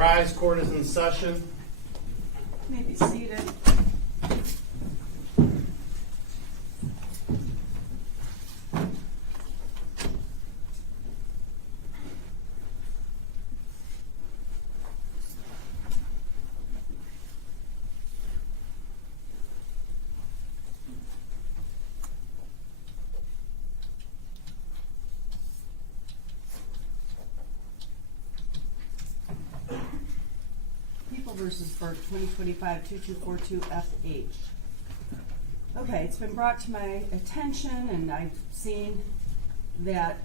rise, court is in session. You may be seated. Versus Burke, 2025-2242 FH. Okay, it's been brought to my attention, and I've seen that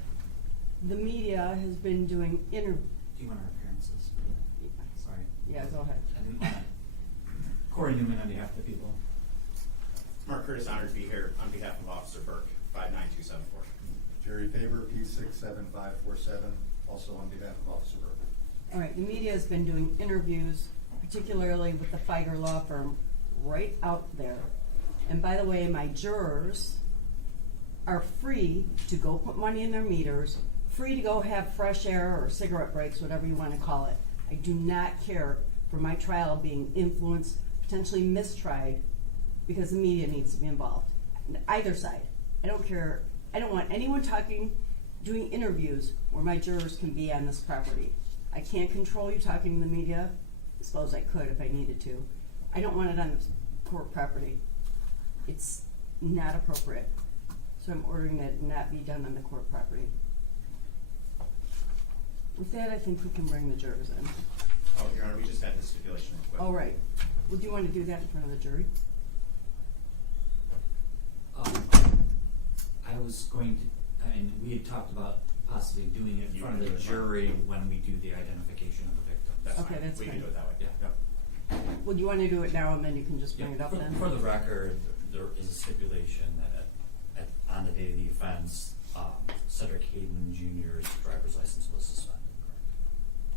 the media has been doing Do you want our appearances? Sorry. Yeah, go ahead. Corey Newman on behalf of the people. Mark Curtis, honored to be here on behalf of Officer Burke, 59274. Jerry Faber, P67547, also on behalf of Officer Burke. All right, the media has been doing interviews, particularly with the Feiger Law Firm, right out there. And by the way, my jurors are free to go put money in their meters, free to go have fresh air or cigarette breaks, whatever you want to call it. I do not care for my trial being influenced, potentially mistried, because the media needs to be involved. Either side. I don't care. I don't want anyone doing interviews where my jurors can be on this property. I can't control you talking to the media. I suppose I could if I needed to. I don't want it on the court property. It's not appropriate. So I'm ordering that it not be done on the court property. With that, I think we can bring the jurors in. Oh, Your Honor, we just had the stipulation request. Oh, right. Would you want to do that in front of the jury? I was going to, we had talked about possibly doing it in front of the jury when we do the identification of the victim. That's Okay, fine. that's we fine. can do it that way. Yeah. Yep. Would you want to do it now and then you can just bring it up then? For the record, there is a stipulation that on the day of the offense, Cedric Hayden Jr.'s driver's license was suspended.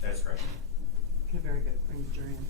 That is correct. Okay, very good. Bring the jury in.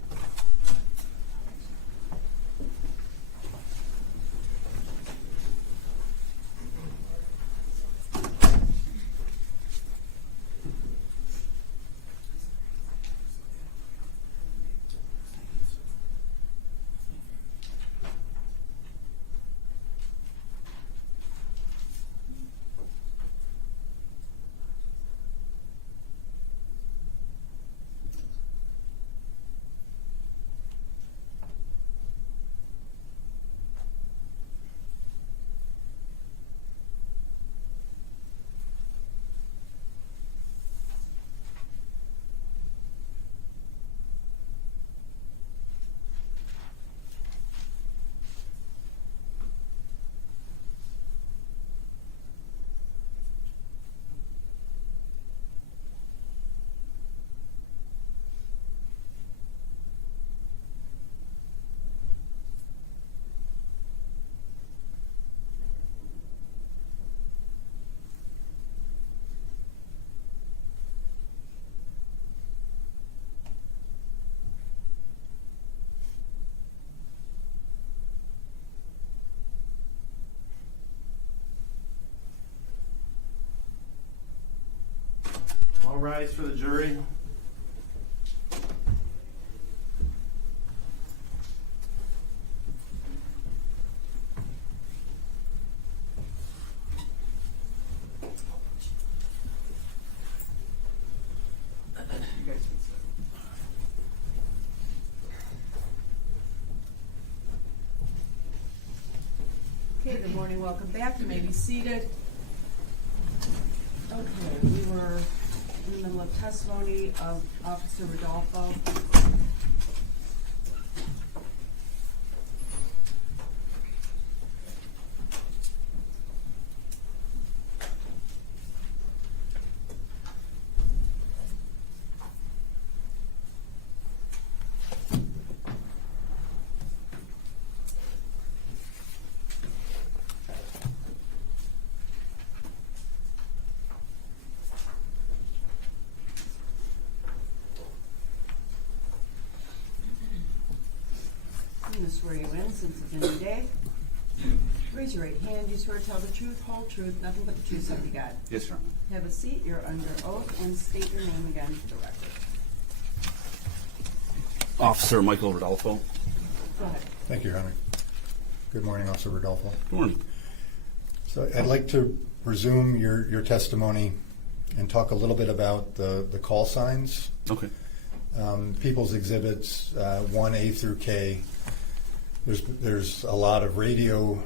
All rise for the jury. You guys can sit. Okay, good morning, welcome back. You may be seated. Okay, we were in the middle of testimony of Officer Rodolfo. I'm going to swear you in since it's a new day. Raise your right hand. You swear to tell the truth, whole truth, nothing but the truth, so help you God. Yes, Your Honor. Have a seat. You're under oath and state your name again for the record. Officer Michael Rodolfo. Go ahead. Thank you, Your Honor. Good morning, Officer Rodolfo. Good morning. So I'd like to resume your testimony and talk a little bit about the call signs. Okay. People's Exhibits 1A through K. There's a lot of radio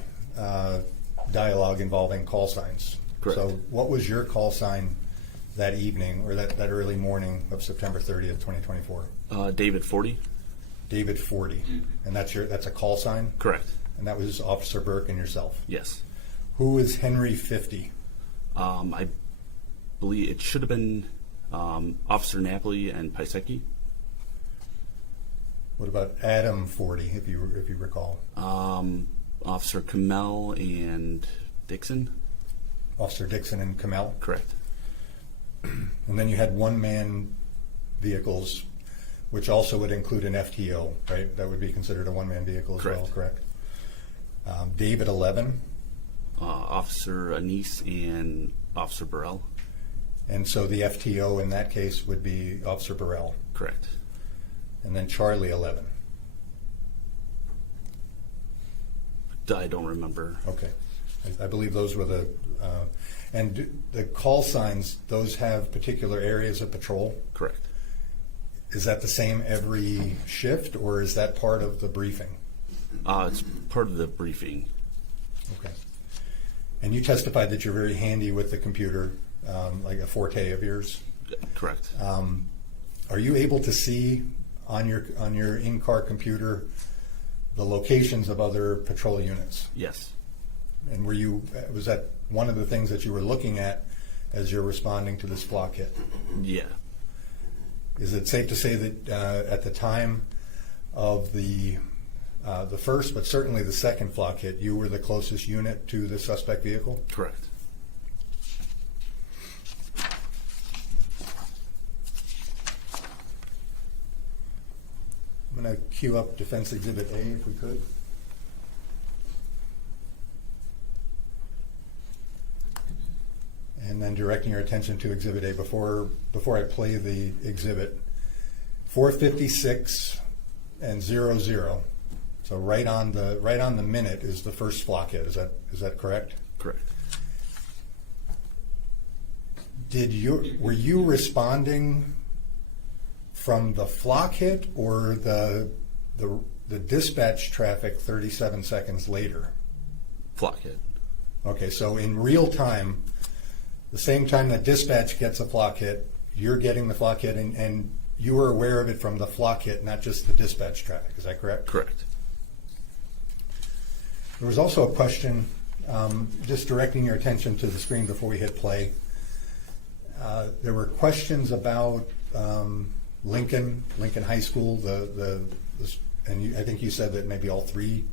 dialogue involving call signs. Correct. So what was your call sign that evening or that early morning of September 30th, 2024? David 40. David 40. And that's a call sign? Correct. And that was Officer Burke and yourself. Yes. Who is Henry 50? I believe it should have been Officer Napoli and Pisecki. What about Adam 40, if you recall? Officer Kamel and Dixon. Officer Dixon and Kamel? Correct. And then you had one-man vehicles, which also would include an FTO, right? That would be considered a one-man vehicle as well, correct? David 11. Officer Anise and Officer Burrell. And so the FTO in that case would be Officer Burrell. Correct. And then Charlie 11. I don't remember. Okay. I believe those were the, and the call signs, those have particular areas of patrol? Correct. Is that the same every shift, or is that part of the briefing? It's part of the briefing. Okay. And you testified that you're very handy with the computer, like a forte of yours. Correct. Are you able to see on your in-car computer the locations of other patrol units? Yes. And was that one of the things that you were looking at as you're responding to this flock hit? Yeah. Is it safe to say that at the time of the first, but certainly the second flock hit, you were the closest unit to the suspect vehicle? Correct. I'm going to queue up Defense Exhibit A if we could. And then directing your attention to Exhibit A before I play the exhibit. 4:56 and 00. So right on the minute is the first flock hit. Is that correct? Correct. Were you responding from the flock hit or the dispatch traffic 37 seconds later? Flock hit. Okay, so in real time, the same time that dispatch gets a flock hit, you're getting the flock hit, and you were aware of it from the flock hit, not just the dispatch traffic. Is that correct? Correct. There was also a question, just directing your attention to the screen before we hit play. There were questions about Lincoln High School, and I think you said that maybe all three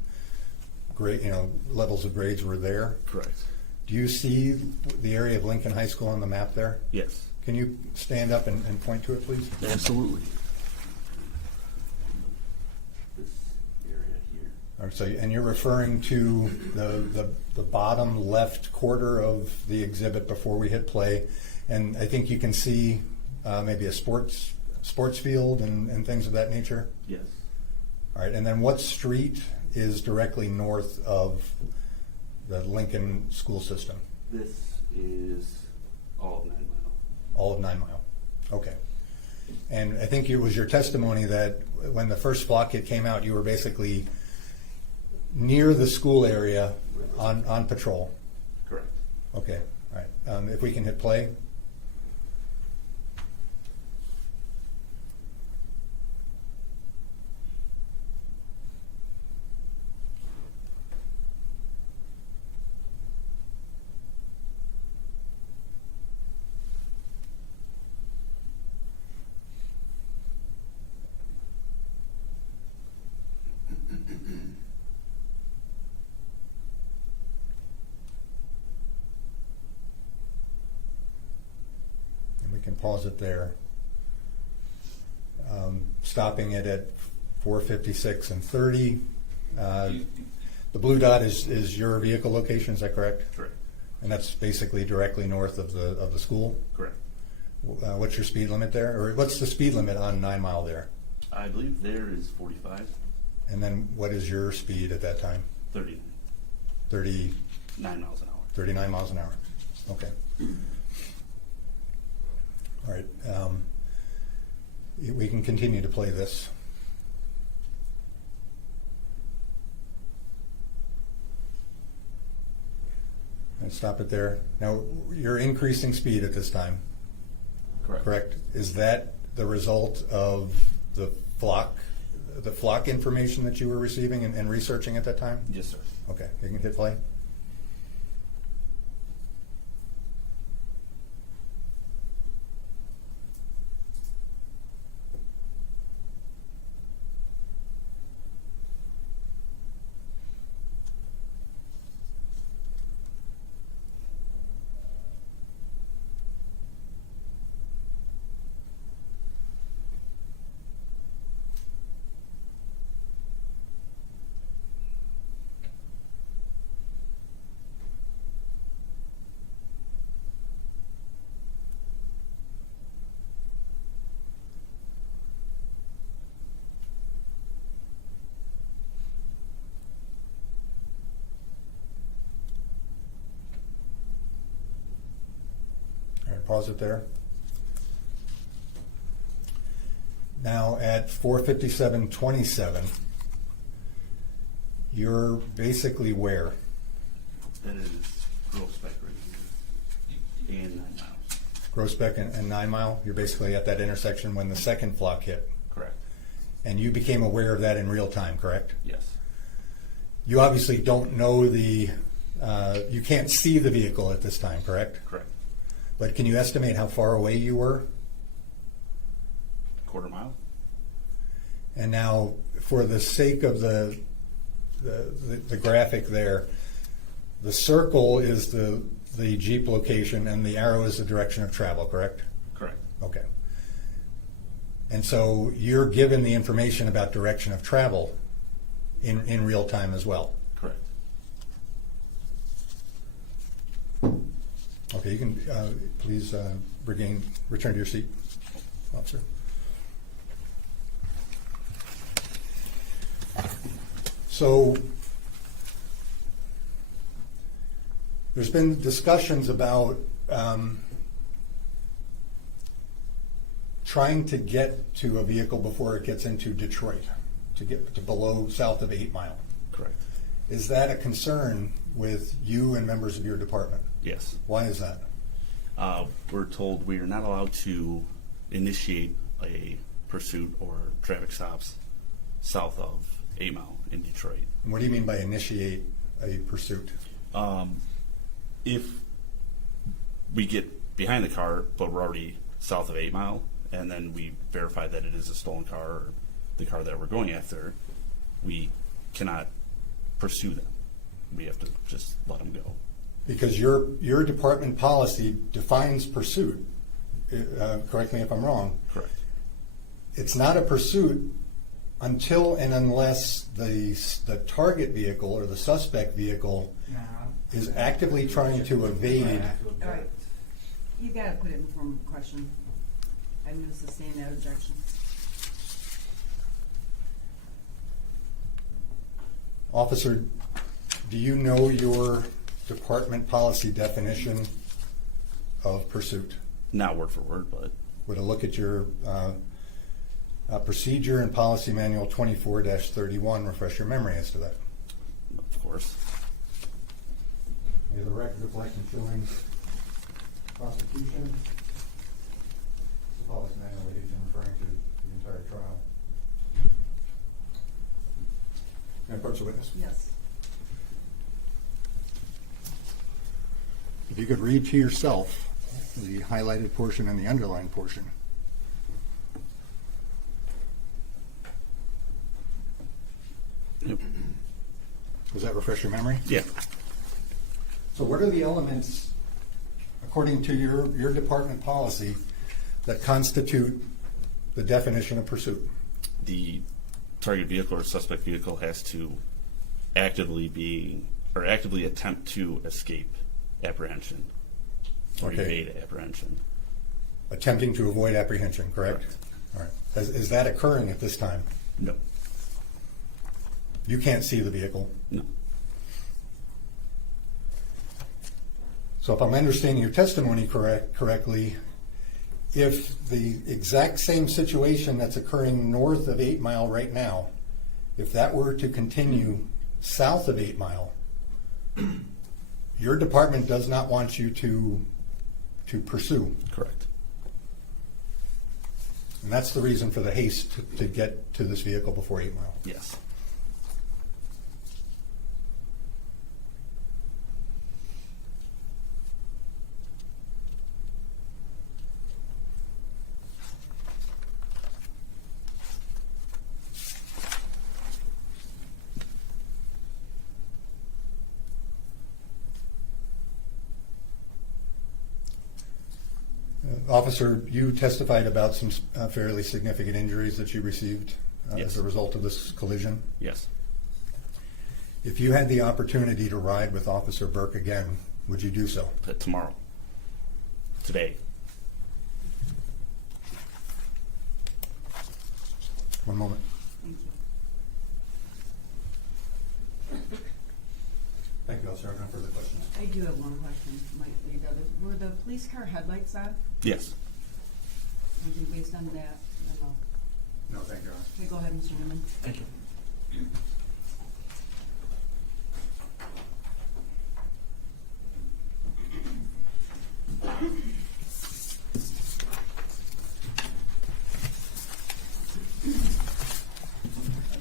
levels of grades were there. Correct. Do you see the area of Lincoln High School on the map there? Yes. Can you stand up and point to it, please? Absolutely. This area here. All right, so, and you're referring to the bottom left quarter of the exhibit before we hit play, and I think you can see maybe a sports field and things of that nature? Yes. All right, and then what street is directly north of the Lincoln school system? This is all of 9 Mile. All of 9 Mile. Okay. And I think it was your testimony that when the first flock hit came out, you were basically near the school area on patrol. Correct. Okay. All right. If we can hit play. We can pause it there. Stopping it at 4:56 and 30. The blue dot is your vehicle location, is that correct? Correct. And that's basically directly north of the school? Correct. What's your speed limit there? Or what's the speed limit on 9 Mile there? I believe there is 45, And then what is your speed at that time? 39 30, miles an hour. 39 miles an hour. Okay. All right. We can continue to play this. And stop it there. Now, you're increasing speed at this time, correct? Is that the result of the flock information that you were receiving and researching at that time? Yes, sir. Okay, you can hit play. All right, pause it there. Now at 4:57:27, you're basically where? That is Grossbeck right here. And 9 miles. Grossbeck and 9 Mile? You're basically at that intersection when the second flock hit. Correct. And you became aware of that in real time, correct? Yes. You obviously don't know you can't see the vehicle at this time, correct? Correct. But can you estimate how far away you were? Quarter mile. And now, for the sake of the graphic there, the circle is the Jeep location and the arrow is the direction of travel, correct? Correct. Okay. And so you're given the information about direction of travel in real time as well. Correct. Okay, you can please return to your seat, officer. So there's been discussions about trying to get to a vehicle before it gets into Detroit, to get to south of 8 Mile. Correct. Is that a concern with you and members of your department? Yes. Why is that? We're told we are not allowed to initiate a pursuit or traffic stops south of 8 Mile in Detroit. And what do you mean by initiate a pursuit? If we get behind the car, but we're already south of 8 Mile, and then we verify that it is a stolen car or the car that we're going after, we cannot pursue them. We have to just let them go. Because your department policy defines pursuit. Correct me if I'm wrong. Correct. It's not a pursuit until and unless the target vehicle or the suspect vehicle is actively trying to evade. All right, you gotta put it in form of question. I move to sustain that objection. Officer, do you know your department policy definition of pursuit? Not word for word, but Would a look at your procedure and policy manual 24-31 refresh your memory as to that? of course. We have a record of life and showing prosecution. The policy manual that he's referring to the entire trial. Can I approach the witness? Yes. If you could read to yourself the highlighted portion and the underlined portion. Yep. Does that refresh your memory? Yeah. So what are the elements, according to your department policy, that constitute the definition of pursuit? The target vehicle or suspect vehicle has to actively attempt to escape apprehension or Okay. evade apprehension. Attempting to avoid apprehension, correct? All right. Is that occurring at this time? No. You can't see the vehicle. No. So if I'm understanding your testimony correctly, if the exact same situation that's occurring north of 8 Mile right now, if that were to continue south of 8 Mile, your department does not want you to pursue. Correct. And that's the reason for the haste to get to this vehicle before 8 Mile. Yes. Officer, you testified about some fairly significant injuries that you received Yes. as a result of this collision. Yes. If you had the opportunity to ride with Officer Burke again, would you do so? Tomorrow. Today. One moment. Thank you. Thank you, Officer. I have no further questions. I do have one question, might lead others. Were the police car headlights on? Yes. Anything based on that? No. No, thank you, Your Honor. Okay, go ahead, Mr. Newman. Thank you.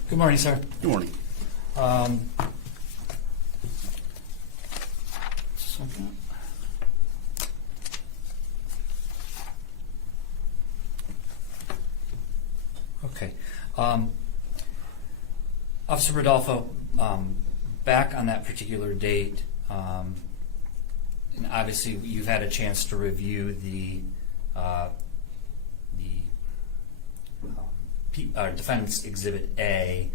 Good morning, sir. Good morning. Second. Okay. Officer Rodolfo, back on that particular date, and obviously you've had a chance to review the Defendant's Exhibit A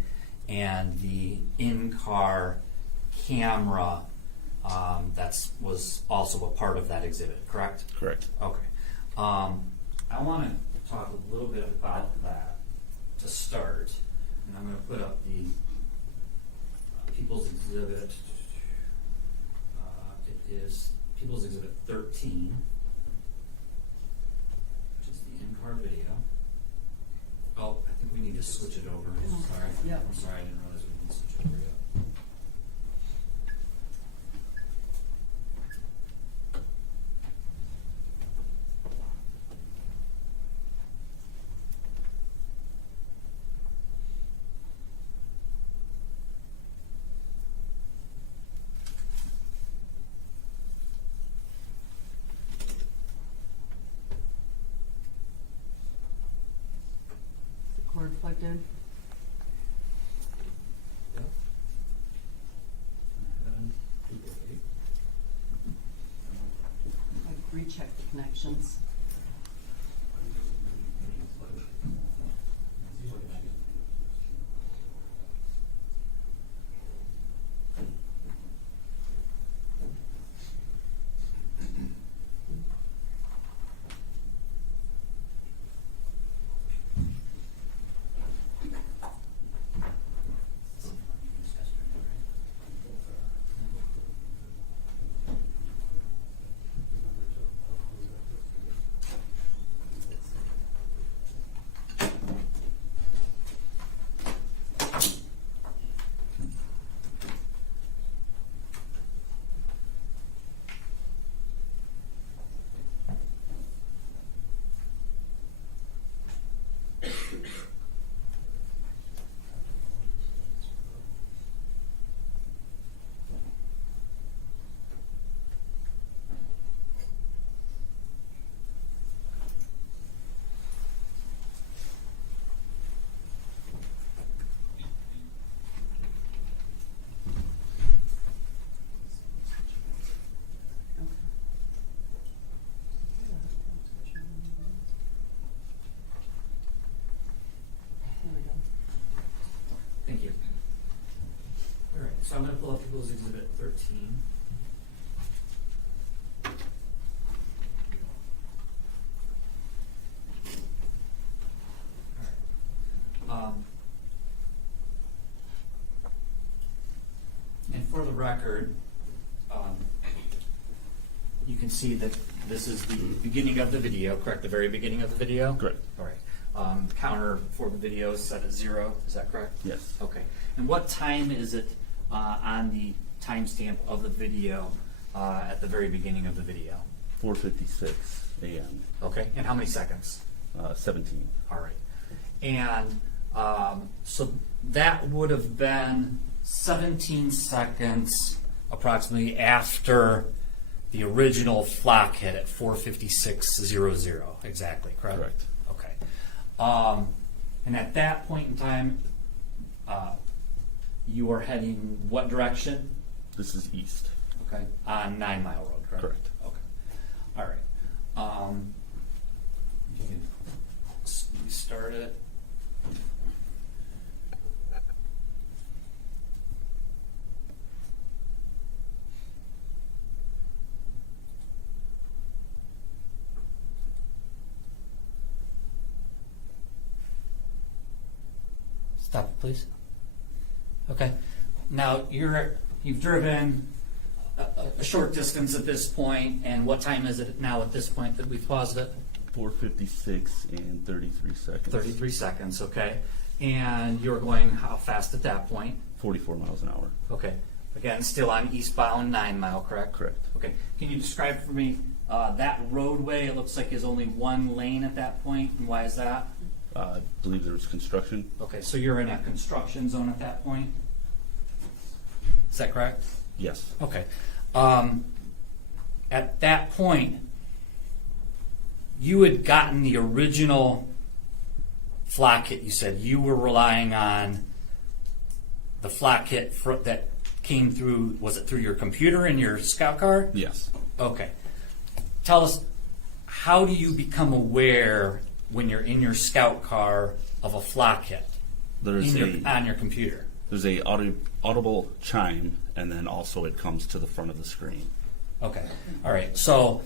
and the in-car camera was also a part of that exhibit, correct? Correct. Okay. I want to talk a little bit about that to start, and I'm going to put up the People's Exhibit. It is People's Exhibit 13, which is the in-car video. Oh, I think we need to switch it over. Sorry. Yeah. I'm sorry, I didn't realize we didn't switch it over yet. Is the cord plugged in? Yep. I recheck the connections. There we go. Thank you. All right, so I'm going to pull up People's Exhibit 13. for the record, you can see that this is the beginning of the video, correct? The very beginning of the video? Correct. All right. Counter for the video is set at 0, is that correct? Yes. Okay. And what time is it on the timestamp of the video at the very beginning of the video? 4:56 a.m. Okay. And how many seconds? 17. All right. And so that would have been 17 seconds approximately after the original flock hit at 4:56:00 exactly, correct? Correct. Okay. And at that point in time, you are heading what direction? This is east. Okay. On 9 Mile Road, correct? Correct. Okay. All right. You can start it. Stop it, please. Okay. Now you've driven a short distance at this point, and what time is it now at this point that we've paused it? 4:56 and 33 seconds. 33 seconds, okay. And you're going how fast at that point? 44 miles an hour. Okay. Again, still on eastbound 9 Mile, correct? Correct. Okay. Can you describe for me that roadway? It looks like is only one lane at that point, and why is that? I believe there was construction. Okay, so you're in a construction zone at that point? Is that correct? Yes. Okay. At that point, you had gotten the original flock hit. You said you were relying on the flock hit that came through, was it through your computer in your scout car? Yes. Okay. Tell us, how do you become aware when you're in your scout car of a flock hit There's on your computer? There's a audible chime, and then also it comes to the front of the screen. Okay. All right. So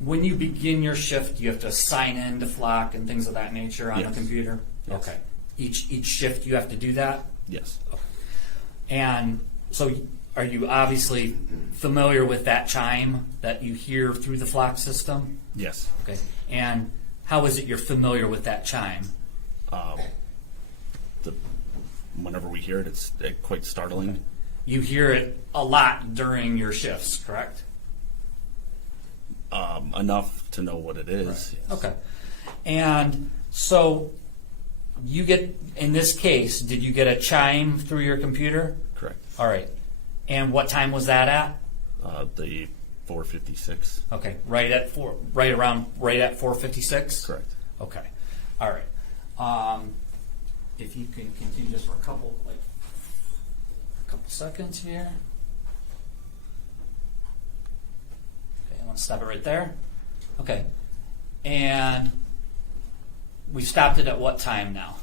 when you begin your shift, you have to sign in to flock and things of that nature on Yes. the computer? Yes. Okay. Each shift you have to do that? Yes. And so are you obviously familiar with that chime that you hear through the flock system? Yes. Okay. And how is it you're familiar with that chime? Whenever we hear it, it's quite startling. You hear it a lot during your shifts, correct? Enough to know what it is. Yes. Okay. And so you get, in this case, did you get a chime through your computer? Correct. All right. And what time was that at? The 4:56. Okay, right at 4:56. Correct. Okay, all right. If you can continue just for a couple seconds here. Okay, I want to stop it right there. Okay, and we stopped it at what time now?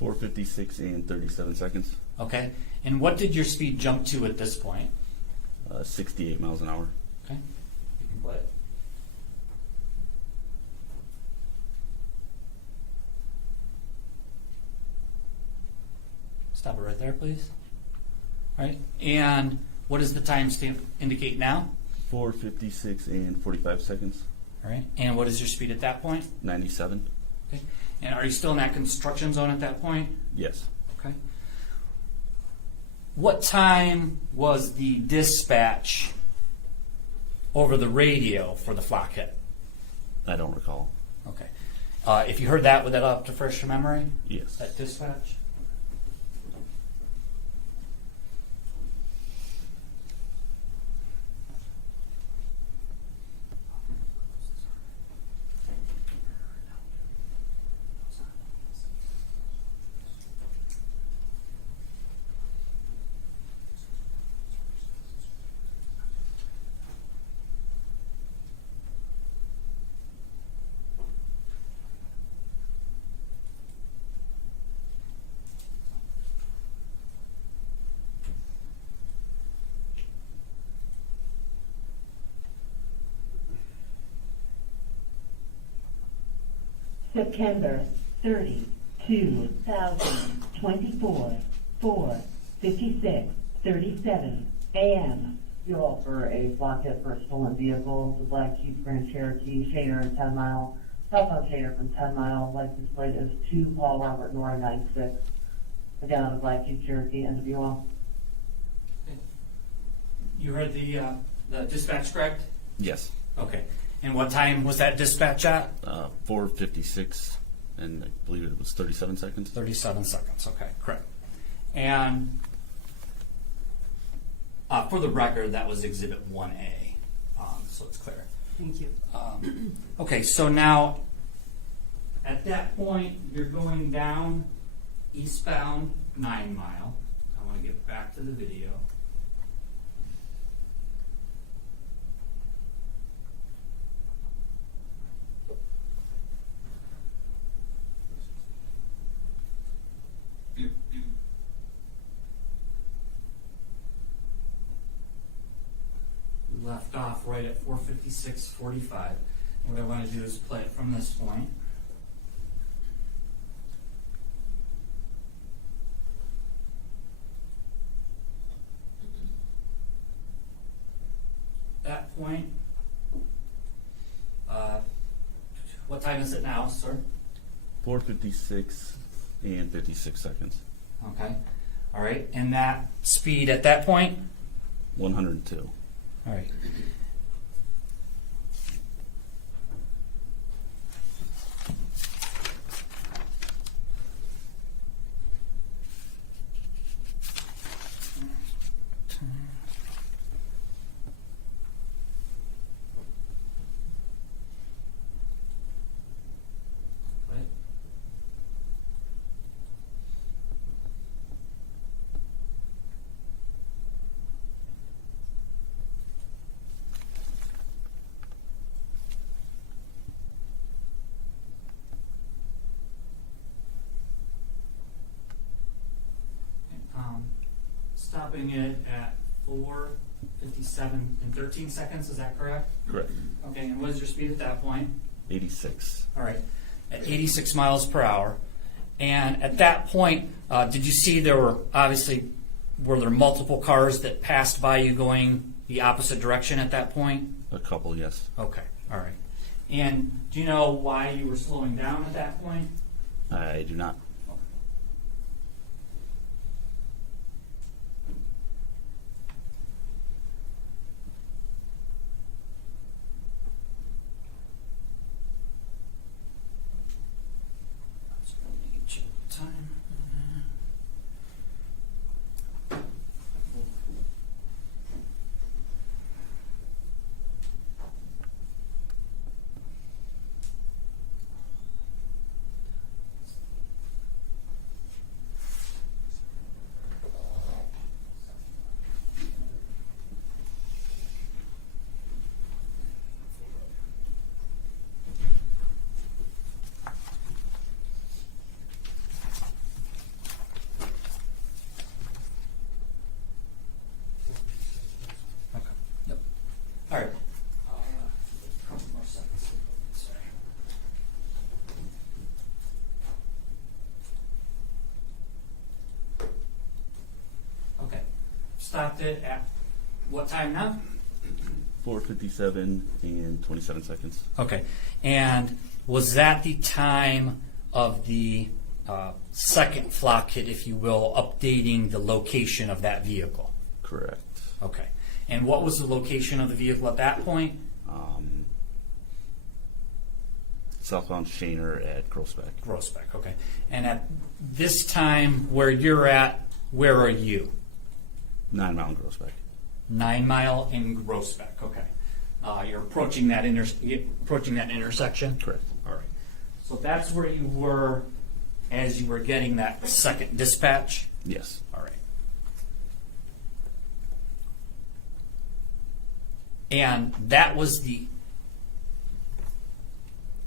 4:56 and 37 seconds. Okay, and what did your speed jump to at this point? 68 miles an hour. Okay, you can play it. Stop it right there, please. All right, and what does the timestamp indicate now? 4:56 and 45 seconds. All right, and what is your speed at that point? 97. Okay, and are you still in that construction zone at that point? Yes. Okay. What time was the dispatch over the radio for the flock hit? I don't recall. Okay. If you heard that, would that up to fresh your memory? Yes. That dispatch? September 30, 2024, 4:56 6:37 a.m. Fuel for a flock hit for a stolen vehicle. The Black Jeep Grand Cherokee, Shader and 10 Mile. Southbound Shader from 10 Mile. License plate is 2 Paul Robert Nora 96. Again on the Black Jeep Cherokee, NWL. You heard the dispatch, correct? Yes. Okay. And what time was that dispatch at? 4:56, and I believe it was 37 seconds. 37 seconds, okay, correct. And for the record, that was Exhibit 1A, so it's clear. Thank you. Okay, so now, at that point, you're going down eastbound 9 Mile. I want to get back to the video. We left off right at 4:56:45. What I want to do is play it from this point. That point, what time is it now, sir? 4:56 and 56 seconds. Okay, all right, and that speed at that point? 102. All right. Right. Stopping it at 4:57 and 13 seconds, is that correct? Correct. Okay, and what is your speed at that point? 86. All right, at 86 miles per hour. And at that point, did you see were there multiple cars that passed by you going the opposite direction at that point? A couple, yes. Okay, all right. And do you know why you were slowing down at that point? I do not. Time. Okay. Yep. All right. A couple more seconds. Sorry. Okay. Stopped it at what time now? 4:57 and 27 seconds. Okay. And was that the time of the second flock hit, if you will, updating the location of that vehicle? Correct. Okay. And what was the location of the vehicle at that point? Southbound Shaner at Grossbeck. Grossbeck, okay. And at this time where you're at, where are you? 9 Mile and Grossbeck. 9 Mile in Grossbeck, okay. You're approaching that intersection? Correct. All right. So that's where you were as you were getting that second dispatch? Yes. All right. And that was the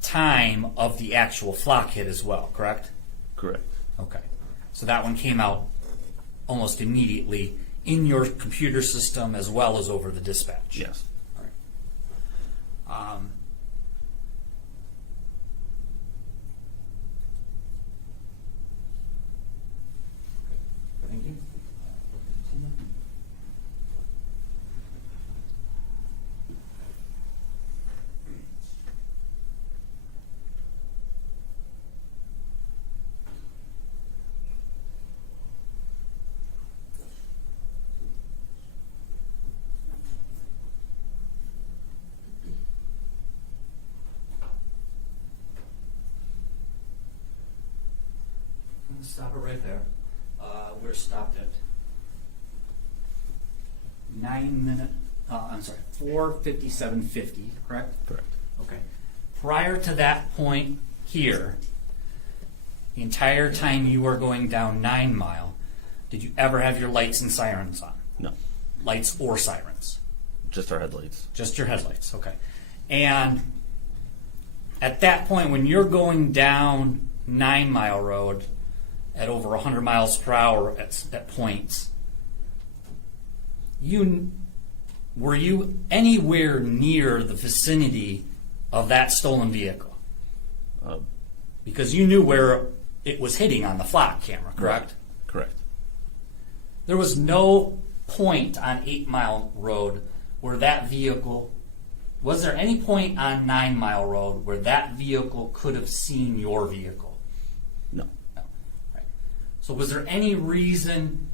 time of the actual flock hit as well, correct? Correct. Okay. So that one came out almost immediately in your computer system as well as over the dispatch? Yes. All right. Thank you. Continue. Let's stop it right there. We're stopped at 4:57:50, correct? Correct. Okay. Prior to that point here, the entire time you were going down 9 Mile, did you ever have your lights and sirens on? No, Lights or sirens? just our headlights. Just your headlights, okay. And at that point, when you're going down 9 Mile Road at over 100 miles per hour at points, were you anywhere near the vicinity of that stolen vehicle? Uh, Because you knew where it was hitting on the flock camera, correct? Correct. There was no point on 8 Mile Road where that vehicle, was there any point on 9 Mile Road where that vehicle could have seen your vehicle? No. No. Right. So was there any reason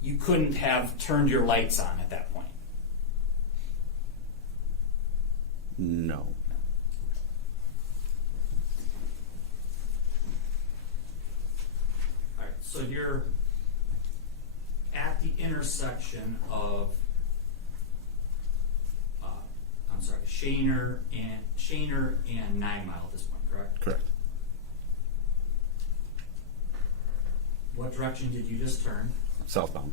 you couldn't have turned your lights on at that point? No. All right, so you're at the intersection of, Shaner and 9 Mile at this point, correct? Correct. What direction did you just turn? Southbound.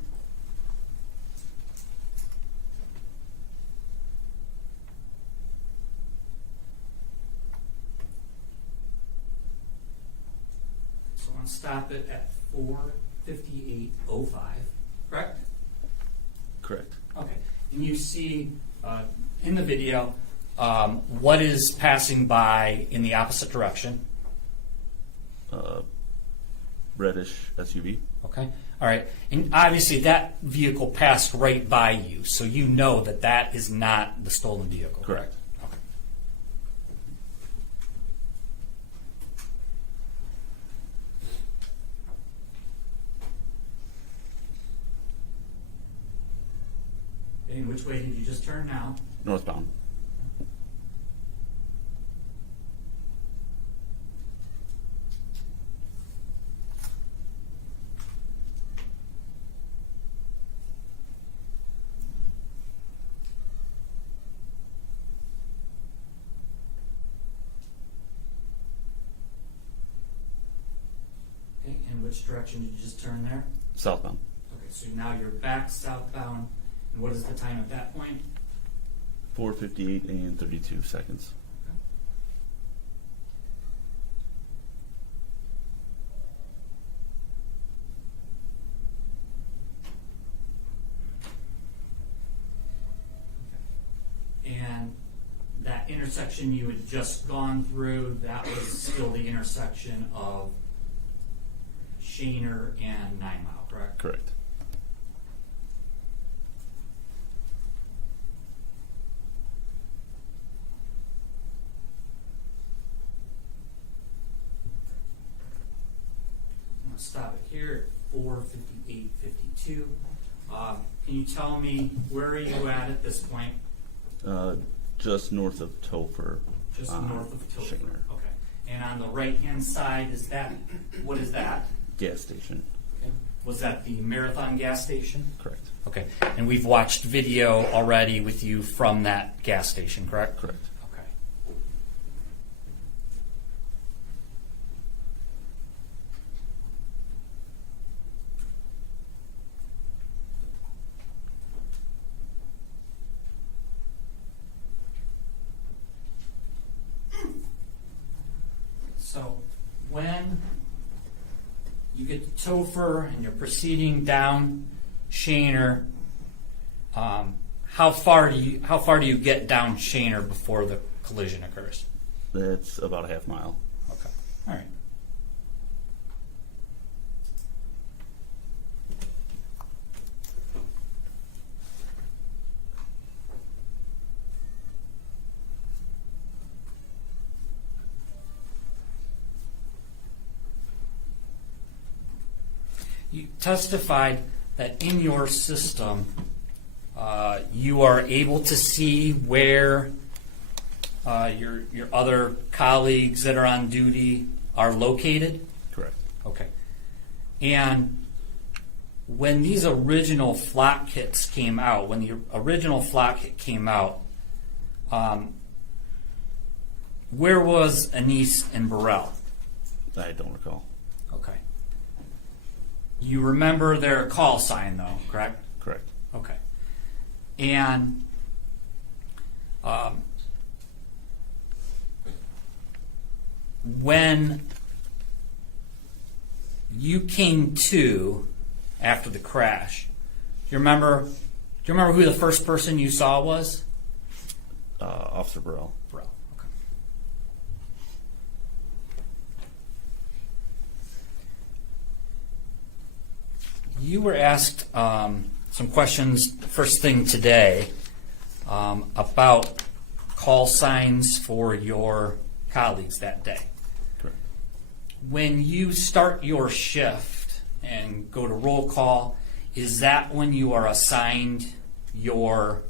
So I'm gonna stop it at 4:58:05, correct? Correct. Okay, and you see in the video what is passing by in the opposite direction. Reddish SUV. Okay, all right, and obviously that vehicle passed right by you, so you know that that is not the stolen vehicle, correct? Correct. Okay. And which way did you just turn now? Northbound. Okay, and which direction did you just turn there? Southbound. Okay, so now you're back southbound, and what is the time at that point? 4:58 and 32 seconds. And that intersection you had just gone through, that was still the intersection of Shaner and 9 Mile, correct? Correct. I'm going to stop it here at 4:58:52. Can you tell me where are you at this point? Just north of Topher. Just north of Topher. Shaner. Okay. And on the right-hand side, is that, what is that? Gas station. Okay. Was that the Marathon gas station? Correct. Okay. And we've watched video already with you from that gas station, correct? Correct. Okay. So when you get to Topher and you're proceeding down Shaner, how far do you get down Shaner before the collision occurs? That's about a half mile. Okay. All right. You testified that in your system, you are able to see where your other colleagues that are on duty are located. Correct. Okay. And when these original flock kits came out, when the original flock kit came out, where was Anise and Burrell? I don't recall. Okay. You remember their call sign, though, correct? Correct. Okay. And when you came to after the crash, do you remember who the first person you saw was? Officer Burrell. Burrell. Okay. You were asked some questions first thing today about call signs for your colleagues that day. Correct. When you start your shift and go to roll call, is that when you are assigned your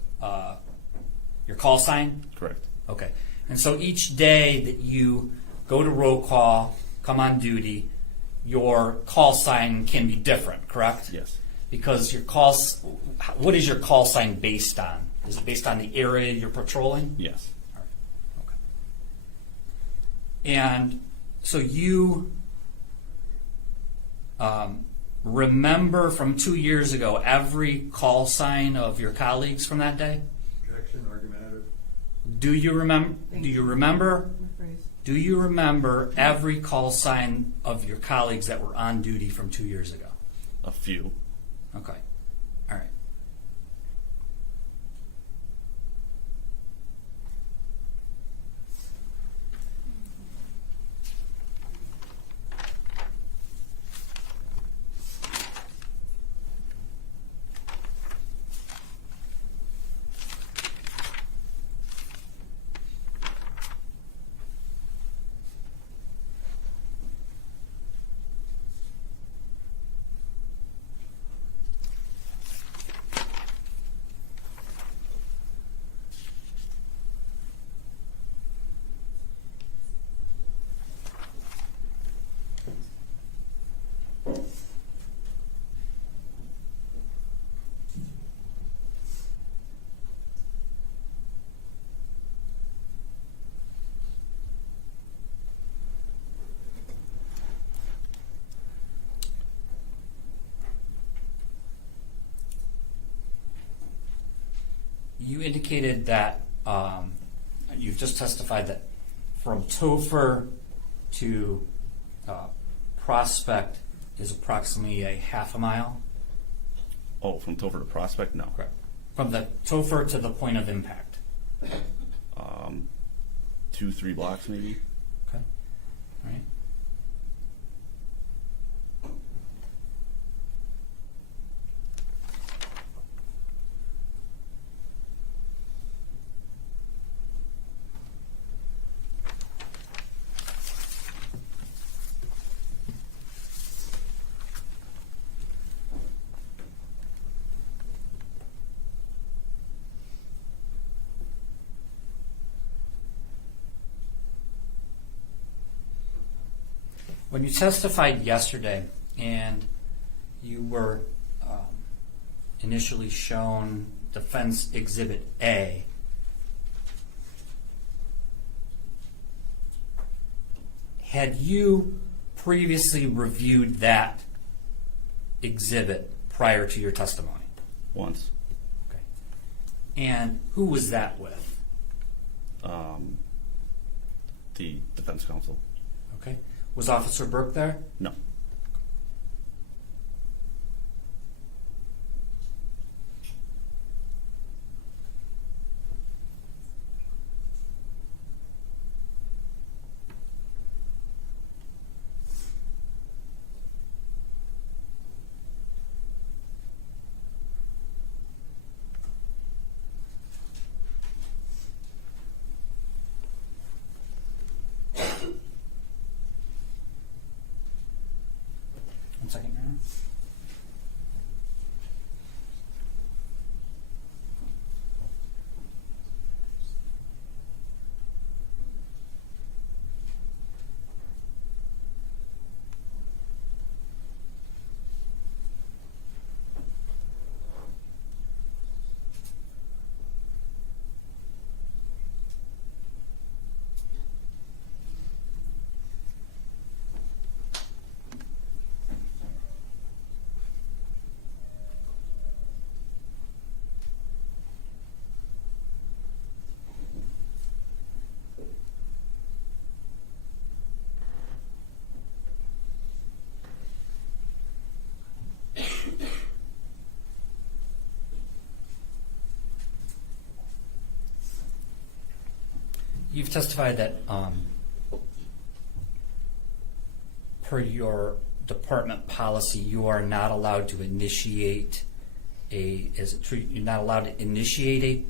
call sign? Correct. Okay. And so each day that you go to roll call, come on duty, your call sign can be different, correct? Yes. Because what is your call sign based on? Is it based on the area you're patrolling? Yes. All right. Okay. And so you remember from 2 years ago every call sign of your colleagues from that day? Objection, argumentative. Do you remember? Do you remember? Rephrase. Do you remember every call sign of your colleagues that were on duty from 2 years ago? A few. Okay. All right. You indicated that you've just testified that from Topher to Prospect is approximately a half a mile. Oh, from Topher to Prospect? No. Correct. From the Topher to the point of impact. 2-3 blocks maybe. Okay. All right. When you testified yesterday and you were initially shown Defense Exhibit A, had you previously reviewed that exhibit prior to your testimony? Once. Okay. And who was that with? The defense counsel. Okay. Was Officer Burke there? No. You've testified that, per your department policy, you are not allowed to initiate you're not allowed to initiate a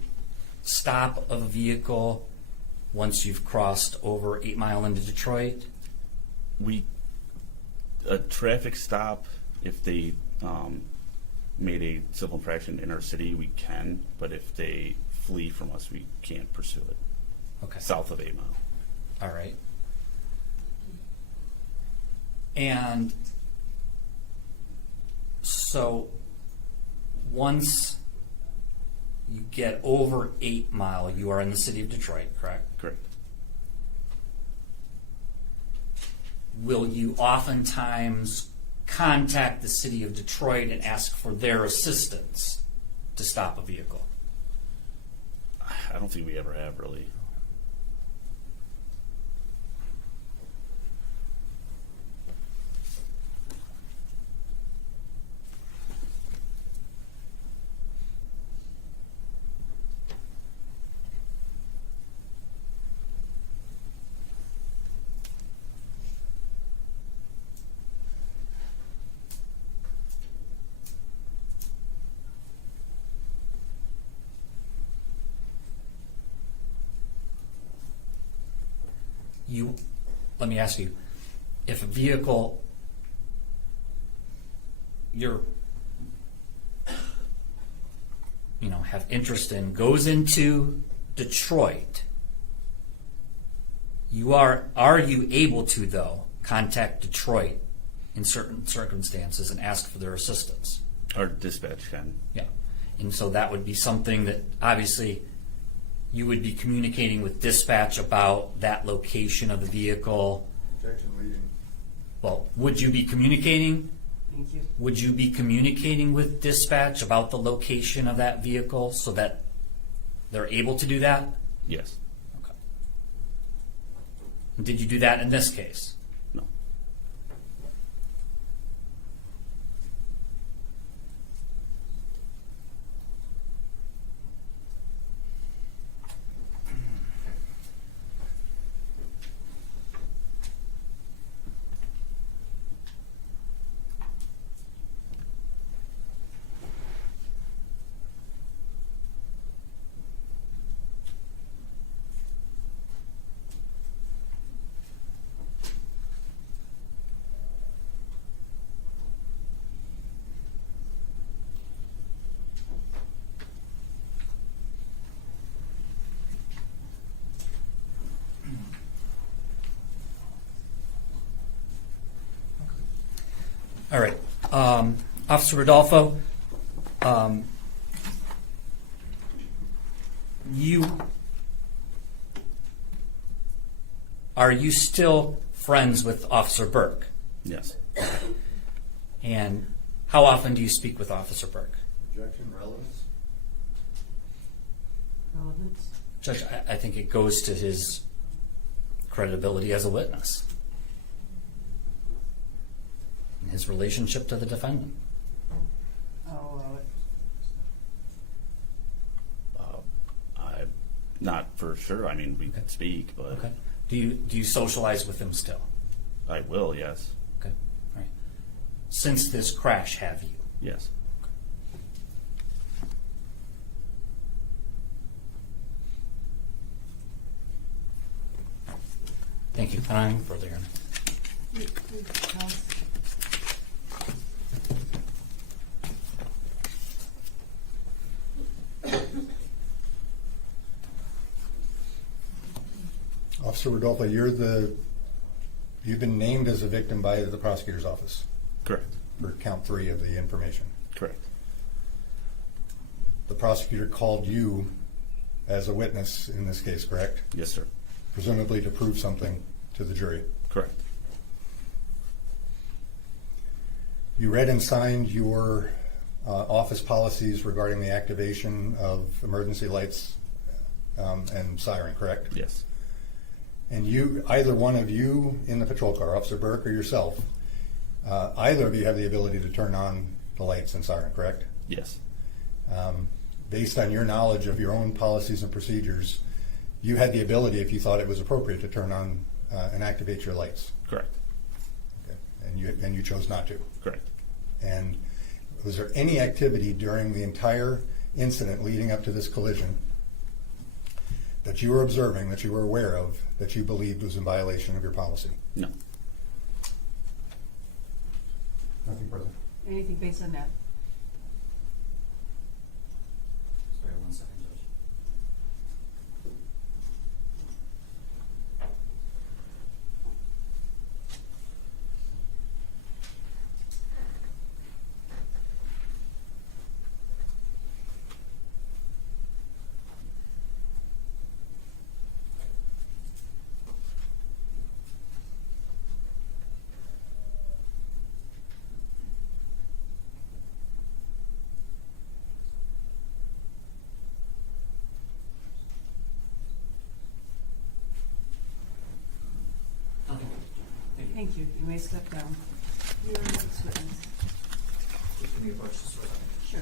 stop of a vehicle once you've crossed over 8 Mile into Detroit? A traffic stop, if they made a civil infraction in our city, we can, but if they flee from us, we can't pursue it. Okay. South of 8 Mile. All right. And so once you get over 8 Mile, you are in the city of Detroit, correct? Correct. Will you oftentimes contact the city of Detroit and ask for their assistance to stop a vehicle? I don't think we ever have, really. Let me ask you, if a vehicle have interest in goes into Detroit, are you able to, though, contact Detroit in certain circumstances and ask for their assistance? Our dispatch can. Yeah. And so that would be something that obviously you would be communicating with dispatch about that location of the vehicle. Objection leading. Well, would you be communicating? Thank you. Would you be communicating with dispatch about the location of that vehicle so that they're able to do that? Yes. Okay. Did you do that in this case? No. All right. Officer Rodolfo, are you still friends with Officer Burke? Yes. And how often do you speak with Officer Burke? Objection, relevance. Relevance? Judge, I think it goes to his credibility as a witness and his relationship to the defendant. Oh, I'm not for sure. I mean, we could speak, but Okay. Do you socialize with him still? I will, yes. Okay. All right. Since this crash, have you? Yes. Thank you. And I'm further here. Officer Rodolfo, you've been named as a victim by the prosecutor's office Correct. for count 3 of the information. Correct. The prosecutor called you as a witness in this case, correct? Yes, sir. Presumably to prove something to the jury. Correct. You read and signed your office policies regarding the activation of emergency lights and siren, correct? Yes. And you, either one of you in the patrol car, Officer Burke or yourself, either of you have the ability to turn on the lights and siren, correct? Yes. Based on your knowledge of your own policies and procedures, you had the ability, if you thought it was appropriate, to turn on and activate your lights. Correct. Okay. And you chose not to. Correct. And was there any activity during the entire incident leading up to this collision that you were observing, that you were aware of, that you believed was in violation of your policy? No. Nothing further. Anything based on that? Sorry, 1 second, Judge. Okay. Thank you. Thank you. You may step down. You're the next witness. Can we approach this for a second? Sure.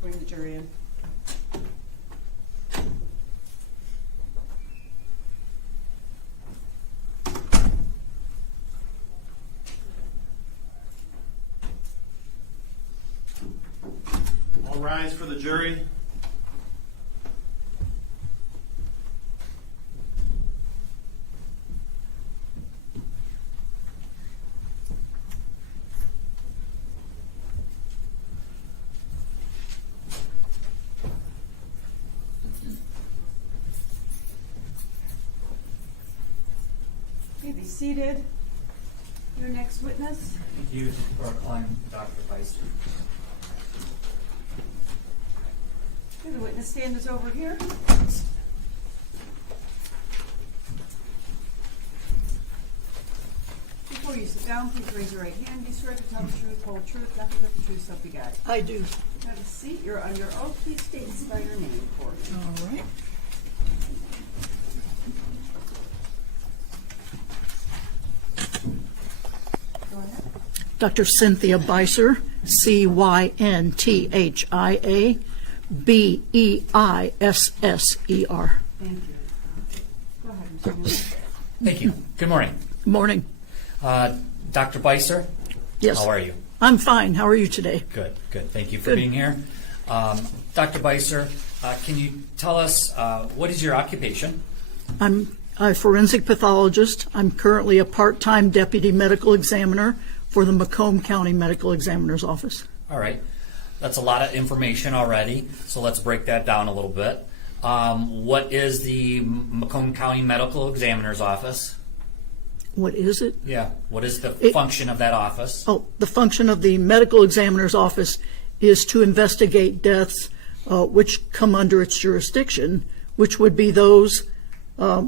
Bring the jury in. All rise for the jury. Okay, be seated. Your next witness. Thank you for our client, Dr. Weiser. Okay, the witness stand is over here. Before you sit down, please raise your right hand. Be sure to tell the truth, whole truth, nothing but the truth, so help you God. I do. Have a seat. You're under oath. Please state and spell your name for me. All right. Go ahead. Dr. Cynthia Beiser, Cynthia Beisser. Thank you. Go ahead, Mr. Newman. Thank you. Good morning. Good morning. Dr. Beiser? Yes. How are you? I'm fine. How are you today? Good, good. Thank you for Good. being here. Dr. Beiser, can you tell us what is your occupation? I'm a forensic pathologist. I'm currently a part-time deputy medical examiner for the Macomb County Medical Examiner's Office. All right. That's a lot of information already, so let's break that down a little bit. What is the Macomb County Medical Examiner's Office? What is it? Yeah. What is the It- function of that office? Oh, the function of the medical examiner's office is to investigate deaths which come under its jurisdiction, which would be those,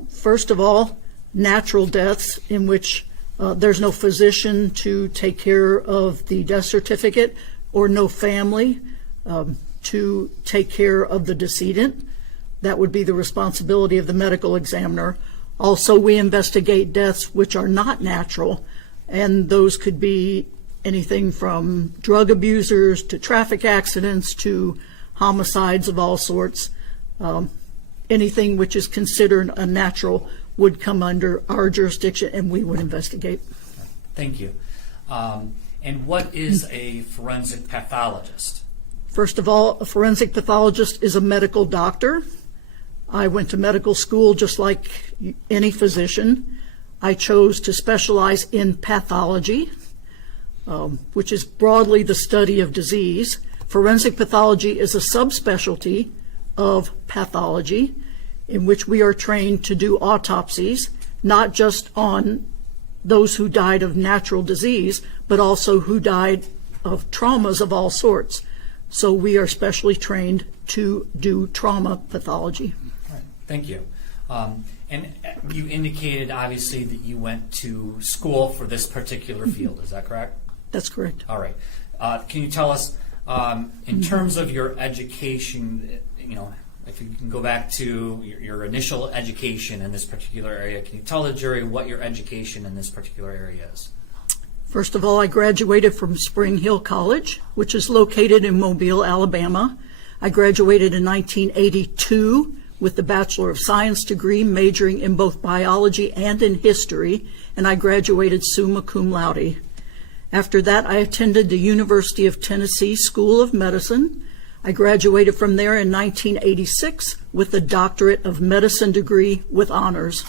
first of all, natural deaths in which there's no physician to take care of the death certificate or no family to take care of the decedent. That would be the responsibility of the medical examiner. Also, we investigate deaths which are not natural, and those could be anything from drug abusers to traffic accidents to homicides of all sorts. Anything which is considered unnatural would come under our jurisdiction, and we would investigate. Thank you. And what is a forensic pathologist? First of all, a forensic pathologist is a medical doctor. I went to medical school just like any physician. I chose to specialize in pathology, which is broadly the study of disease. Forensic pathology is a subspecialty of pathology in which we are trained to do autopsies, not just on those who died of natural disease, but also who died of traumas of all sorts. So we are specially trained to do trauma pathology. All right. Thank you. And you indicated, obviously, that you went to school for this particular field. Is that correct? That's correct. All right. Can you tell us, in terms of your education, if you can go back to your initial education in this particular area, can you tell the jury what your education in this particular area is? First of all, I graduated from Spring Hill College, which is located in Mobile, Alabama. I graduated in 1982 with the Bachelor of Science degree, majoring in both biology and in history, and I graduated summa cum laude. After that, I attended the University of Tennessee School of Medicine. I graduated from there in 1986 with a Doctorate of Medicine degree with honors.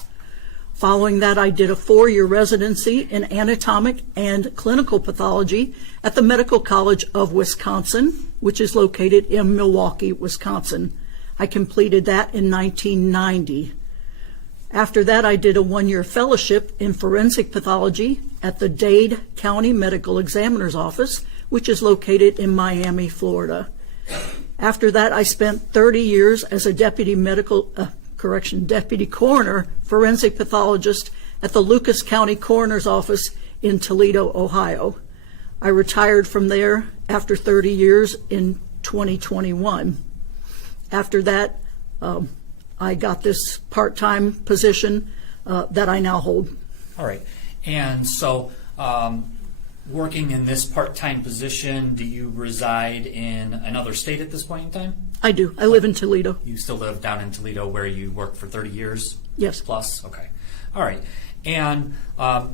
Following that, I did a 4-year residency in anatomic and clinical pathology at the Medical College of Wisconsin, which is located in Milwaukee, Wisconsin. I completed that in 1990. After that, I did a 1-year fellowship in forensic pathology at the Dade County Medical Examiner's Office, which is located in Miami, Florida. After that, I spent 30 years as a deputy coroner, forensic pathologist at the Lucas County Coroner's Office in Toledo, Ohio. I retired from there after 30 years in 2021. After that, I got this part-time position that I now hold. All right. And so working in this part-time position, do you reside in another state at this point in time? I do. I live in Toledo. You still live down in Toledo where you worked for 30 years? Yes. Plus? Okay. All right. And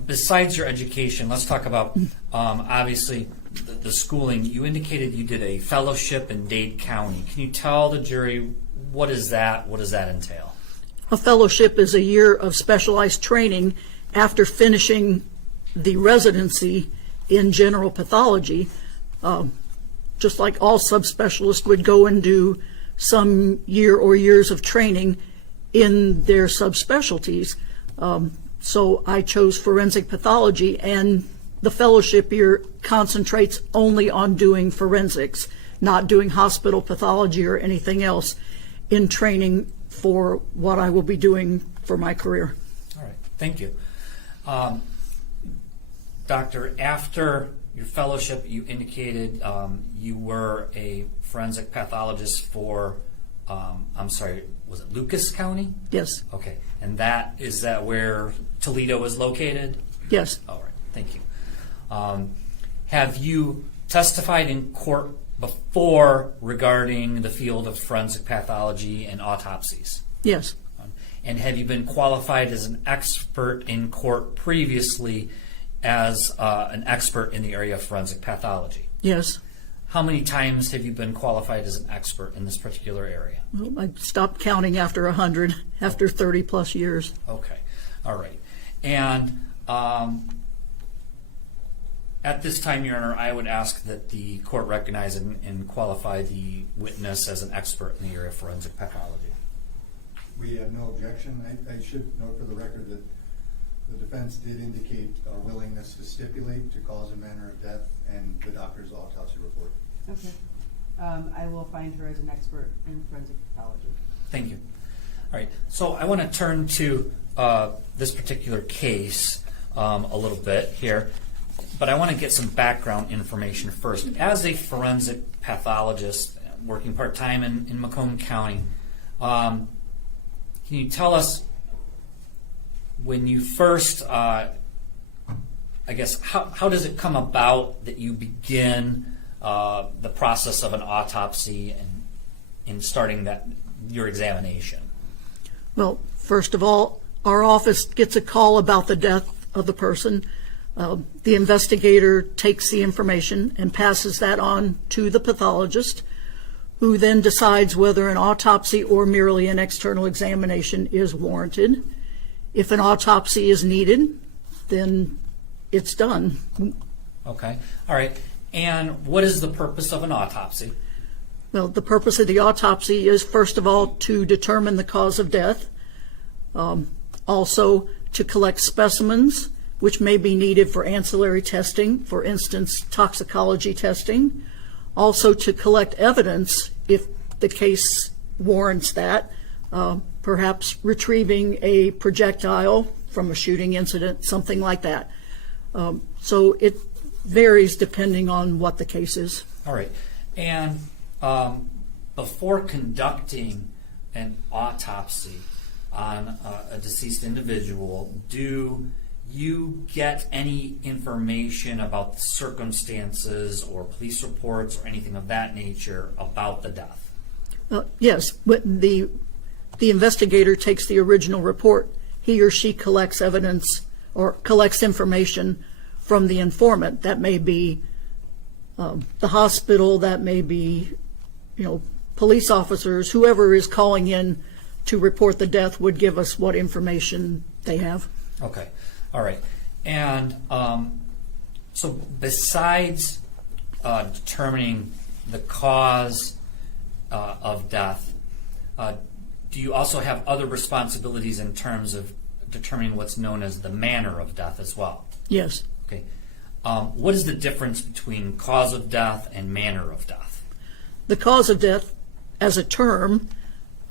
besides your education, let's talk about, obviously, the schooling. You indicated you did a fellowship in Dade County. Can you tell the jury, what is that? What does that entail? A fellowship is a year of specialized training after finishing the residency in general pathology. Just like all subspecialists would go and do some year or years of training in their subspecialties. So I chose forensic pathology, and the fellowship year concentrates only on doing forensics, not doing hospital pathology or anything else in training for what I will be doing for my career. All right. Thank you. Doctor, after your fellowship, you indicated you were a forensic pathologist for, I'm sorry, was it Lucas County? Yes. Okay. And is that where Toledo is located? Yes. All right. Thank you. Have you testified in court before regarding the field of forensic pathology and autopsies? Yes. And have you been qualified as an expert in court previously as an expert in the area of forensic pathology? Yes. How many times have you been qualified as an expert in this particular area? Well, I stopped counting after 100, after 30 plus years. Okay. All right. And at this time, Your Honor, I would ask that the court recognize and qualify the witness as an expert in the area of forensic pathology. We have no objection. I should note for the record that the defense did indicate a willingness to stipulate to cause and manner of death and the doctor's autopsy report. Okay. I will find her as an expert in forensic pathology. Thank you. All right. So I want to turn to this particular case a little bit here, but I want to get some background information first. As a forensic pathologist working part-time in Macomb County, can you tell us when you first, I guess, how does it come about that you begin the process of an autopsy and in starting your examination? Well, first of all, our office gets a call about the death of the person. The investigator takes the information and passes that on to the pathologist, who then decides whether an autopsy or merely an external examination is warranted. If an autopsy is needed, then it's done. Okay. All right. And what is the purpose of an autopsy? Well, the purpose of the autopsy is, first of all, to determine the cause of death, also to collect specimens, which may be needed for ancillary testing, for instance, toxicology testing, also to collect evidence if the case warrants that, perhaps retrieving a projectile from a shooting incident, something like that. So it varies depending on what the case is. All right. And before conducting an autopsy on a deceased individual, do you get any information about the circumstances or police reports or anything of that nature about the death? Yes, when the investigator takes the original report, he or she collects evidence or collects information from the informant. That may be the hospital, that may be, police officers, whoever is calling in to report the death would give us what information they have. Okay. All right. And so besides determining the cause of death, do you also have other responsibilities in terms of determining what's known as the manner of death as well? Yes. Okay. What is the difference between cause of death and manner of death? The cause of death, as a term,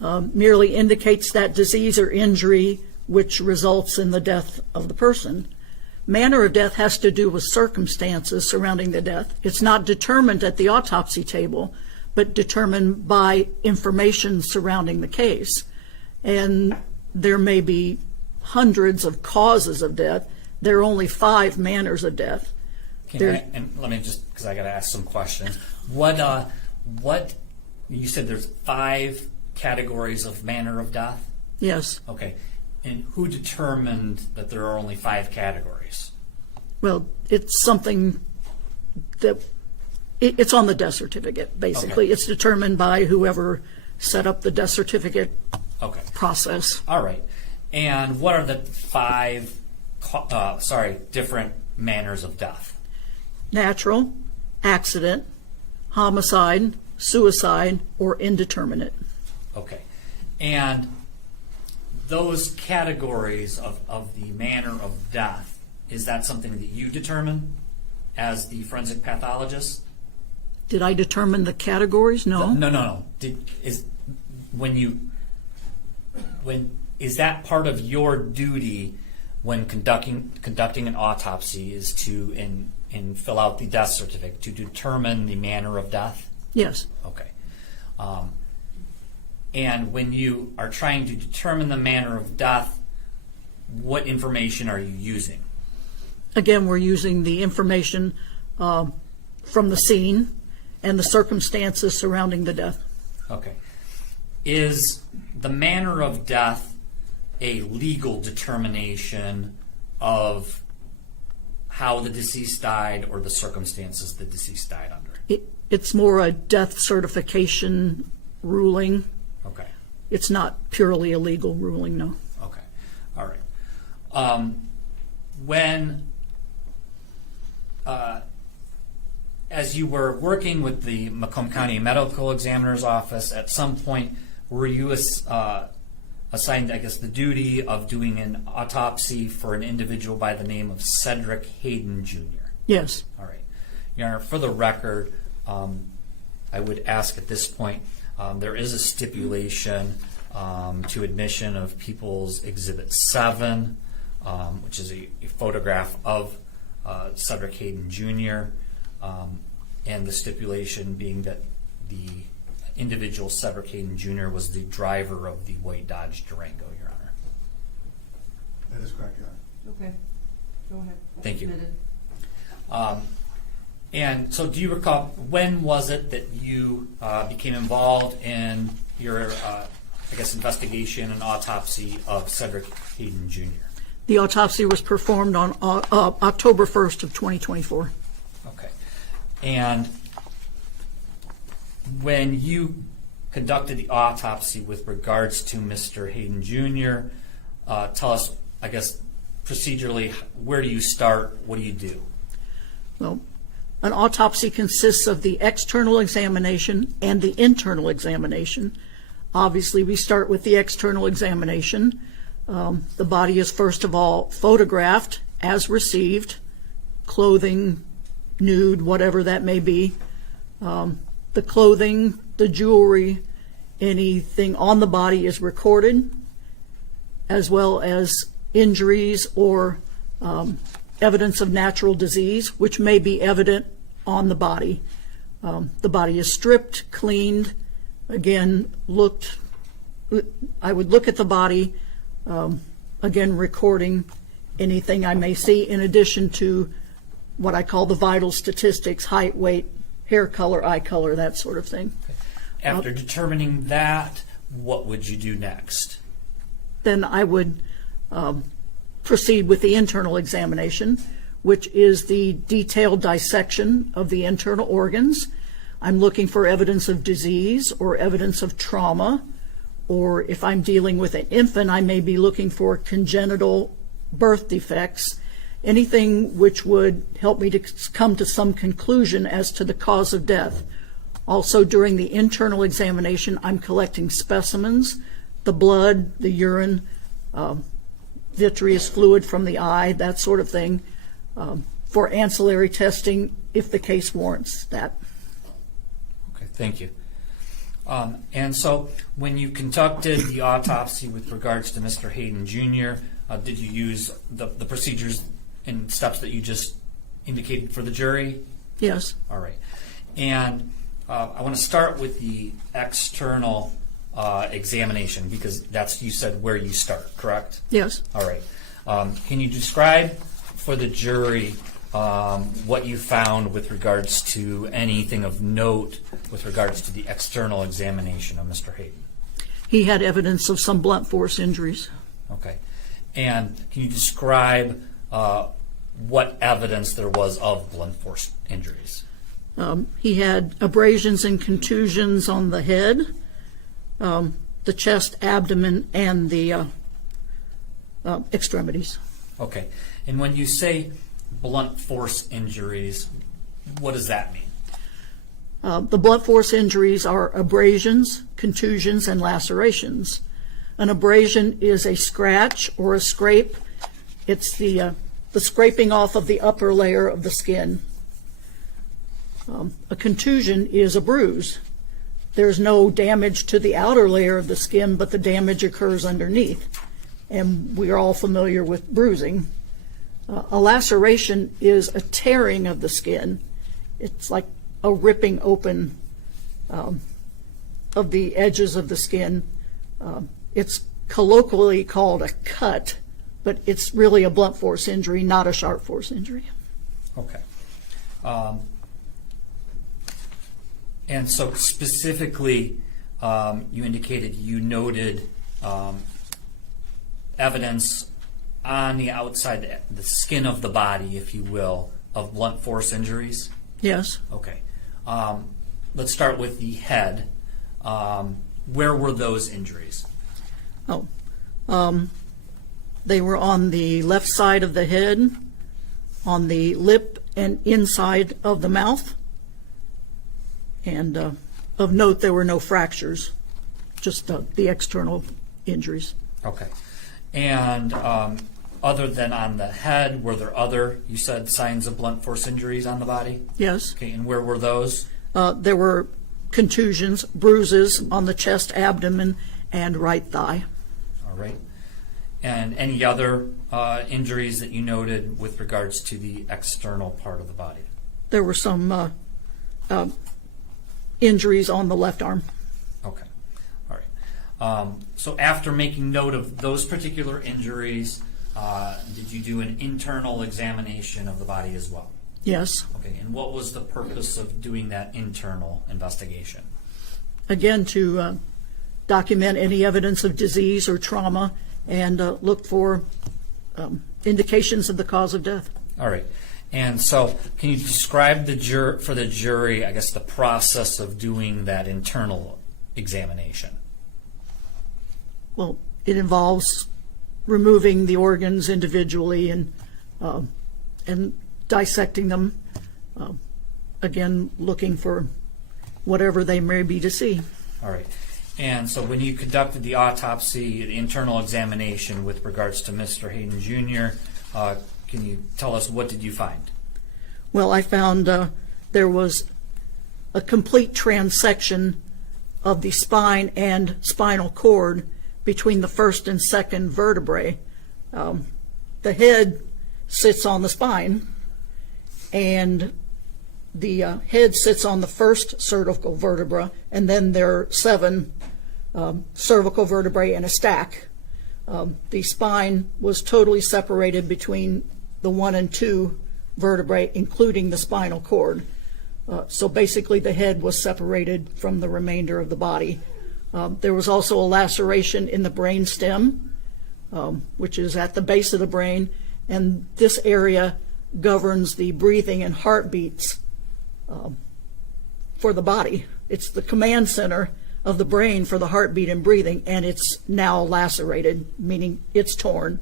merely indicates that disease or injury which results in the death of the person. Manner of death has to do with circumstances surrounding the death. It's not determined at the autopsy table, but determined by information surrounding the case. And there may be hundreds of causes of death. There are only 5 manners of death. And let me just, because I got to ask some questions. What you said there's 5 categories of manner of death? Yes. Okay. And who determined that there are only 5 categories? Well, it's something that, it's on the death certificate, basically. Okay. It's determined by whoever set up the death certificate Okay. process. All right. And what are the 5 different manners of death? Natural, accident, homicide, suicide, or indeterminate. Okay. And those categories of the manner of death, is that something that you determine as the forensic pathologist? Did I determine the categories? No. No. Is that part of your duty when conducting an autopsy is to and fill out the death certificate to determine the manner of death? Yes. Okay. And when you are trying to determine the manner of death, what information are you using? Again, we're using the information from the scene and the circumstances surrounding the death. Okay. Is the manner of death a legal determination of how the deceased died or the circumstances the deceased died under? It's more a death certification ruling. Okay. It's not purely a legal ruling, no. Okay. All right. As you were working with the Macomb County Medical Examiner's Office, at some point were you assigned, I guess, the duty of doing an autopsy for an individual by the name of Cedric Hayden Jr.? Yes. All right. Your Honor, for the record, I would ask at this point, there is a stipulation to admission of People's Exhibit 7, which is a photograph of Cedric Hayden Jr., and the stipulation being that the individual Cedric Hayden Jr. was the driver of the white Dodge Durango, Your Honor. That is correct, Your Honor. Okay, go ahead. Thank you. Submitted. And so do you recall, when was it that you became involved in your, investigation and autopsy of Cedric Hayden Jr.? The autopsy was performed on October 1st of 2024. Okay. And when you conducted the autopsy with regards to Mr. Hayden Jr., tell us, I guess, procedurally, where do you start? What do you do? Well, an autopsy consists of the external examination and the internal examination. Obviously, we start with the external examination. The body is first of all photographed as received, clothing, nude, whatever that may be. The clothing, the jewelry, anything on the body is recorded, as well as injuries or evidence of natural disease, which may be evident on the body. The body is stripped, cleaned, again, I would look at the body, again, recording anything I may see, in addition to what I call the vital statistics: height, weight, hair color, eye color, that sort of thing. After determining that, what would you do next? Then I would proceed with the internal examination, which is the detailed dissection of the internal organs. I'm looking for evidence of disease or evidence of trauma, or if I'm dealing with an infant, I may be looking for congenital birth defects, anything which would help me to come to some conclusion as to the cause of death. Also, during the internal examination, I'm collecting specimens, the blood, the urine, vitreous fluid from the eye, that sort of thing, for ancillary testing if the case warrants that. Okay, thank you. And so when you conducted the autopsy with regards to Mr. Hayden Jr., did you use the procedures and steps that you just indicated for the jury? Yes. All right. And I want to start with the external examination, because that's, you said, where you start, correct? Yes. All right. Can you describe for the jury what you found with regards to anything of note with regards to the external examination of Mr. Hayden. He had evidence of some blunt force injuries. Okay. And can you describe what evidence there was of blunt force injuries? He had abrasions and contusions on the head, the chest, abdomen, and the extremities. Okay. And when you say blunt force injuries, what does that mean? The blunt force injuries are abrasions, contusions, and lacerations. An abrasion is a scratch or a scrape. It's the scraping off of the upper layer of the skin. A contusion is a bruise. There's no damage to the outer layer of the skin, but the damage occurs underneath. And we are all familiar with bruising. A laceration is a tearing of the skin. It's like a ripping open of the edges of the skin. It's colloquially called a cut, but it's really a blunt force injury, not a sharp force injury. Okay. And so specifically, you indicated you noted evidence on the outside, the skin of the body, if you will, of blunt force injuries? Yes. Okay. Let's start with the head. Where were those injuries? They were on the left side of the head, on the lip and inside of the mouth. And of note, there were no fractures, just the external injuries. Okay. And other than on the head, were there other, you said, signs of blunt force injuries on the body? Yes. Okay. And where were those? There were contusions, bruises on the chest, abdomen, and right thigh. All right. And any other injuries that you noted with regards to the external part of the body? There were some injuries on the left arm. Okay. All right. So after making note of those particular injuries, did you do an internal examination of the body as well? Yes. Okay. And what was the purpose of doing that internal investigation? Again, to document any evidence of disease or trauma and look for indications of the cause of death. All right. And so can you describe for the jury, I guess, the process of doing that internal examination? Well, it involves removing the organs individually and dissecting them. Again, looking for whatever they may be to see. All right. And so when you conducted the autopsy, the internal examination with regards to Mr. Hayden Jr., can you tell us what did you find? Well, I found there was a complete transection of the spine and spinal cord between the first and second vertebrae. The head sits on the spine, and the head sits on the first cervical vertebra, and then there are 7 cervical vertebrae in a stack. The spine was totally separated between the 1 and 2 vertebrae, including the spinal cord. So basically the head was separated from the remainder of the body. There was also a laceration in the brain stem, which is at the base of the brain, and this area governs the breathing and heartbeats for the body. It's the command center of the brain for the heartbeat and breathing, and it's now lacerated, meaning it's torn.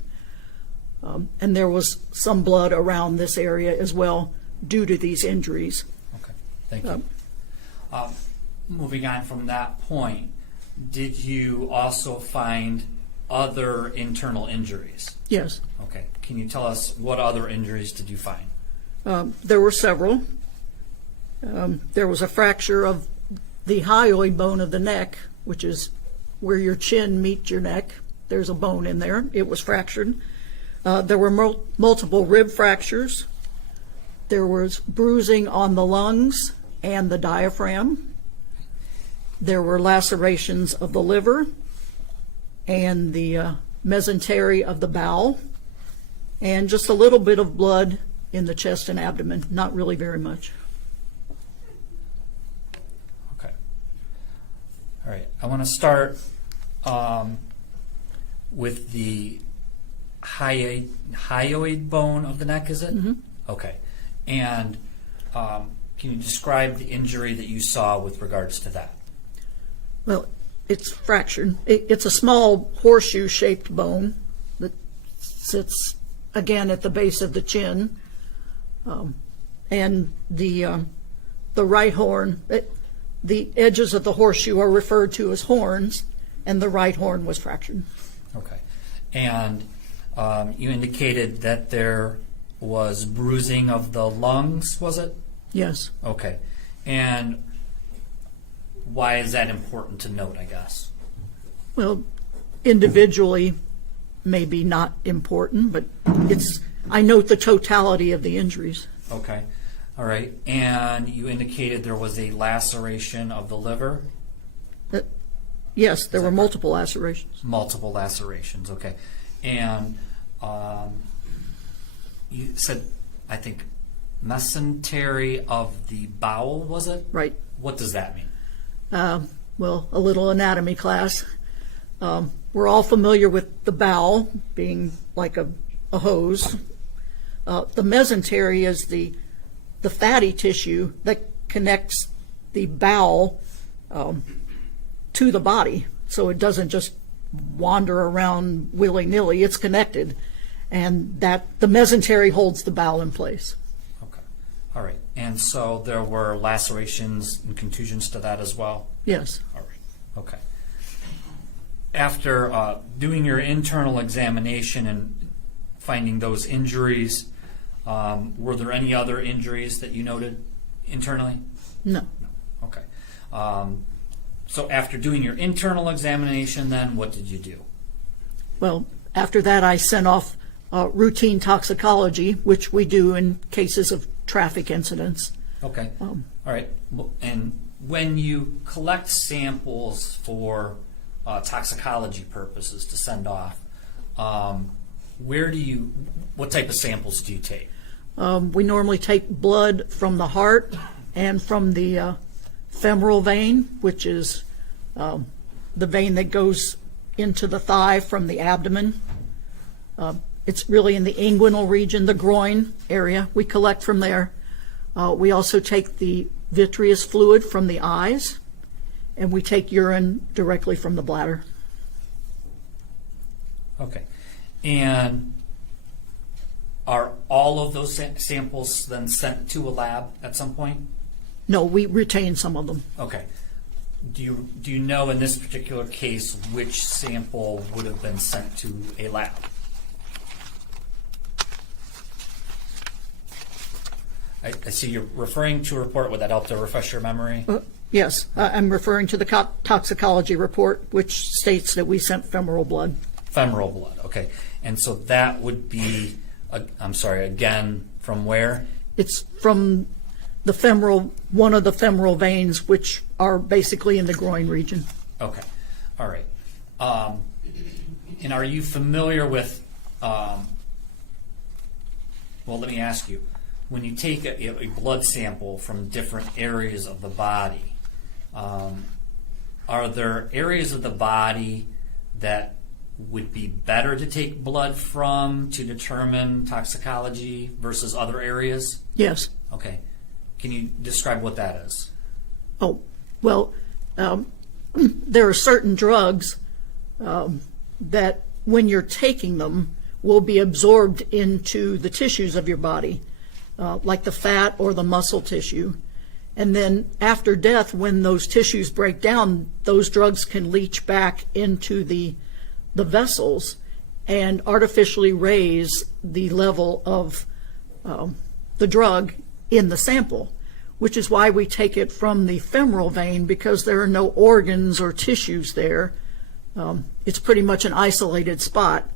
And there was some blood around this area as well due to these injuries. Okay, thank you. Moving on from that point, did you also find other internal injuries? Yes. Okay, can you tell us what other injuries did you find? There were several. There was a fracture of the hyoid bone of the neck, which is where your chin meets your neck. There's a bone in there. It was fractured. There were multiple rib fractures. There was bruising on the lungs and the diaphragm. There were lacerations of the liver and the mesentery of the bowel, and just a little bit of blood in the chest and abdomen, not really very much. Okay. All right. I want to start with the hyoid bone of the neck, is it? Mm-hmm. Okay. And can you describe the injury that you saw with regards to that? Well, it's fractured. It's a small horseshoe-shaped bone that sits, again, at the base of the chin. And the right horn, the edges of the horseshoe are referred to as horns, and the right horn was fractured. Okay. And you indicated that there was bruising of the lungs, was it? Yes. Okay. And why is that important to note, I guess? Well, individually, maybe not important, but I note the totality of the injuries. Okay. All right. And you indicated there was a laceration of the liver? Yes, there were multiple lacerations. Multiple lacerations, okay. And you said, I think, mesentery of the bowel, was it? Right. What does that mean? Well, a little anatomy class. We're all familiar with the bowel being like a hose. The mesentery is the fatty tissue that connects the bowel to the body, so it doesn't just wander around willy-nilly. It's connected, and that the mesentery holds the bowel in place. Okay. All right. And so there were lacerations and contusions to that as well? Yes. All right. Okay. After doing your internal examination and finding those injuries, were there any other injuries that you noted internally? No. Okay. So after doing your internal examination, then what did you do? Well, after that, I sent off routine toxicology, which we do in cases of traffic incidents. Okay. All right. And when you collect samples for toxicology purposes to send off, what type of samples do you take? We normally take blood from the heart and from the femoral vein, which is the vein that goes into the thigh from the abdomen. It's really in the inguinal region, the groin area. We collect from there. We also take the vitreous fluid from the eyes, and we take urine directly from the bladder. Okay. And are all of those samples then sent to a lab at some point? No, we retain some of them. Okay. Do you know in this particular case which sample would have been sent to a lab? I see you're referring to a report. Would that help to refresh your memory? Yes, I'm referring to the toxicology report, which states that we sent femoral blood. Femoral blood, okay. And so that would be, I'm sorry, again, from where? It's from the one of the femoral veins, which are basically in the groin region. Okay, all right. And are you familiar with, well, let me ask you, when you take a blood sample from different areas of the body, are there areas of the body that would be better to take blood from to determine toxicology versus other areas? Yes. Okay. Can you describe what that is? Oh, well, there are certain drugs that when you're taking them will be absorbed into the tissues of your body, like the fat or the muscle tissue. And then after death, when those tissues break down, those drugs can leach back into the vessels and artificially raise the level of the drug in the sample, which is why we take it from the femoral vein, because there are no organs or tissues there. It's pretty much an isolated spot,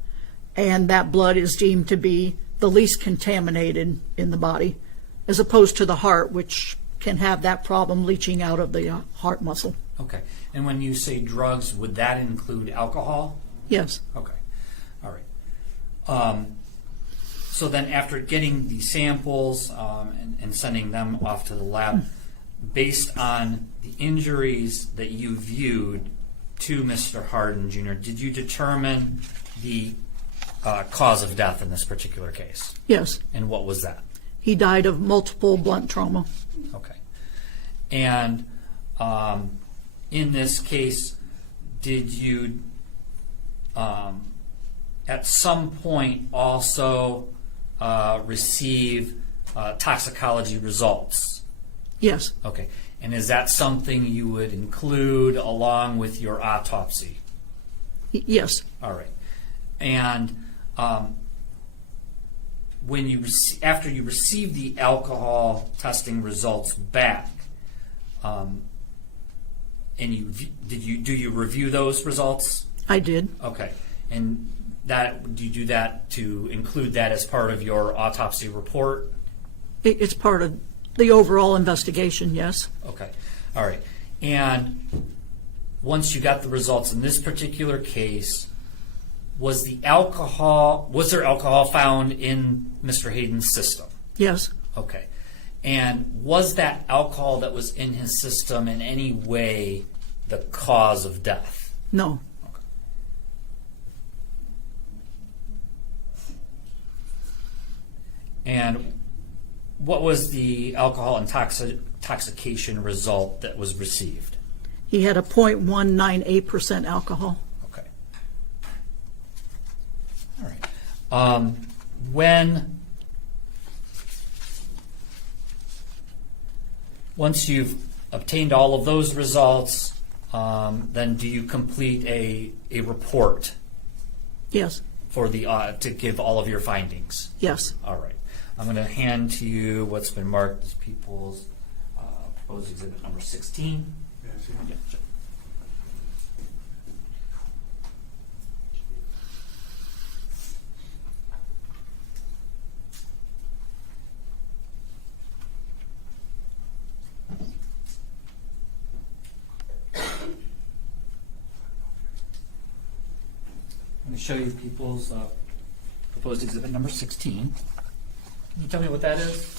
and that blood is deemed to be the least contaminated in the body, as opposed to the heart, which can have that problem leaching out of the heart muscle. Okay. And when you say drugs, would that include alcohol? Yes. Okay. All right. So then after getting the samples and sending them off to the lab, based on the injuries that you viewed to Mr. Hardin Jr., did you determine the cause of death in this particular case? Yes. And what was that? He died of multiple blunt trauma. Okay. And in this case, did you at some point also receive toxicology results? Yes. Okay. And is that something you would include along with your autopsy? Yes. All right. And when you after you receive the alcohol testing results back, and do you review those results? I did. Okay. And do you do that to include that as part of your autopsy report? It's part of the overall investigation, yes. Okay. All right. And once you got the results in this particular case, was there alcohol found in Mr. Hayden's system? Yes. Okay. And was that alcohol that was in his system in any way the cause of death? No. And what was the alcohol intoxication result that was received? He had a 0.198% alcohol. Okay. All right. Once you've obtained all of those results, then do you complete a report Yes. for to give all of your findings? Yes. All right. I'm going to hand to you what's been marked as people's proposed exhibit number 16. Yeah, sure. I'm going to show you people's proposed exhibit number 16. Can you tell me what that is?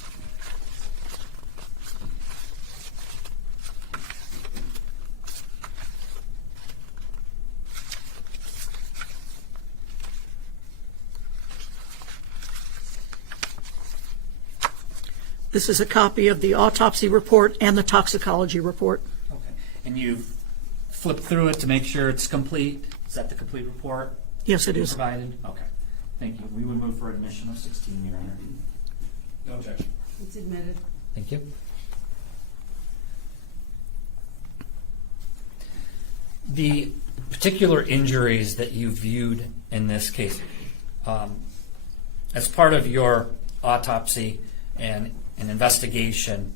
This is a copy of the autopsy report and the toxicology report. Okay. And you've flipped through it to make sure it's complete? Is that the complete report Yes, it is. provided? Okay. Thank you. We would move for admission of 16, Your Honor. No objection. It's admitted. Thank you. The particular injuries that you viewed in this case, as part of your autopsy and an investigation,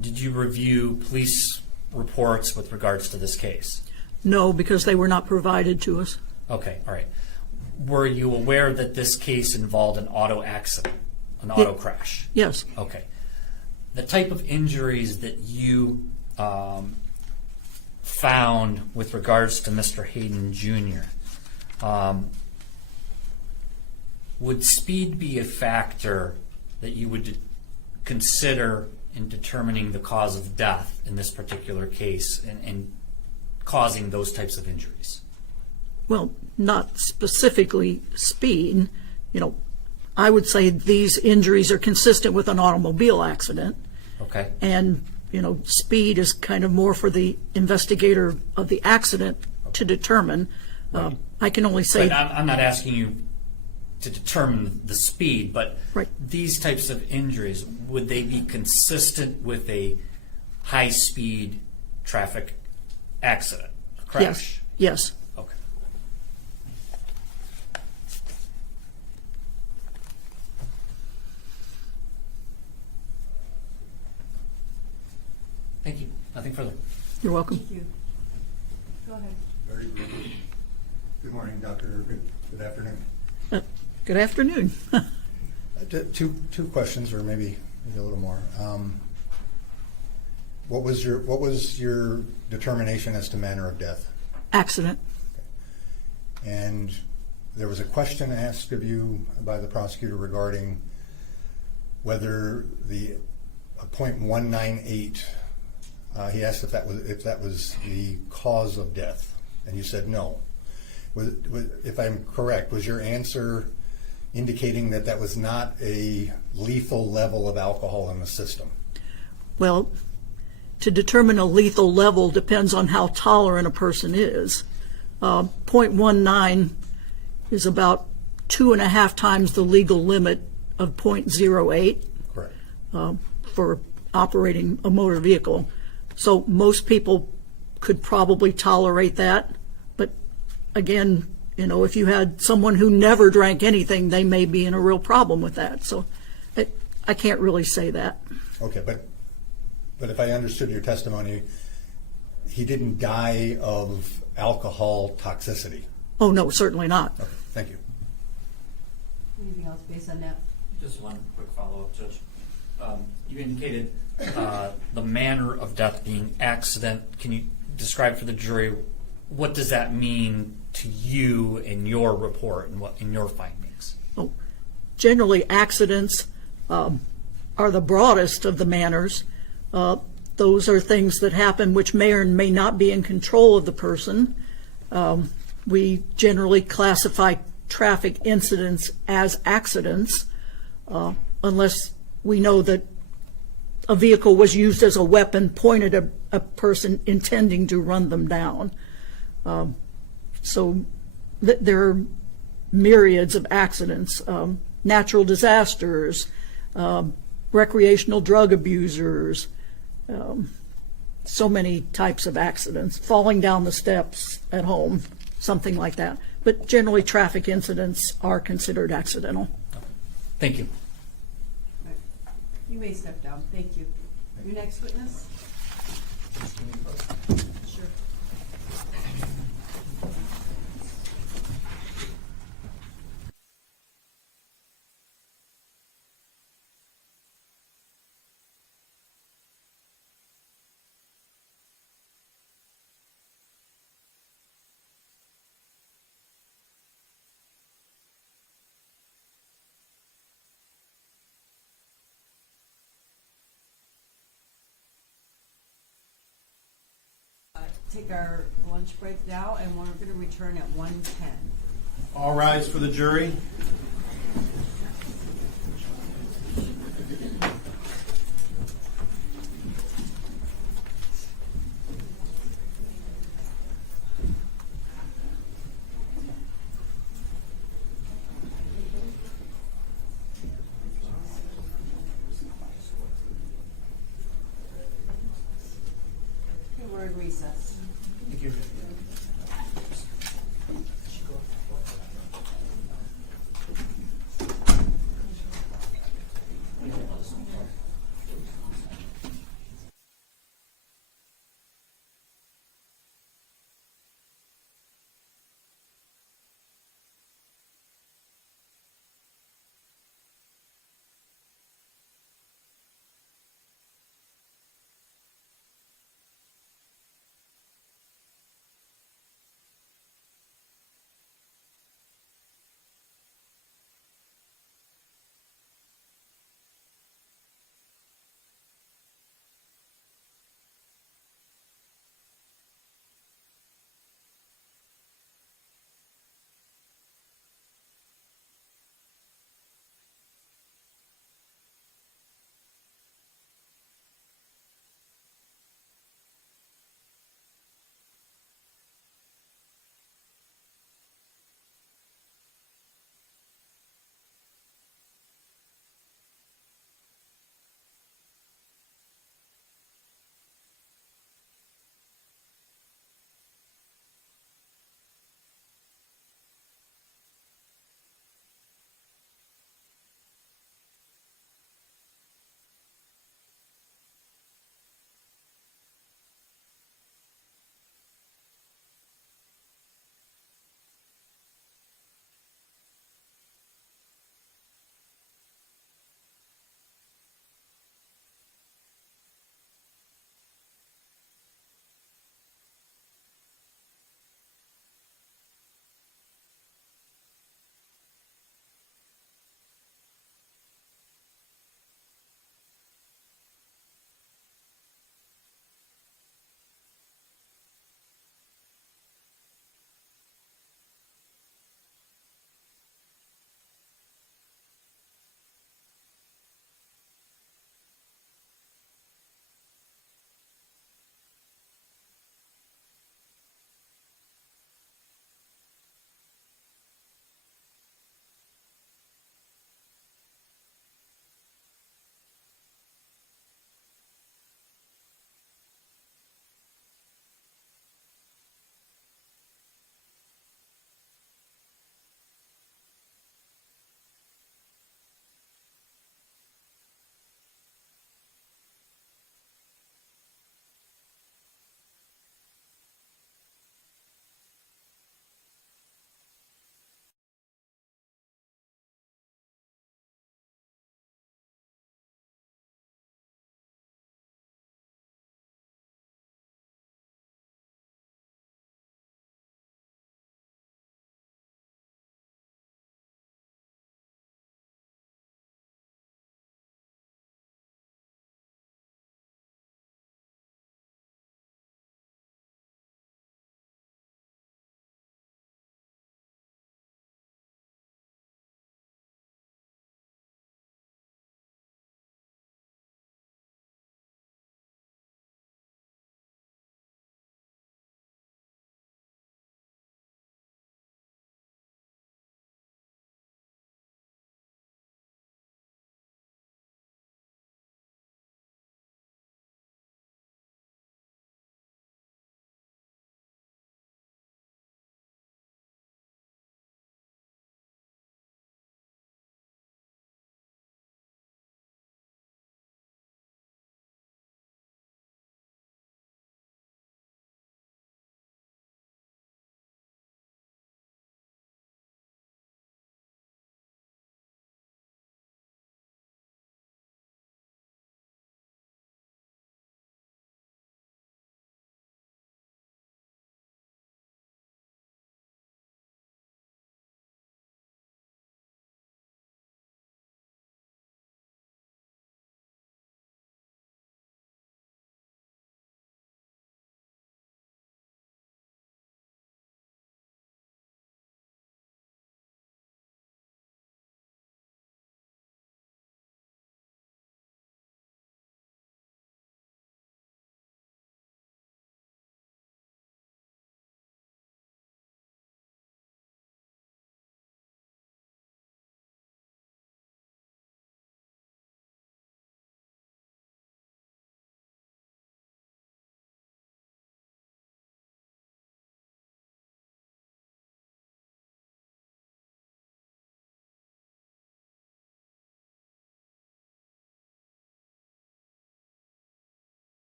did you review police reports with regards to this case? No, because they were not provided to us. Okay, all right. Were you aware that this case involved an auto accident, an auto crash? Yes. Okay. The type of injuries that you found with regards to Mr. Hayden Jr., would speed be a factor that you would consider in determining the cause of death in this particular case and causing those types of injuries? Well, not specifically speed. You know, I would say these injuries are consistent with an automobile accident. Okay. And, you know, speed is kind of more for the investigator of the accident to determine. I can only say. But I'm not asking you to determine the speed, but Right. these types of injuries, would they be consistent with a high-speed traffic accident, crash? Yes. Yes. Okay. Thank you. Nothing further. You're welcome. Thank you. Go ahead. Very good. Good morning, Doctor. Good afternoon. Good afternoon. Two questions, or maybe a little more. What was your determination as to manner of death? Accident. And There was a question asked of you by the prosecutor regarding whether the .198, he asked if that was the cause of death, and you said no. If I'm correct, was your answer indicating that that was not a lethal level of alcohol in the system? Well, to determine a lethal level depends on how tolerant a person is. 0.19 is about 2.5 times the legal limit of 0.08 Correct. for operating a motor vehicle. So most people could probably tolerate that. But again, if you had someone who never drank anything, they may be in a real problem with that. So I can't really say that. Okay, but if I understood your testimony, he didn't die of alcohol toxicity. Oh, no, certainly not. Okay, thank you. Anything else based on that? Just one quick follow-up, Judge. You indicated the manner of death being accident. Can you describe for the jury what does that mean to you in your report and what in your findings? Oh, generally, accidents are the broadest of the manners. Those are things that happen which may or may not be in control of the person. We generally classify traffic incidents as accidents unless we know that a vehicle was used as a weapon pointed at a person intending to run them down. So there are myriads of accidents, natural disasters, recreational drug abusers, so many types of accidents, falling down the steps at home, something like that. But generally, traffic incidents are considered accidental. Thank you. Right. You may step down. Thank you. Your next witness? Sure. Take our lunch break now, and we're going to return at 1:10. All rise for the jury. Okay, we're in recess. Thank you.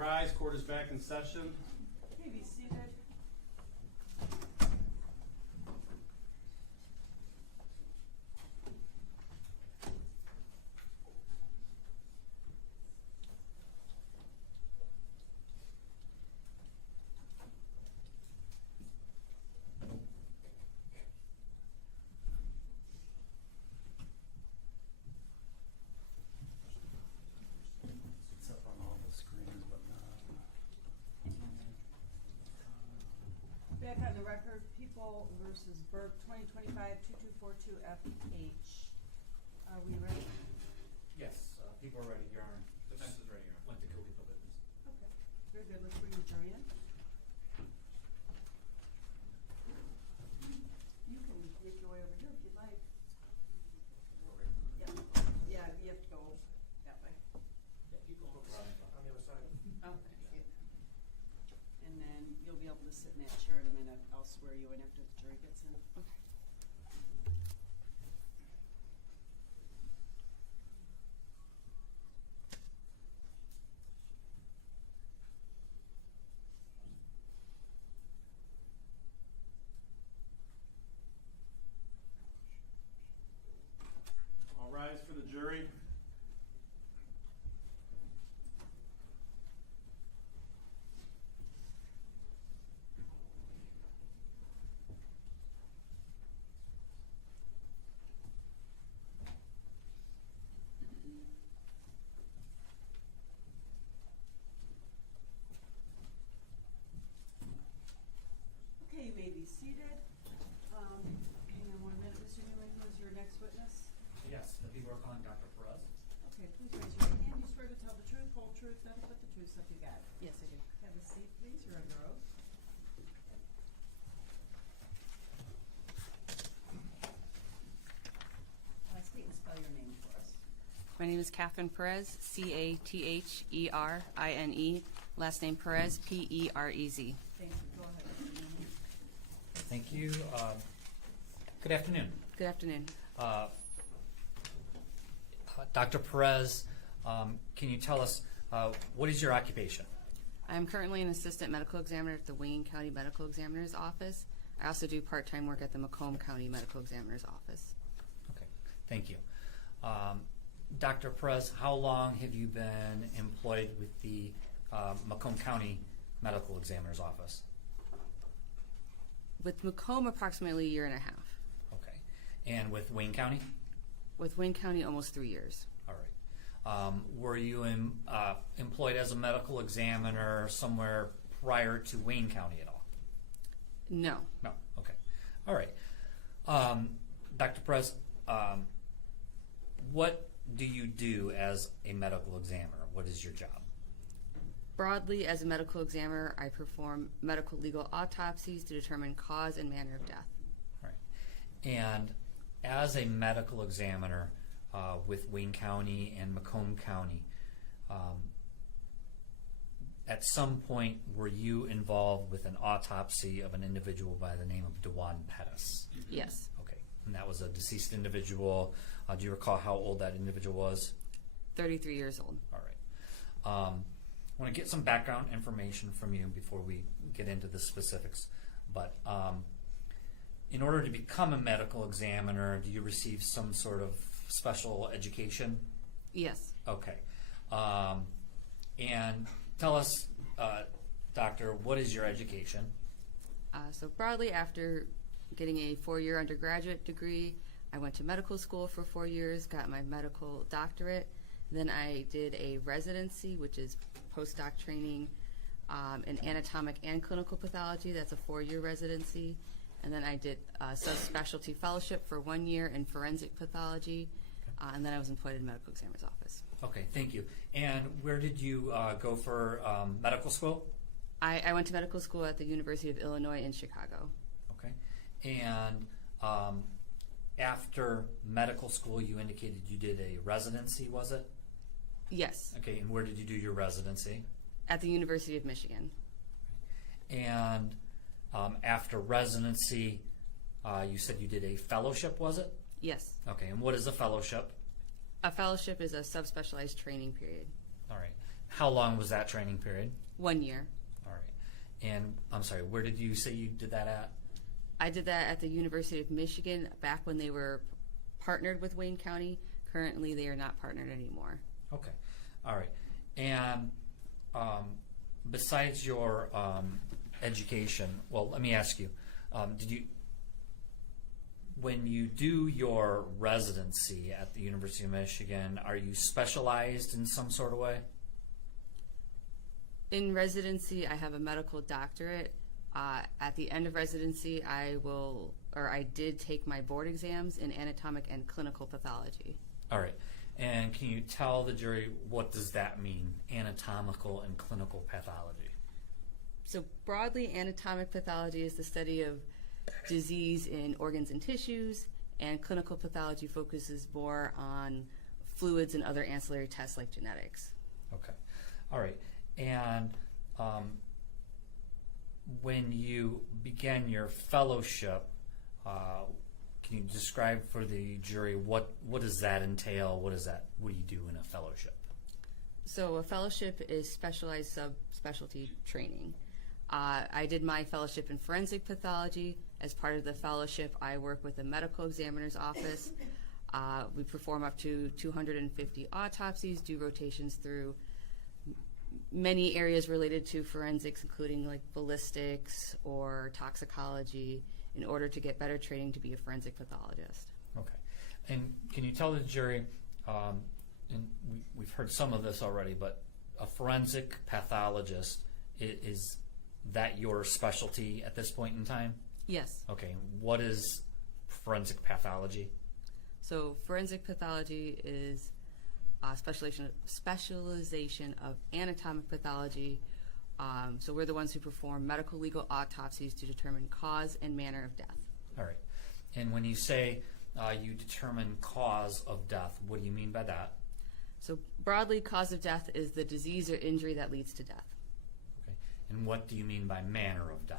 rise, court is back in session. Okay, be seated. It's up on all the screens, but Back on the record, People versus Burke, 2025-2242 FH. Are we ready? Yes, people are ready, Your Honor. Defense is ready, Your Honor. Went to co-be witness. Okay, very good. Let's bring the jury in. You can make your way over here if you'd like. Yeah, yeah, you have to go that way. On the other side. Okay. And then you'll be able to sit in that chair in a minute. I'll swear you in after the jury gets in. Okay. all rise for the jury. Okay, you may be seated. Hang on 1 minute, Mr. Newman, who is your next witness? Yes, the people are calling Dr. Perez. Okay, please raise your right hand. You swear to tell the truth, whole truth, nothing but the truth, so help you God? Yes, I do. Have a seat, please. You're under oath. State and spell your name for us. My name is Catherine Perez, Catherine. Last name Perez, Perez. Thank you. Go ahead, Mr. Newman. Thank you. Good afternoon. Good afternoon. Dr. Perez, can you tell us what is your occupation? I'm currently an assistant medical examiner at the Wayne County Medical Examiner's Office. I also do part-time work at the Macomb County Medical Examiner's Office. Okay, thank you. Dr. Perez, how long have you been employed with the Macomb County Medical Examiner's Office? With Macomb, approximately a year and a half. Okay. And with Wayne County? With Wayne County, almost 3 years. All right. Were you employed as a medical examiner somewhere prior to Wayne County at all? No. No. Okay. All right. Dr. Perez, what do you do as a medical examiner? What is your job? Broadly, as a medical examiner, I perform medical legal autopsies to determine cause and manner of death. All right. And as a medical examiner with Wayne County and Macomb County, at some point were you involved with an autopsy of an individual by the name of Dewan Pettis? Yes. Okay. And that was a deceased individual. Do you recall how old that individual was? 33 years old. All right. I want to get some background information from you before we get into the specifics. But in order to become a medical examiner, do you receive some sort of special education? Yes. Okay. And tell us, Doctor, what is your education? So broadly, after getting a 4-year undergraduate degree, I went to medical school for 4 years, got my medical doctorate. Then I did a residency, which is postdoc training in anatomic and clinical pathology. That's a 4-year residency. And then I did a subspecialty fellowship for 1 year in forensic pathology. And then I was employed in the medical examiner's office. Okay, thank you. And where did you go for medical school? I went to medical school at the University of Illinois in Chicago. Okay. And after medical school, you indicated you did a residency, was it? Yes. Okay, and where did you do your residency? At the University of Michigan. And after residency, you said you did a fellowship, was it? Yes. Okay, and what is a fellowship? A fellowship is a subspecialized training period. All right. How long was that training period? 1 year. All right. And I'm sorry, where did you say you did that at? I did that at the University of Michigan back when they were partnered with Wayne County. Currently, they are not partnered anymore. Okay. All right. And besides your education, well, let me ask you, when you do your residency at the University of Michigan, are you specialized in some sort of way? In residency, I have a medical doctorate. At the end of residency, I did take my board exams in anatomic and clinical pathology. All right. And can you tell the jury what does that mean, anatomical and clinical pathology? So broadly, anatomic pathology is the study of disease in organs and tissues, and clinical pathology focuses more on fluids and other ancillary tests like genetics. Okay. All right. And when you began your fellowship, can you describe for the jury what does that entail? What do you do in a fellowship? So a fellowship is specialized subspecialty training. I did my fellowship in forensic pathology. As part of the fellowship, I work with the medical examiner's office. We perform up to 250 autopsies, do rotations through many areas related to forensics, including like ballistics or toxicology, in order to get better training to be a forensic pathologist. Okay. And can you tell the jury, and we've heard some of this already, but a forensic pathologist, is that your specialty at this point in time? Yes. Okay. What is forensic pathology? So forensic pathology is a specialization of anatomic pathology. So we're the ones who perform medical legal autopsies to determine cause and manner of death. All right. And when you say you determine cause of death, what do you mean by that? So broadly, cause of death is the disease or injury that leads to death. Okay. And what do you mean by manner of death?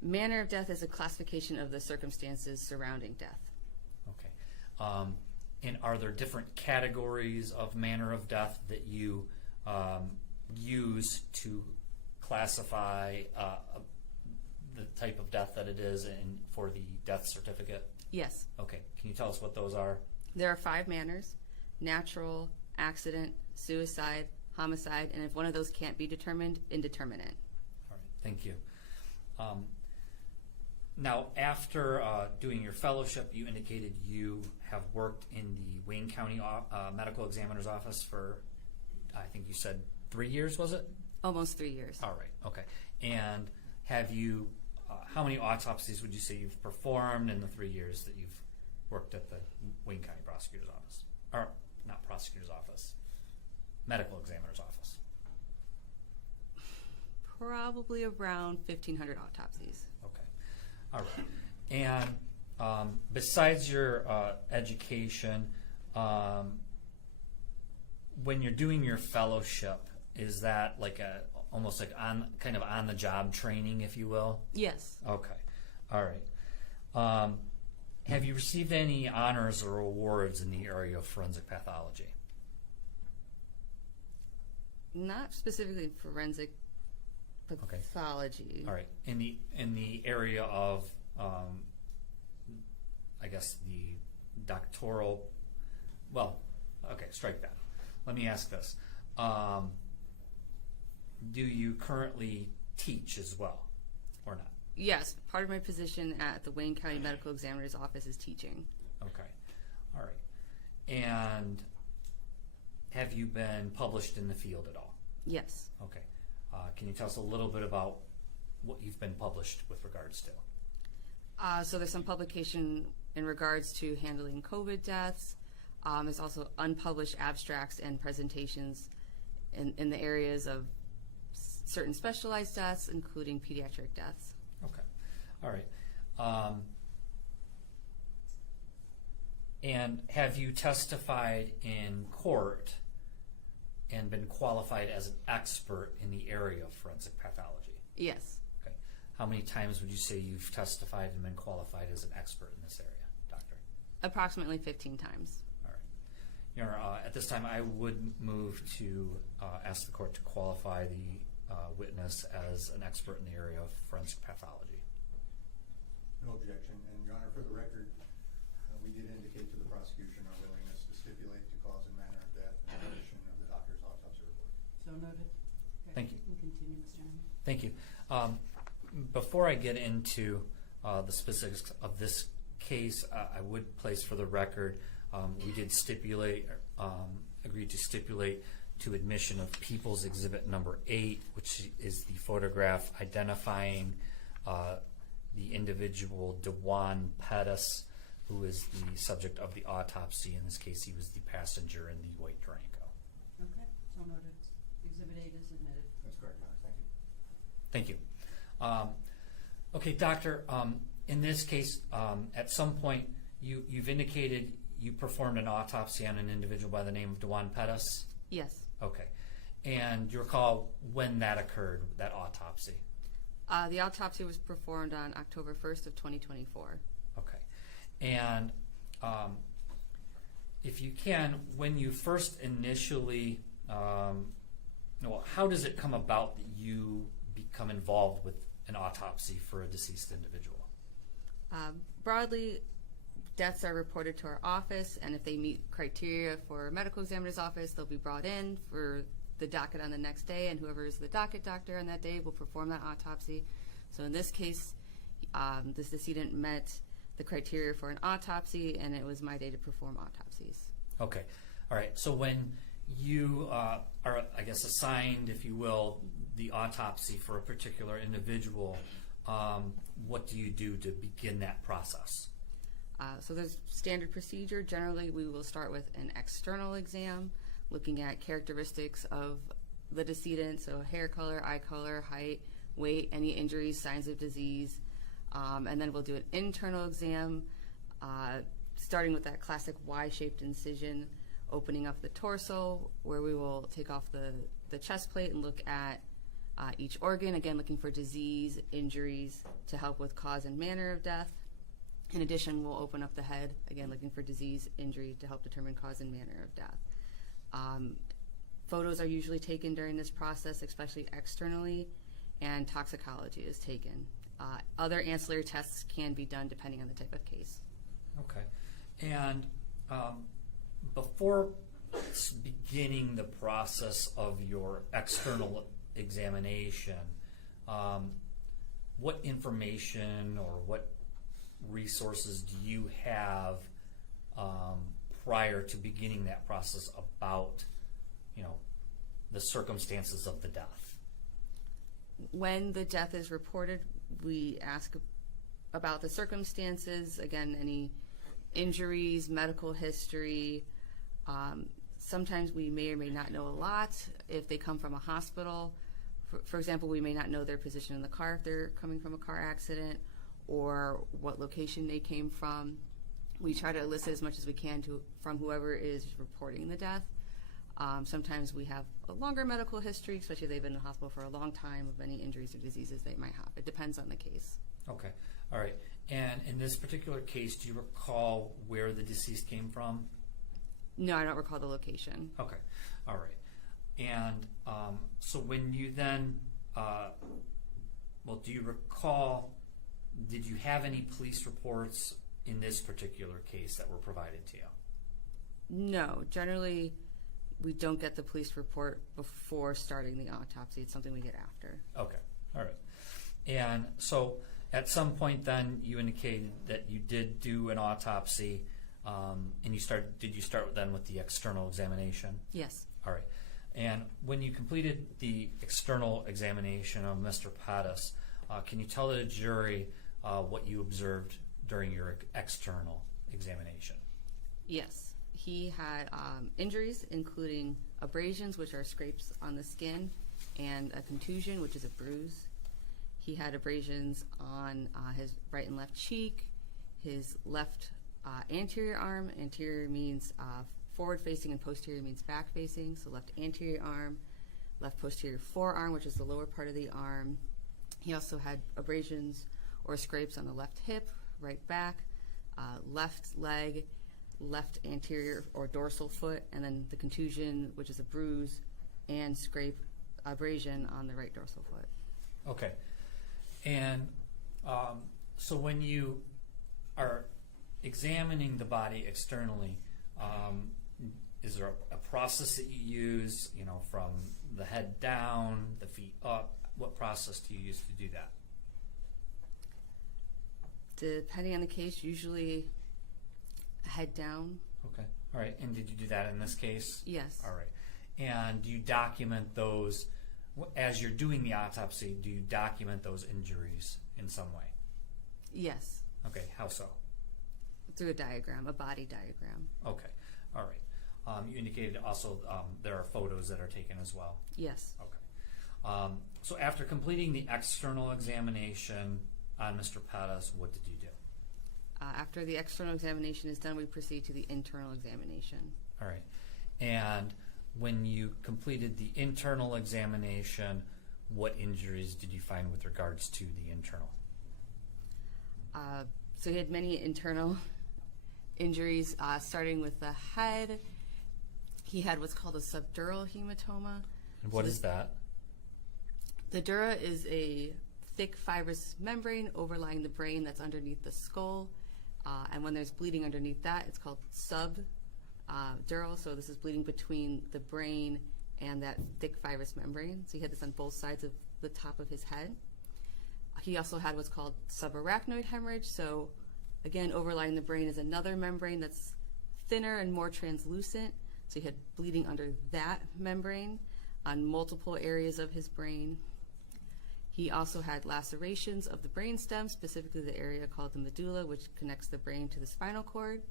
Manner of death is a classification of the circumstances surrounding death. Okay. And are there different categories of manner of death that you use to classify the type of death that it is for the death certificate? Yes. Okay. Can you tell us what those are? There are 5 manners: natural, accident, suicide, homicide, and if one of those can't be determined, indeterminate. All right. Thank you. Now, after doing your fellowship, you indicated you have worked in the Wayne County Medical Examiner's Office for, I think you said 3 years, was it? Almost 3 years. All right, okay. And have you, how many autopsies would you say you've performed in the 3 years that you've worked at the Wayne County Prosecutor's Office? Or, not Prosecutor's Office, Medical Examiner's Office? Probably around 1,500 autopsies. Okay. All right. And besides your education, when you're doing your fellowship, is that like almost like kind of on the job training, if you will? Yes. Okay. All right. Have you received any honors or awards in the area of forensic pathology? Not specifically forensic pathology. All right. In the area of, I guess the doctoral. Well, okay. Strike that. Let me ask this: do you currently teach as well, or not? Yes. Part of my position at the Wayne County Medical Examiner's Office is teaching. Okay. All right. And have you been published in the field at all? Yes. Okay. Can you tell us a little bit about what you've been published with regards to? So there's some publication in regards to handling COVID deaths. There's also unpublished abstracts and presentations in the areas of certain specialized deaths, including pediatric deaths. Okay. All right. And have you testified in court and been qualified as an expert in the area of forensic pathology? Yes. Okay. How many times would you say you've testified and been qualified as an expert in this area, doctor? Approximately 15 times. All right. Your Honor, at this time, I would move to ask the court to qualify the witness as an expert in the area of forensic pathology. No objection. And Your Honor, for the record, we did indicate to the prosecution our willingness to stipulate the cause and manner of death and condition of the doctor's autopsy report. So noted. Okay, Thank you. can continue, Mr. Chairman. Thank you. Before I get into the specifics of this case, I would place for the record, we did stipulate, agreed to stipulate to admission of People's Exhibit Number 8, which is the photograph identifying the individual DeJuan Pettis, who is the subject of the autopsy. In this case, he was the passenger in the white Durango. Okay, so noted. Exhibit 8 is admitted. That's correct, Your Honor. Thank you. Thank you. Okay, doctor, in this case, at some point, you've indicated you performed an autopsy on an individual by the name of DeJuan Pettis? Yes. Okay. And you recall when that occurred, that autopsy? The autopsy was performed on October 1st of 2024. Okay. And if you can, when you first initially, how does it come about that you become involved with an autopsy for a deceased individual? Broadly, deaths are reported to our office, and if they meet criteria for a medical examiner's office, they'll be brought in for the docket on the next day, and whoever is the docket doctor on that day will perform that autopsy. So in this case, this decedent met the criteria for an autopsy, and it was my day to perform autopsies. Okay. All right. So when you are, I guess, assigned, if you will, the autopsy for a particular individual, what do you do to begin that process? So there's standard procedure. Generally, we will start with an external exam, looking at characteristics of the decedent, so hair color, eye color, height, weight, any injuries, signs of disease. And then we'll do an internal exam, starting with that classic Y-shaped incision, opening up the torso, where we will take off the chest plate and look at each organ, again looking for disease, injuries to help with cause and manner of death. In addition, we'll open up the head, again looking for disease, injury to help determine cause and manner of death. Photos are usually taken during this process, especially externally, and toxicology is taken. Other ancillary tests can be done depending on the type of case. Okay. And before beginning the process of your external examination, what information or what resources do you have prior to beginning that process about, the circumstances of the death? When the death is reported, we ask about the circumstances, again, any injuries, medical history. Sometimes we may or may not know a lot if they come from a hospital. For example, we may not know their position in the car if they're coming from a car accident, or what location they came from. We try to elicit as much as we can from whoever is reporting the death. Sometimes we have a longer medical history, especially if they've been in the hospital for a long time, of any injuries or diseases they might have. It depends on the case. Okay. All right. And in this particular case, do you recall where the deceased came from? No, I don't recall the location. Okay. All right. And so when you then, do you recall, did you have any police reports in this particular case that were provided to you? No. Generally, we don't get the police report before starting the autopsy. It's something we get after. Okay. All right. And so at some point then you indicated that you did do an autopsy, and did you start then with the external examination? Yes. All right. And when you completed the external examination of Mr. Pettis, can you tell the jury what you observed during your external examination? Yes. He had injuries, including abrasions, which are scrapes on the skin, and a contusion, which is a bruise. He had abrasions on his right and left cheek, his left anterior arm. Anterior means forward-facing, and posterior means back-facing. So left anterior arm, left posterior forearm, which is the lower part of the arm. He also had abrasions or scrapes on the left hip, right back, left leg, left anterior or dorsal foot, and then the contusion, which is a bruise and scrape abrasion on the right dorsal foot. Okay. And so when you are examining the body externally, is there a process that you use, from the head down, the feet up? What process do you use to do that? Depending on the case, usually head down. Okay. All right. And did you do that in this case? Yes. All right. And do you document those, as you're doing the autopsy, do you document those injuries in some way? Yes. Okay. How so? Through a diagram, a body diagram. Okay. All right. You indicated also there are photos that are taken as well. Yes. Okay. So after completing the external examination on Mr. Pettis, what did you do? After the external examination is done, we proceed to the internal examination. All right. And when you completed the internal examination, what injuries did you find with regards to the internal? So he had many internal injuries, starting with the head. He had what's called a subdural hematoma. And what is that? The dura is a thick fibrous membrane overlying the brain that's underneath the skull. And when there's bleeding underneath that, it's called subdural. So this is bleeding between the brain and that thick fibrous membrane. So he had this on both sides of the top of his head. He also had what's called subarachnoid hemorrhage. So again, overlying the brain is another membrane that's thinner and more translucent. So he had bleeding under that membrane on multiple areas of his brain. He also had lacerations of the brainstem, specifically the area called the medulla, which connects the brain to the spinal cord.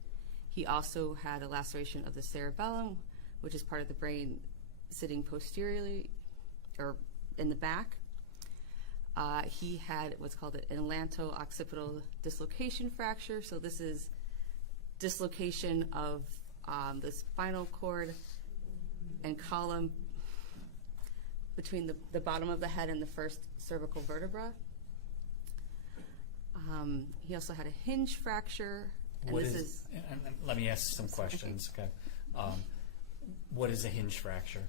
He also had a laceration of the cerebellum, which is part of the brain sitting posteriorly or in the back. He had what's called an atlanto-occipital dislocation fracture. So this is dislocation of the spinal cord and column between the bottom of the head and the first cervical vertebra. He also had a hinge fracture. And let me ask some questions. Okay. What is a hinge fracture?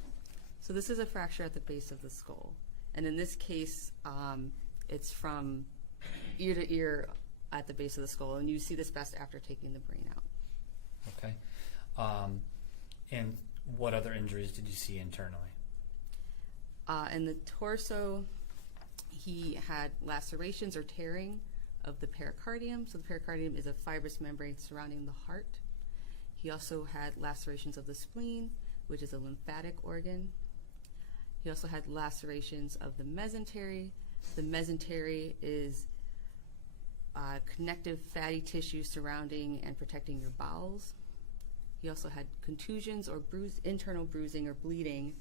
So this is a fracture at the base of the skull. And in this case, it's from ear to ear at the base of the skull. And you see this best after taking the brain out. Okay. And what other injuries did you see internally? In the torso, he had lacerations or tearing of the pericardium. So the pericardium is a fibrous membrane surrounding the heart. He also had lacerations of the spleen, which is a lymphatic organ. He also had lacerations of the mesentery. The mesentery is connective fatty tissue surrounding and protecting your bowels. He also had contusions or internal bruising or bleeding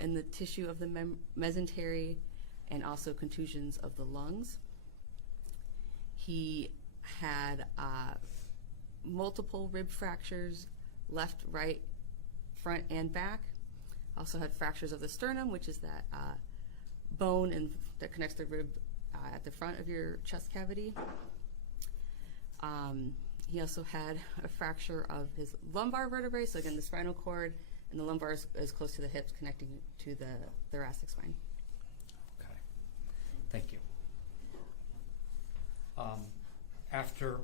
in the tissue of the mesentery, and also contusions of the lungs. He had multiple rib fractures, left, right, front, and back. Also had fractures of the sternum, which is that bone that connects the rib at the front of your chest cavity. He also had a fracture of his lumbar vertebrae. So again, the spinal cord and the lumbar is close to the hips, connecting to the thoracic spine. Okay. Thank you. After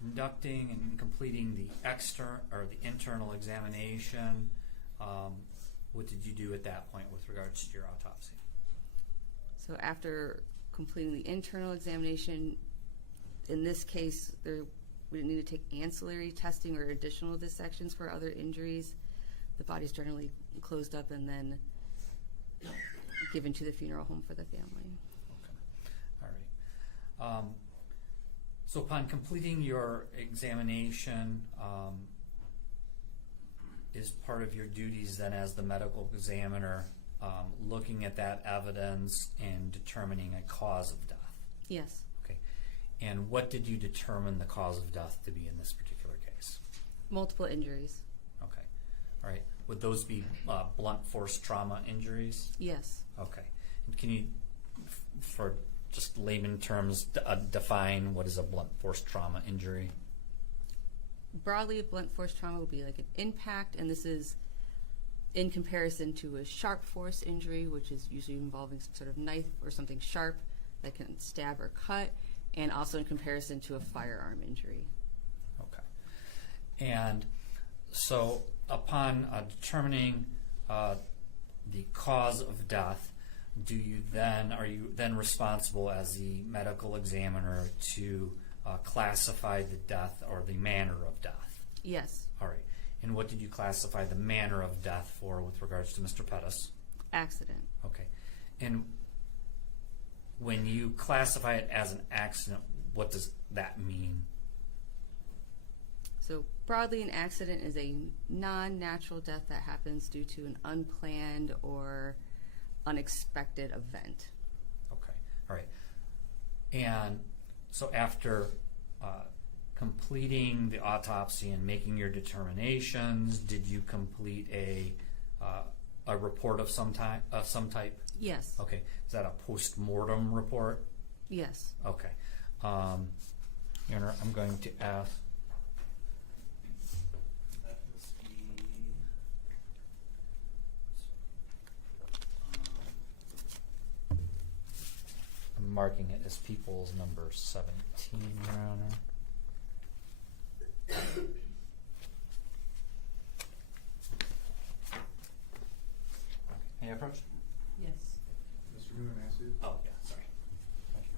conducting and completing the internal examination, what did you do at that point with regards to your autopsy? So after completing the internal examination, in this case, we didn't need to take ancillary testing or additional dissections for other injuries. The body's generally closed up and then given to the funeral home for the family. Okay. All right. So upon completing your examination, is part of your duties then as the medical examiner looking at that evidence and determining a cause of death? Yes. Okay. And what did you determine the cause of death to be in this particular case? Multiple injuries. Okay. All right. Would those be blunt force trauma injuries? Yes. Okay. And can you, for just layman terms, define what is a blunt force trauma injury? broadly, a blunt force trauma would be like an impact, and this is in comparison to a sharp force injury, which is usually involving some sort of knife or something sharp that can stab or cut, and also in comparison to a firearm injury. Okay. And so upon determining the cause of death, are you then responsible as the medical examiner to classify the death or the manner of death? Yes. All right. And what did you classify the manner of death for with regards to Mr. Pettis? Accident. Okay. And when you classify it as an accident, what does that mean? So broadly, an accident is a non-natural death that happens due to an unplanned or unexpected event. Okay. All right. And so after completing the autopsy and making your determinations, did you complete a report of some type? Yes. Okay. Is that a post-mortem report? Yes. Okay. Your Honor, I'm going to ask. I'm marking it as people's number 17, Your Honor. May I approach? Yes. Mr. Newman, may I see it? Oh, yeah, sorry. Thank you.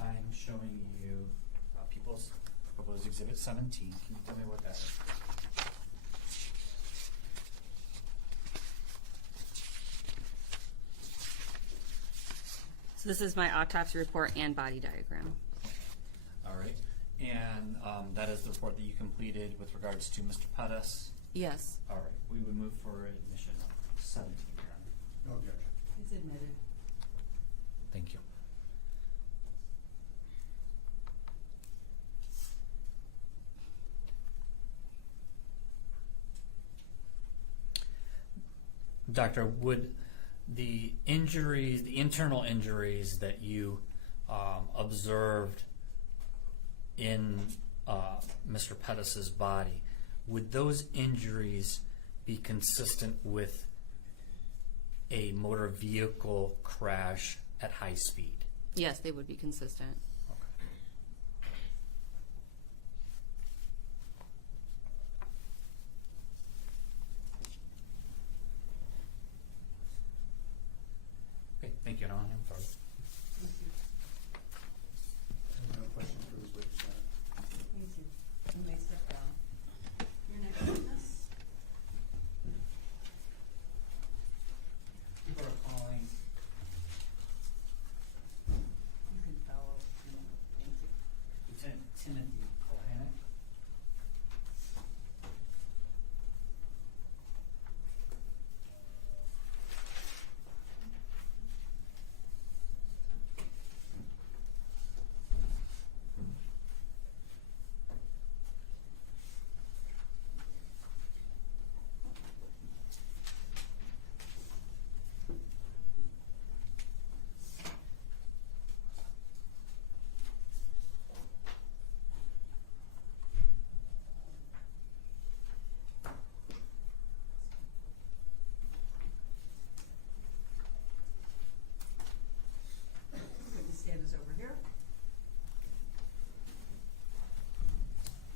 I'm showing you people's proposed exhibit 17. Can you tell me what that is? So this is my autopsy report and body diagram. All right. And that is the report that you completed with regards to Mr. Pettis. Yes. All right. We would move for admission of 17, Your Honor. No objection. He's admitted. Thank you. Doctor, would the injuries, the internal injuries that you observed in Mr. Pettis's body, would those injuries be consistent with a motor vehicle crash at high speed? Yes, they would be consistent. Okay, thank you. No, I'm sorry. No questions for this witness, Your Honor. Thank you. You may step down. Your next witness? People are calling. You can follow. Thank you. Lieutenant Timothy Kohanek. Witness stand is over here.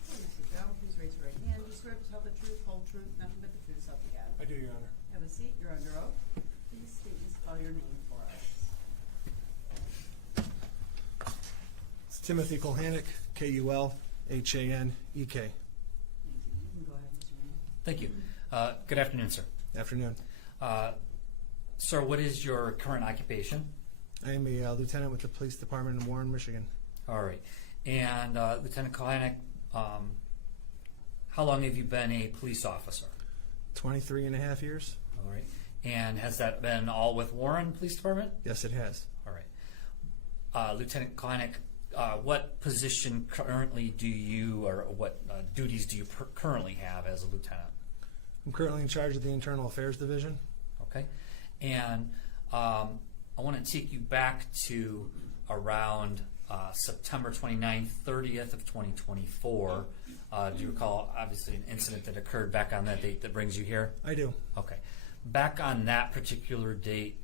Please sit down. Please raise your right hand. You swear to tell the truth, whole truth, nothing but the truth, so help you God. I do, Your Honor. Have a seat. You're under oath. Please state and spell your name for us. It's Timothy Kulhanek, Kulhanek. Thank you. You can go ahead, Mr. Newman. Thank you. Good afternoon, sir. Afternoon. Sir, what is your current occupation? I am a lieutenant with the police department in Warren, Michigan. All right. And Lieutenant Kohanek, how long have you been a police officer? 23 and a half years. All right. And has that been all with Warren Police Department? Yes, it has. All right. Lieutenant Kleinick, what position currently do you, or what duties do you currently have as a lieutenant? I'm currently in charge of the Internal Affairs Division. Okay. And I want to take you back to around September 29th, 30th of 2024. Do you recall, obviously, an incident that occurred back on that date that brings you here? I do. Okay. Back on that particular date,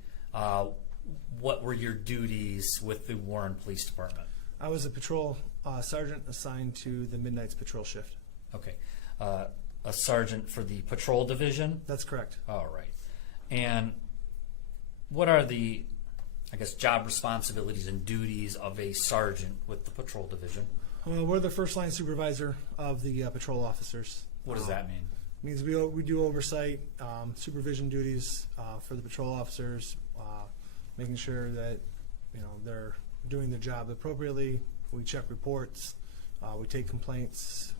what were your duties with the Warren Police Department? I was a patrol sergeant assigned to the Midnight's patrol shift. Okay. A sergeant for the patrol division? That's correct. All right. And what are the, I guess, job responsibilities and duties of a sergeant with the patrol division? We're the first line supervisor of the patrol officers. What does that mean? Means we do oversight, supervision duties for the patrol officers, making sure that they're doing their job appropriately. We check reports, we take complaints.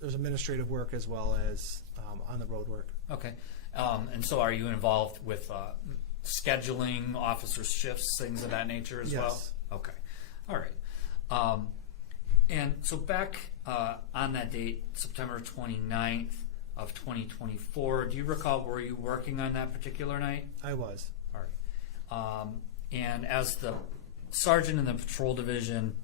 There's administrative work as well as on the road work. Okay. And so are you involved with scheduling officers' shifts, things of that nature as well? Yes. Okay. All right. And so back on that date, September 29th of 2024, do you recall, were you working on that particular night? I was. All right. And as the sergeant in the patrol division,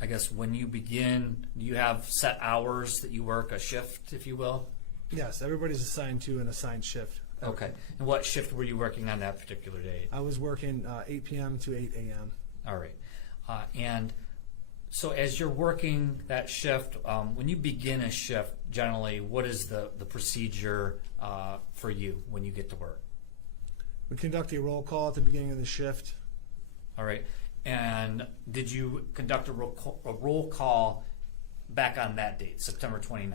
I guess when you begin, do you have set hours that you work, a shift, if you will? Yes, everybody's assigned to an assigned shift. Okay. And what shift were you working on that particular date? I was working 8 p.m. to 8 a.m. All right. And so as you're working that shift, when you begin a shift, generally, what is the procedure for you when you get to work? We conduct a roll call at the beginning of the shift. All right. And did you conduct a roll call back on that date, September 29th?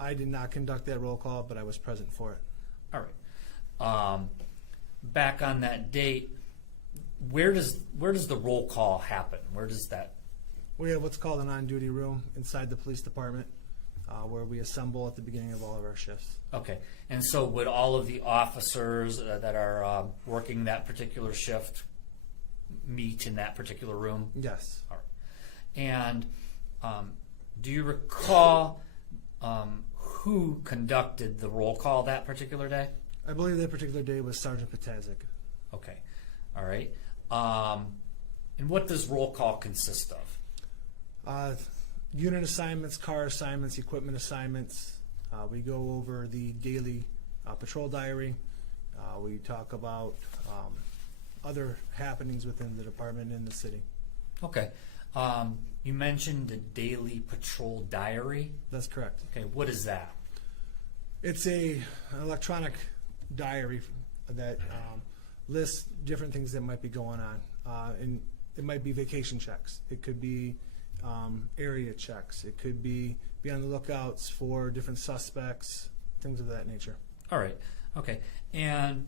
I did not conduct that roll call, but I was present for it. All right. Back on that date, where does the roll call happen? Where does that? We have what's called an on-duty room inside the police department where we assemble at the beginning of all of our shifts. Okay. And so would all of the officers that are working that particular shift meet in that particular room? Yes. All right. And do you recall who conducted the roll call that particular day? I believe that particular day was Sergeant Patazik. Okay. All right. And what does roll call consist of? Unit assignments, car assignments, equipment assignments. We go over the daily patrol diary. We talk about other happenings within the department and the city. Okay. You mentioned the daily patrol diary. That's correct. Okay. What is that? It's an electronic diary that lists different things that might be going on. And it might be vacation checks. It could be area checks. It could be on the lookouts for different suspects, things of that nature. All right. Okay. And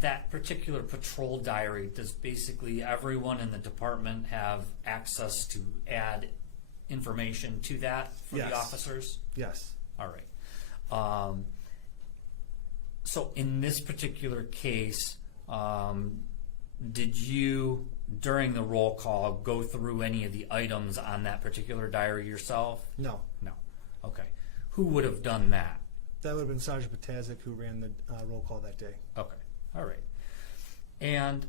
that particular patrol diary, does basically everyone in the department have access to add information to that for Yes. the officers? Yes. All right. So in this particular case, did you, during the roll call, go through any of the items on that particular diary yourself? No. No. Okay. Who would have done that? That would have been Sergeant Patazik who ran the roll call that day. Okay. All right. And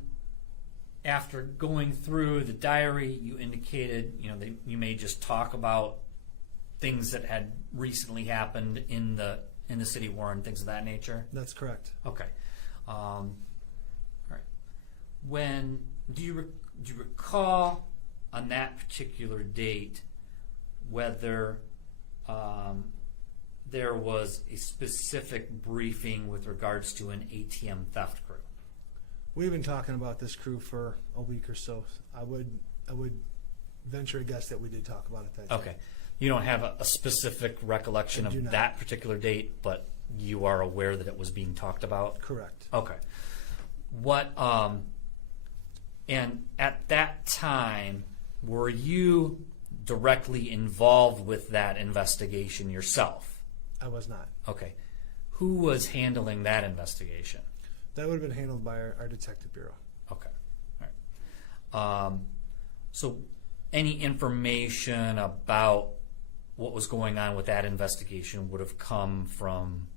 after going through the diary, you indicated, you may just talk about things that had recently happened in the city of Warren, things of that nature. That's correct. Okay. All right. When do you recall on that particular date whether there was a specific briefing with regards to an ATM theft crew? We've been talking about this crew for a week or so. I would venture a guess that we did talk about it that day. Okay. You don't have a specific recollection I do of not. that particular date, but you are aware that it was being talked about? Correct. Okay. What, and at that time, were you directly involved with that investigation yourself? I was not. Okay. Who was handling that investigation? That would have been handled by our detective bureau. Okay. All right. So any information about what was going on with that investigation would have come from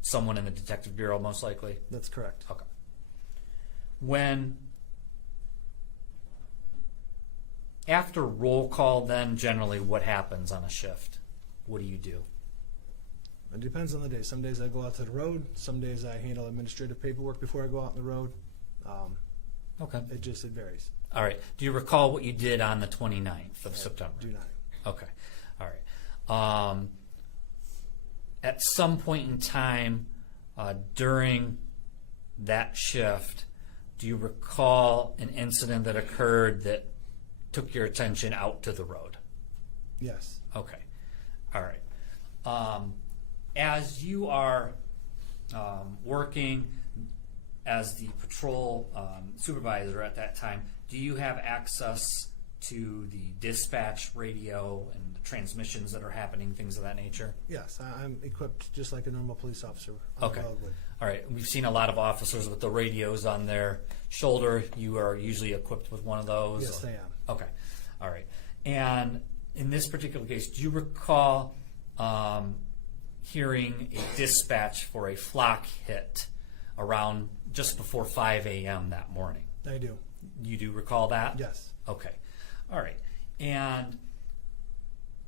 someone in the detective bureau, most likely? That's correct. Okay. When, after roll call, then generally what happens on a shift? What do you do? It depends on the day. Some days I go out to the road. Some days I handle administrative paperwork before I go out on the road. Okay. It varies. All right. Do you recall what you did on the 29th of September? Do not. Okay. All right. At some point in time during that shift, do you recall an incident that occurred that took your attention out to the road? Yes. Okay. All right. As you are working as the patrol supervisor at that time, do you have access to the dispatch radio and the transmissions that are happening, things of that nature? Yes, I'm equipped just like a normal police officer on Okay. the road would. All right. We've seen a lot of officers with the radios on their shoulder. You are usually equipped with one of those? Yes, I am. Okay. All right. And in this particular case, do you recall hearing a dispatch for a flock hit around just before 5 a.m. that morning? I do. You do recall that? Yes. Okay. All right. And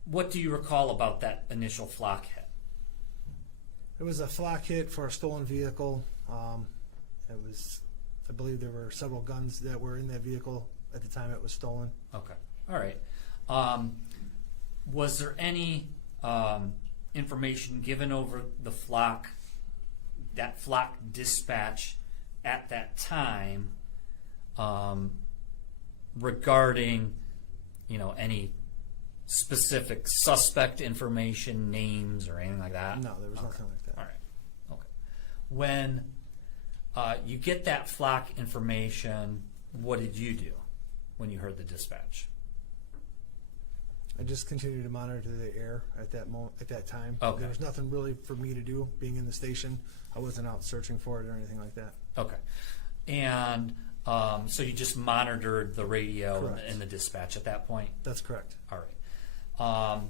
what do you recall about that initial flock hit? It was a flock hit for a stolen vehicle. It was, I believe there were several guns that were in that vehicle at the time it was stolen. Okay. All right. Was there any information given over the flock, that flock dispatch at that time regarding, any specific suspect information, names, or anything like that? No, there was nothing like that. All right. Okay. When you get that flock information, what did you do when you heard the dispatch? I just continued to monitor the air at that moment, at that time. Okay. There was nothing really for me to do being in the station. I wasn't out searching for it or anything like that. Okay. And so you just monitored the radio Correct. and the dispatch at that point? That's correct. All right.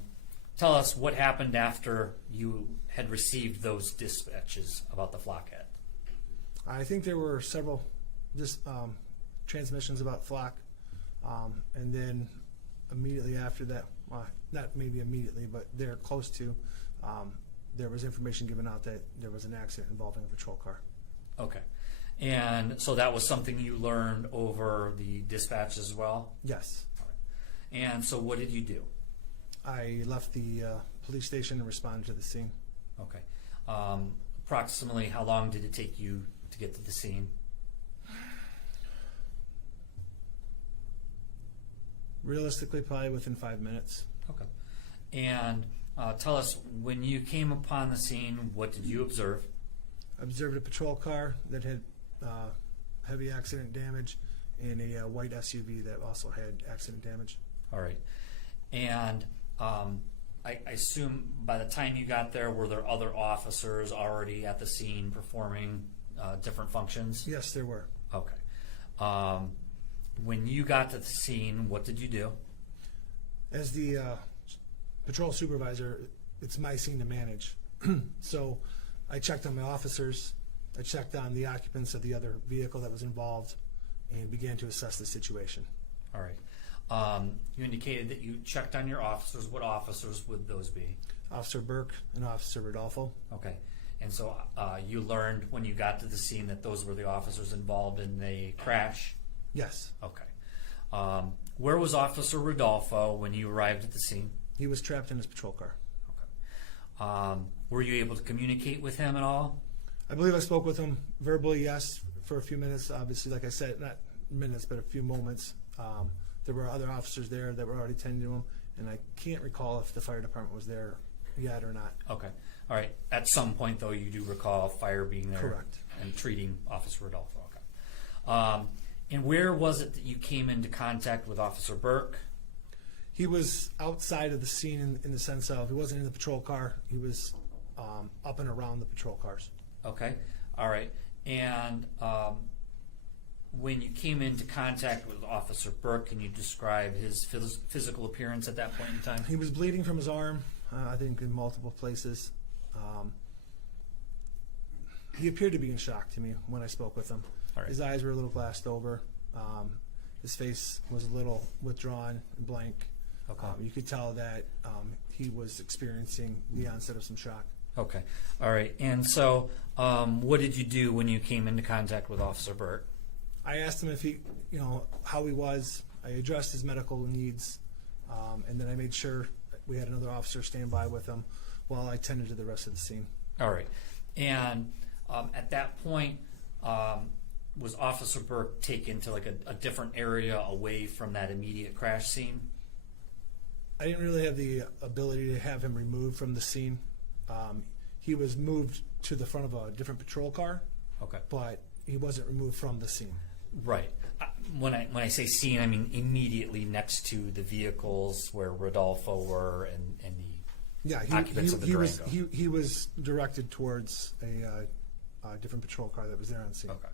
Tell us what happened after you had received those dispatches about the flock hit. I think there were several transmissions about flock, and then immediately after that, not maybe immediately, but they're close to, there was information given out that there was an accident involving a patrol car. Okay. And so that was something you learned over the dispatch as well? Yes. All right. And so what did you do? I left the police station and responded to the scene. Okay. Approximately how long did it take you to get to the scene? Realistically, probably within 5 minutes. Okay. And tell us, when you came upon the scene, what did you observe? I observed a patrol car that had heavy accident damage and a white SUV that also had accident damage. All right. And I assume by the time you got there, were there other officers already at the scene performing different functions? Yes, there were. Okay. When you got to the scene, what did you do? As the patrol supervisor, it's my scene to manage. So I checked on my officers, I checked on the occupants of the other vehicle that was involved, and began to assess the situation. All right. You indicated that you checked on your officers. What officers would those be? Officer Burke and Officer Rodolfo. Okay. And so you learned when you got to the scene that those were the officers involved in the crash? Yes. Okay. Where was Officer Rodolfo when you arrived at the scene? He was trapped in his patrol car. Okay. Were you able to communicate with him at all? I believe I spoke with him verbally, yes, for a few minutes. Obviously, like I said, not minutes, but a few moments. There were other officers there that were already tending to him, and I can't recall if the fire department was there yet or not. Okay. All right. At some point, though, you do recall fire being there. Correct. And treating Officer Rodolfo. Okay. And where was it that you came into contact with Officer Burke? He was outside of the scene in the sense of he wasn't in the patrol car. He was up and around the patrol cars. Okay, all right. And when you came into contact with Officer Burke, can you describe his physical appearance at that point in time? He was bleeding from his arm, I think in multiple places. He appeared to be in shock to me when I spoke with him. All right. His eyes were a little glassed over. His face was a little withdrawn and blank. Okay. You could tell that he was experiencing the onset of some shock. Okay, all right. And so, what did you do when you came into contact with Officer Burke? I asked him if he, how he was. I addressed his medical needs, and then I made sure we had another officer stand by with him while I tended to the rest of the scene. All right. And at that point, was Officer Burke taken to like a different area away from that immediate crash scene? I didn't really have the ability to have him removed from the scene. He was moved to the front of a different patrol car, Okay. but he wasn't removed from the scene. Right. When I say scene, I mean immediately next to the vehicles where Rodolfo were and the Yeah, occupants of the Durango. he was directed towards a different patrol car that was there on scene. Okay.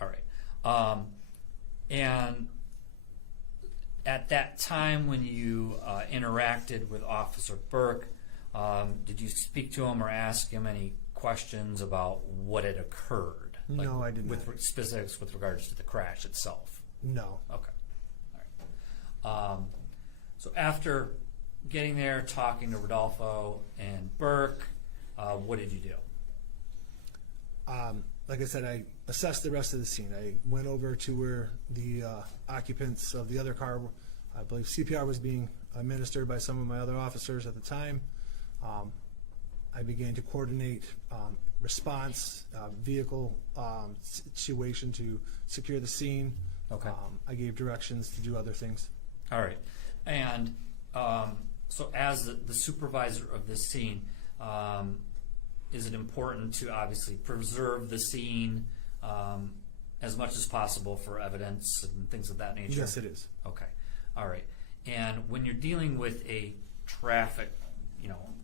All right. And at that time when you interacted with Officer Burke, did you speak to him or ask him any questions about what had occurred? No, I did with not. specifics with regards to the crash itself. No. Okay. All right. So after getting there, talking to Rodolfo and Burke, what did you do? Like I said, I assessed the rest of the scene. I went over to where the occupants of the other car, I believe CPR was being administered by some of my other officers at the time. I began to coordinate response, vehicle situation to secure the scene. Okay. I gave directions to do other things. All right. And so as the supervisor of this scene, is it important to obviously preserve the scene as much as possible for evidence and things of that nature? Yes, it is. Okay. All right. And when you're dealing with a traffic,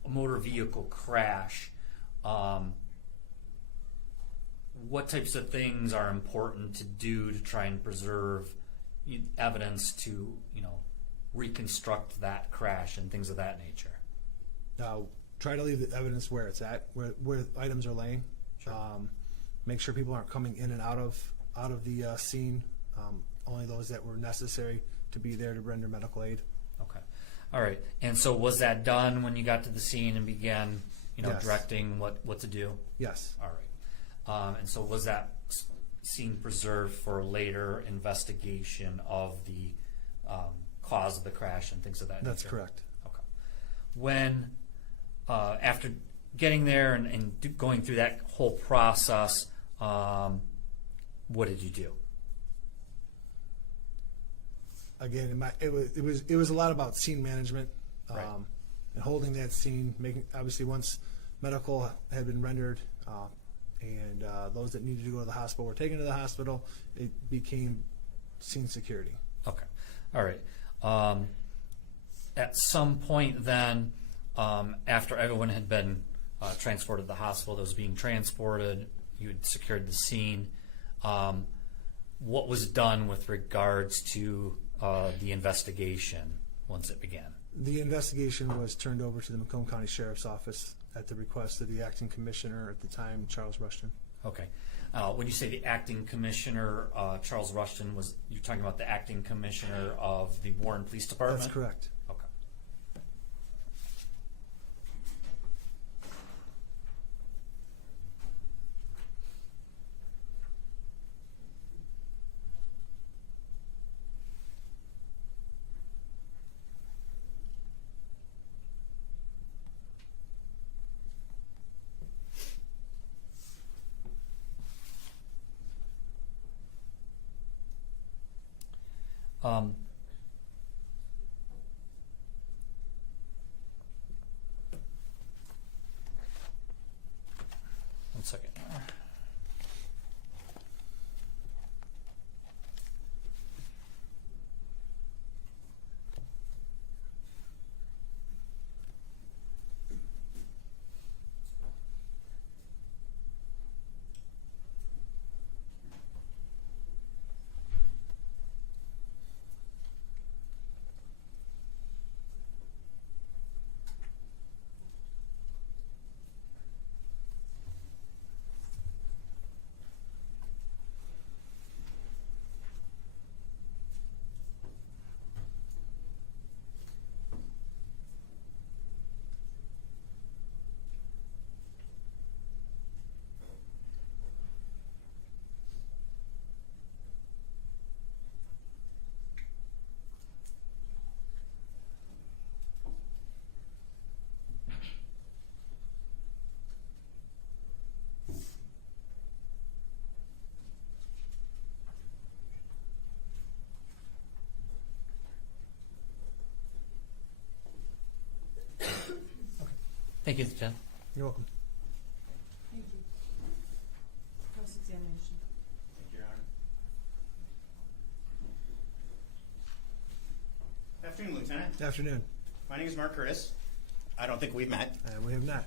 a motor vehicle crash, what types of things are important to do to try and preserve evidence to, reconstruct that crash and things of that nature? Try to leave the evidence where it's at, where items are laying. Sure. Make sure people aren't coming in and out of the scene. Only those that were necessary to be there to render medical aid. Okay. All right. And so was that done when you got to the scene and began, Yes. directing what to do? Yes. All right. And so was that scene preserved for later investigation of the cause of the crash and things of that nature? That's correct. Okay. When, after getting there and going through that whole process, what did you do? Again, it was a lot about scene management, Right. and holding that scene. Making obviously once medical had been rendered, and those that needed to go to the hospital were taken to the hospital. It became scene security. Okay. All right. At some point then, after everyone had been transported to the hospital that was being transported, you had secured the scene. What was done with regards to the investigation once it began? The investigation was turned over to the Macomb County Sheriff's Office at the request of the acting commissioner at the time, Charles Rushton. Okay. When you say the acting commissioner, Charles Rushton, you're talking about the acting commissioner of the Warren Police Department? That's correct. Okay. Thank you, Lieutenant. You're welcome. Thank you. Cross-examination. Thank you, Your Honor. Afternoon, Lieutenant. Afternoon. My name is Mark Curtis. I don't think we've met. We have not.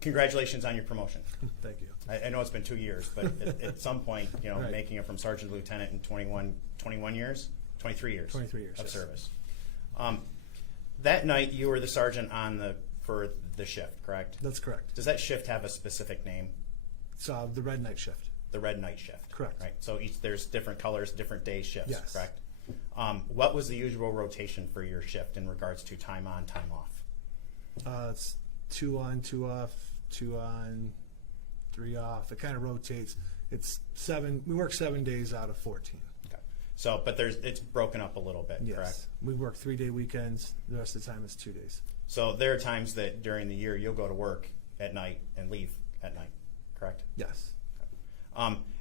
Congratulations on your promotion. Thank you. I know it's been 2 years, but at some point, Right. making it from sergeant to lieutenant in 23 years 23 years, of yes. service. That night, you were the sergeant for the shift, correct? That's correct. Does that shift have a specific name? It's the red night shift. The red night shift. Correct. Right. So there's different colors, different day shifts, Yes. correct? What was the usual rotation for your shift in regards to time on, time off? It's 2 on, 2 off, 2 on, 3 off. It kind of rotates. It's 7. We work 7 days out of 14. Okay. So, but it's broken up a little bit, Yes. correct? We work 3-day weekends. The rest of the time it's 2 days. So there are times that during the year you'll go to work at night and leave at night, correct? Yes.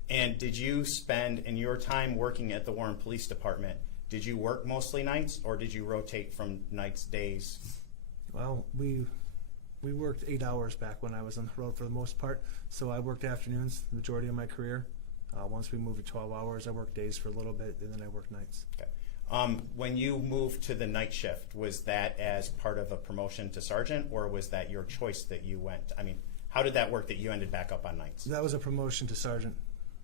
And did you spend, in your time working at the Warren Police Department, did you work mostly nights or did you rotate from nights, days? Well, we worked 8 hours back when I was on the road for the most part. So I worked afternoons the majority of my career. Once we moved to 12 hours, I worked days for a little bit, and then I worked nights. Okay. When you moved to the night shift, was that as part of a promotion to sergeant or was that your choice that you went? I mean, how did that work that you ended back up on nights? That was a promotion to sergeant.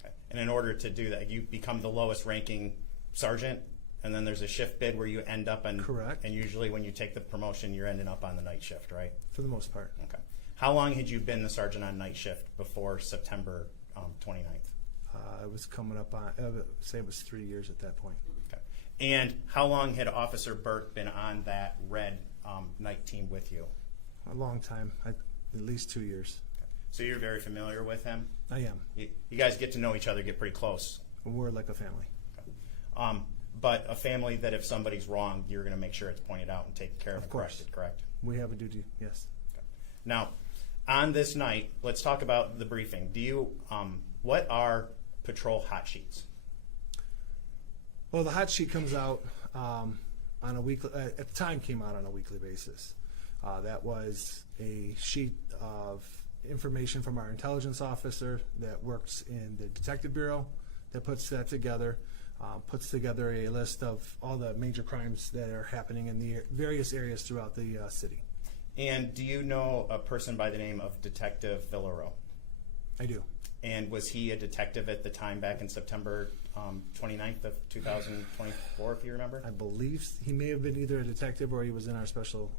Okay. And in order to do that, you become the lowest ranking sergeant, and then there's a shift bid where you end up on. Correct. And usually when you take the promotion, you're ending up on the night shift, right? For the most part. Okay. How long had you been the sergeant on night shift before September 29th? I was coming up on, say it was 3 years at that point. Okay. And how long had Officer Burke been on that red night team with you? A long time, at least 2 years. Okay. So you're very familiar with him? I am. You guys get to know each other, get pretty close. We're like a family. But a family that if somebody's wrong, you're going to make sure it's pointed out and taken care of and course. corrected, correct? We have a duty, yes. Okay. Now, on this night, let's talk about the briefing. What are patrol hot sheets? Well, the hot sheet comes out on a weekly, at the time came out on a weekly basis. That was a sheet of information from our intelligence officer that works in the detective bureau that puts that together, puts together a list of all the major crimes that are happening in the various areas throughout the city. And do you know a person by the name of Detective Villaro? I do. And was he a detective at the time back in September 29th of 2024, if you remember? I believe he may have been either a detective or he was in our special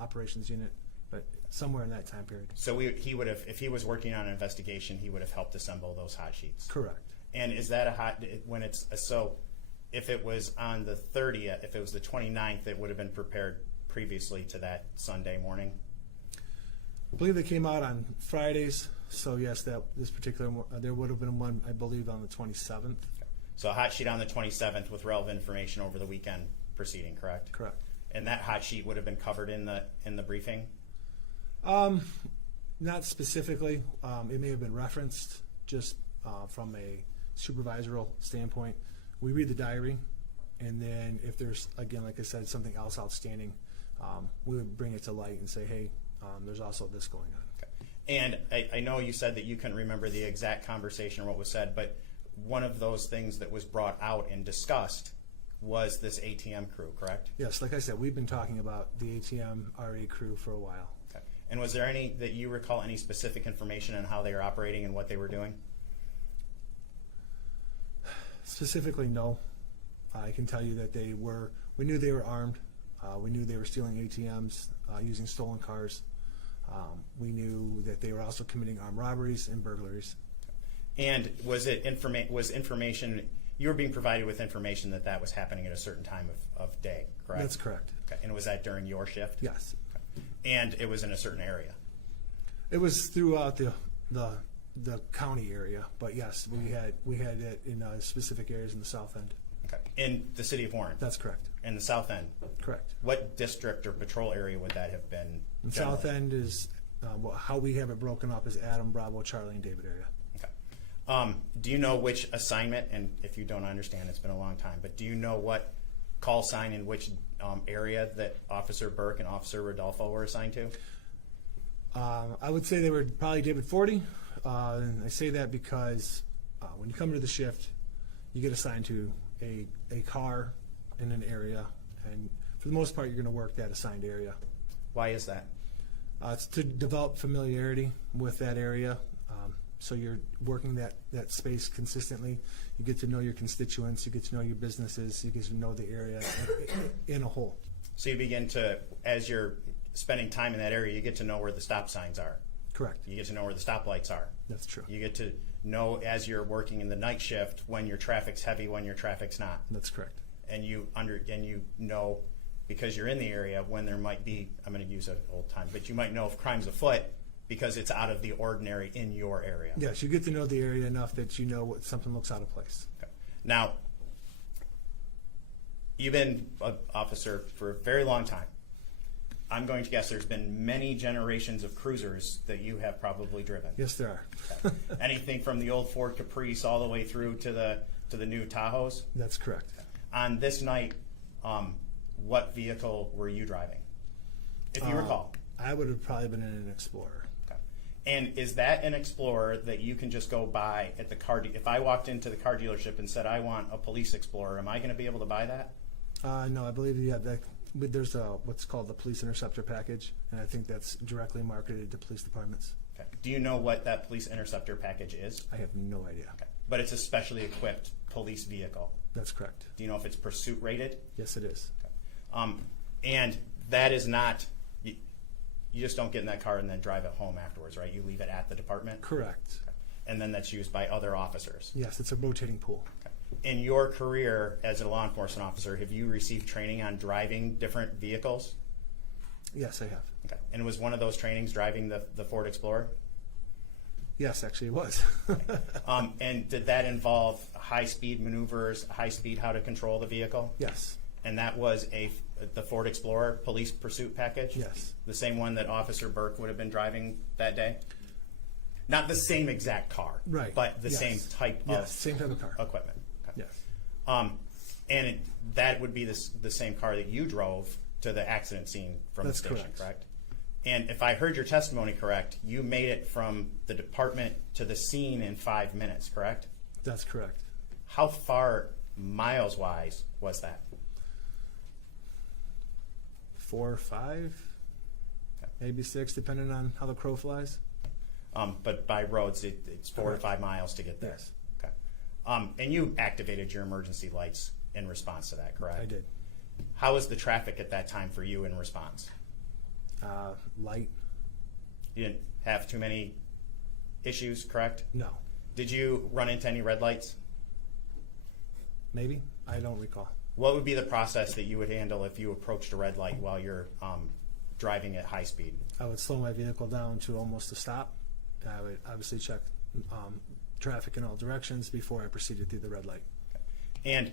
operations unit, but somewhere in that time period. So he would have, if he was working on an investigation, he would have helped assemble those hot sheets. Correct. And is that so if it was on the 30th, if it was the 29th, it would have been prepared previously to that Sunday morning? I believe they came out on Fridays, so yes, this particular there would have been one, I believe, on the 27th. So a hot sheet on the 27th with relevant information over the weekend proceeding, correct? Correct. And that hot sheet would have been covered in the briefing? Not specifically. It may have been referenced just from a supervisorial standpoint. We read the diary, and then if there's, again, like I said, something else outstanding, we would bring it to light and say, hey, there's also this going on. Okay. And I know you said that you couldn't remember the exact conversation or what was said, but one of those things that was brought out and discussed was this ATM crew, correct? Yes, like I said, we've been talking about the ATM RA crew for a while. Okay. And was there any, that you recall, any specific information on how they were operating and what they were doing? Specifically, no. I can tell you that we knew they were armed. We knew they were stealing ATMs, using stolen cars. We knew that they were also committing armed robberies and burglaries. And was information, you were being provided with information that was happening at a certain time of day, correct? That's correct. Okay. And was that during your shift? Yes. Okay. And it was in a certain area? It was throughout the county area, but yes, we had it in specific areas in the south end. Okay. In the city of Warren? That's correct. In the south end? Correct. What district or patrol area would that have been? The south end is, how we have it broken up is Adam, Bravo, Charlie, and David area. Okay. Do you know which assignment, and if you don't understand, it's been a long time, but do you know what call sign and which area that Officer Burke and Officer Rodolfo were assigned to? I would say they were probably David 40. And I say that because when you come to the shift, you get assigned to a car in an area, and for the most part, you're going to work that assigned area. Why is that? It's to develop familiarity with that area. So you're working that space consistently. You get to know your constituents, you get to know your businesses, you get to know the area in a whole. So you begin to, as you're spending time in that area, you get to know where the stop signs are. Correct. You get to know where the stoplights are. That's true. You get to know, as you're working in the night shift, when your traffic's heavy, when your traffic's not. That's correct. And you know, because you're in the area, when there might be, I'm going to use an old time, but you might know if crime's afoot because it's out of the ordinary in your area. Yes, you get to know the area enough that you know what something looks out of place. Okay. Now, you've been an officer for a very long time. I'm going to guess there's been many generations of cruisers that you have probably driven. Yes, there are. Okay. Anything from the old Ford Caprice all the way through to the new Tahoes. That's correct. On this night, what vehicle were you driving, if you recall? I would have probably been in an Explorer. Okay. And is that an Explorer that you can just go buy at the car? If I walked into the car dealership and said I want a police Explorer, am I going to be able to buy that? No, I believe you have that. But there's what's called the Police Interceptor package, and I think that's directly marketed to police departments. Okay. Do you know what that Police Interceptor package is? I have no idea. Okay. But it's a specially equipped police vehicle. That's correct. Do you know if it's pursuit rated? Yes, it is. Okay. And that is not, you just don't get in that car and then drive it home afterwards, right? You leave it at the department? Correct. Okay. And then that's used by other officers? Yes, it's a rotating pool. Okay. In your career as a law enforcement officer, have you received training on driving different vehicles? Yes, I have. Okay. And was one of those trainings driving the Ford Explorer? Yes, actually it was. And did that involve high-speed maneuvers, high-speed how to control the vehicle? Yes. And that was the Ford Explorer police pursuit package? Yes. The same one that Officer Burke would have been driving that day? Not the same exact car, Right. but the Yes. same type Same type of car. equipment. Okay. Yes. And that would be the same car that you drove to the accident scene from That's the station, correct. And if I heard your testimony correct, you made it from the department to the scene in 5 minutes, correct? That's correct. How far, miles-wise, was that? 4 or 5, Okay. maybe 6, depending on how the crow flies. But by roads, it's 4 to 5 miles to get there. Yes. Okay. And you activated your emergency lights in response to that, correct? I did. How was the traffic at that time for you in response? Light? You didn't have too many issues, correct? No. Did you run into any red lights? Maybe? I don't recall. What would be the process that you would handle if you approached a red light while you're driving at high speed? I would slow my vehicle down to almost a stop. I would obviously check traffic in all directions before I proceeded through the red light. And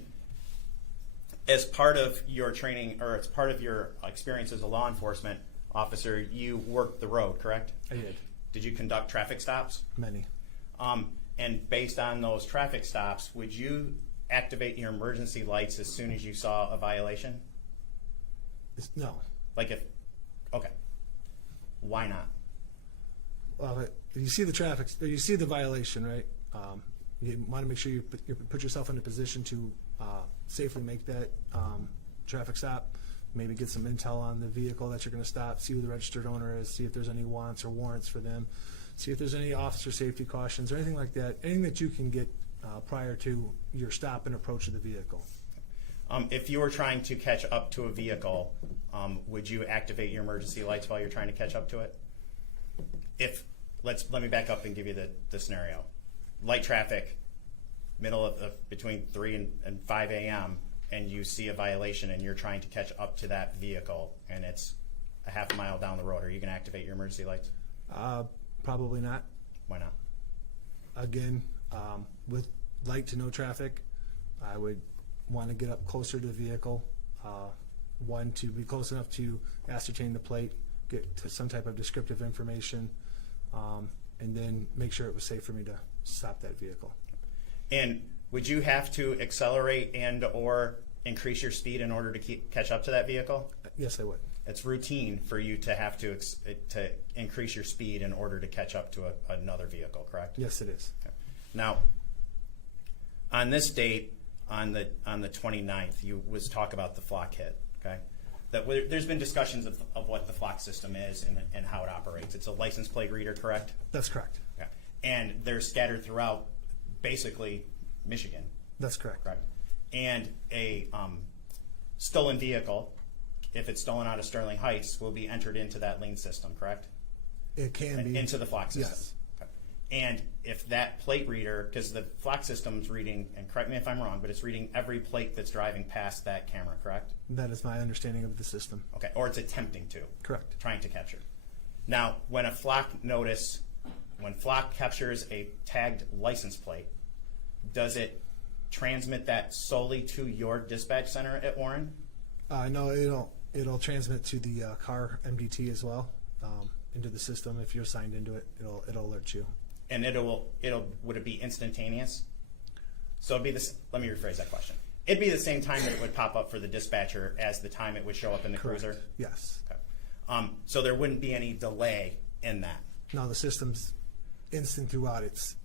as part of your training, or as part of your experience as a law enforcement officer, you worked the road, correct? I did. Did you conduct traffic stops? Many. And based on those traffic stops, would you activate your emergency lights as soon as you saw a violation? No. Like if, okay. Why not? Well, if you see the traffic, if you see the violation, right? You want to make sure you put yourself in a position to safely make that traffic stop. Maybe get some intel on the vehicle that you're going to stop. See who the registered owner is. See if there's any wants or warrants for them. See if there's any officer safety cautions or anything like that. Anything that you can get prior to your stop and approach of the vehicle. If you were trying to catch up to a vehicle, would you activate your emergency lights while you're trying to catch up to it? Let me back up and give you the scenario. Light traffic, middle of between 3 and 5 a.m., and you see a violation and you're trying to catch up to that vehicle and it's a half mile down the road. Are you going to activate your emergency lights? Probably not. Why not? Again, with light to no traffic, I would want to get up closer to the vehicle. One, to be close enough to ascertain the plate, get to some type of descriptive information, and then make sure it was safe for me to stop that vehicle. And would you have to accelerate and or increase your speed in order to catch up to that vehicle? Yes, I would. It's routine for you to have to increase your speed in order to catch up to another vehicle, correct? Yes, it is. Okay. Now, on this date, on the 29th, you was talk about the flock hit, okay? There's been discussions of what the flock system is and how it operates. It's a license plate reader, correct? That's correct. Okay. And they're scattered throughout basically Michigan, That's correct. correct? And a stolen vehicle, if it's stolen out of Sterling Heights, will be entered into that lien system, correct? It can be. Into the flock system. Yes. Okay. And if that plate reader, because the flock system's reading, and correct me if I'm wrong, but it's reading every plate that's driving past that camera, correct? That is my understanding of the system. Okay, or it's attempting to. Correct. Trying to capture. Now, when flock captures a tagged license plate, does it transmit that solely to your dispatch center at Warren? No, it'll transmit to the car MDT as well, into the system. If you're signed into it, it'll alert you. And would it be instantaneous? So it'd be this. Let me rephrase that question. It'd be the same time that it would pop up for the dispatcher as the time it would show up in the Correct. cruiser. Yes. Okay. So there wouldn't be any delay in that. No, the system's instant throughout its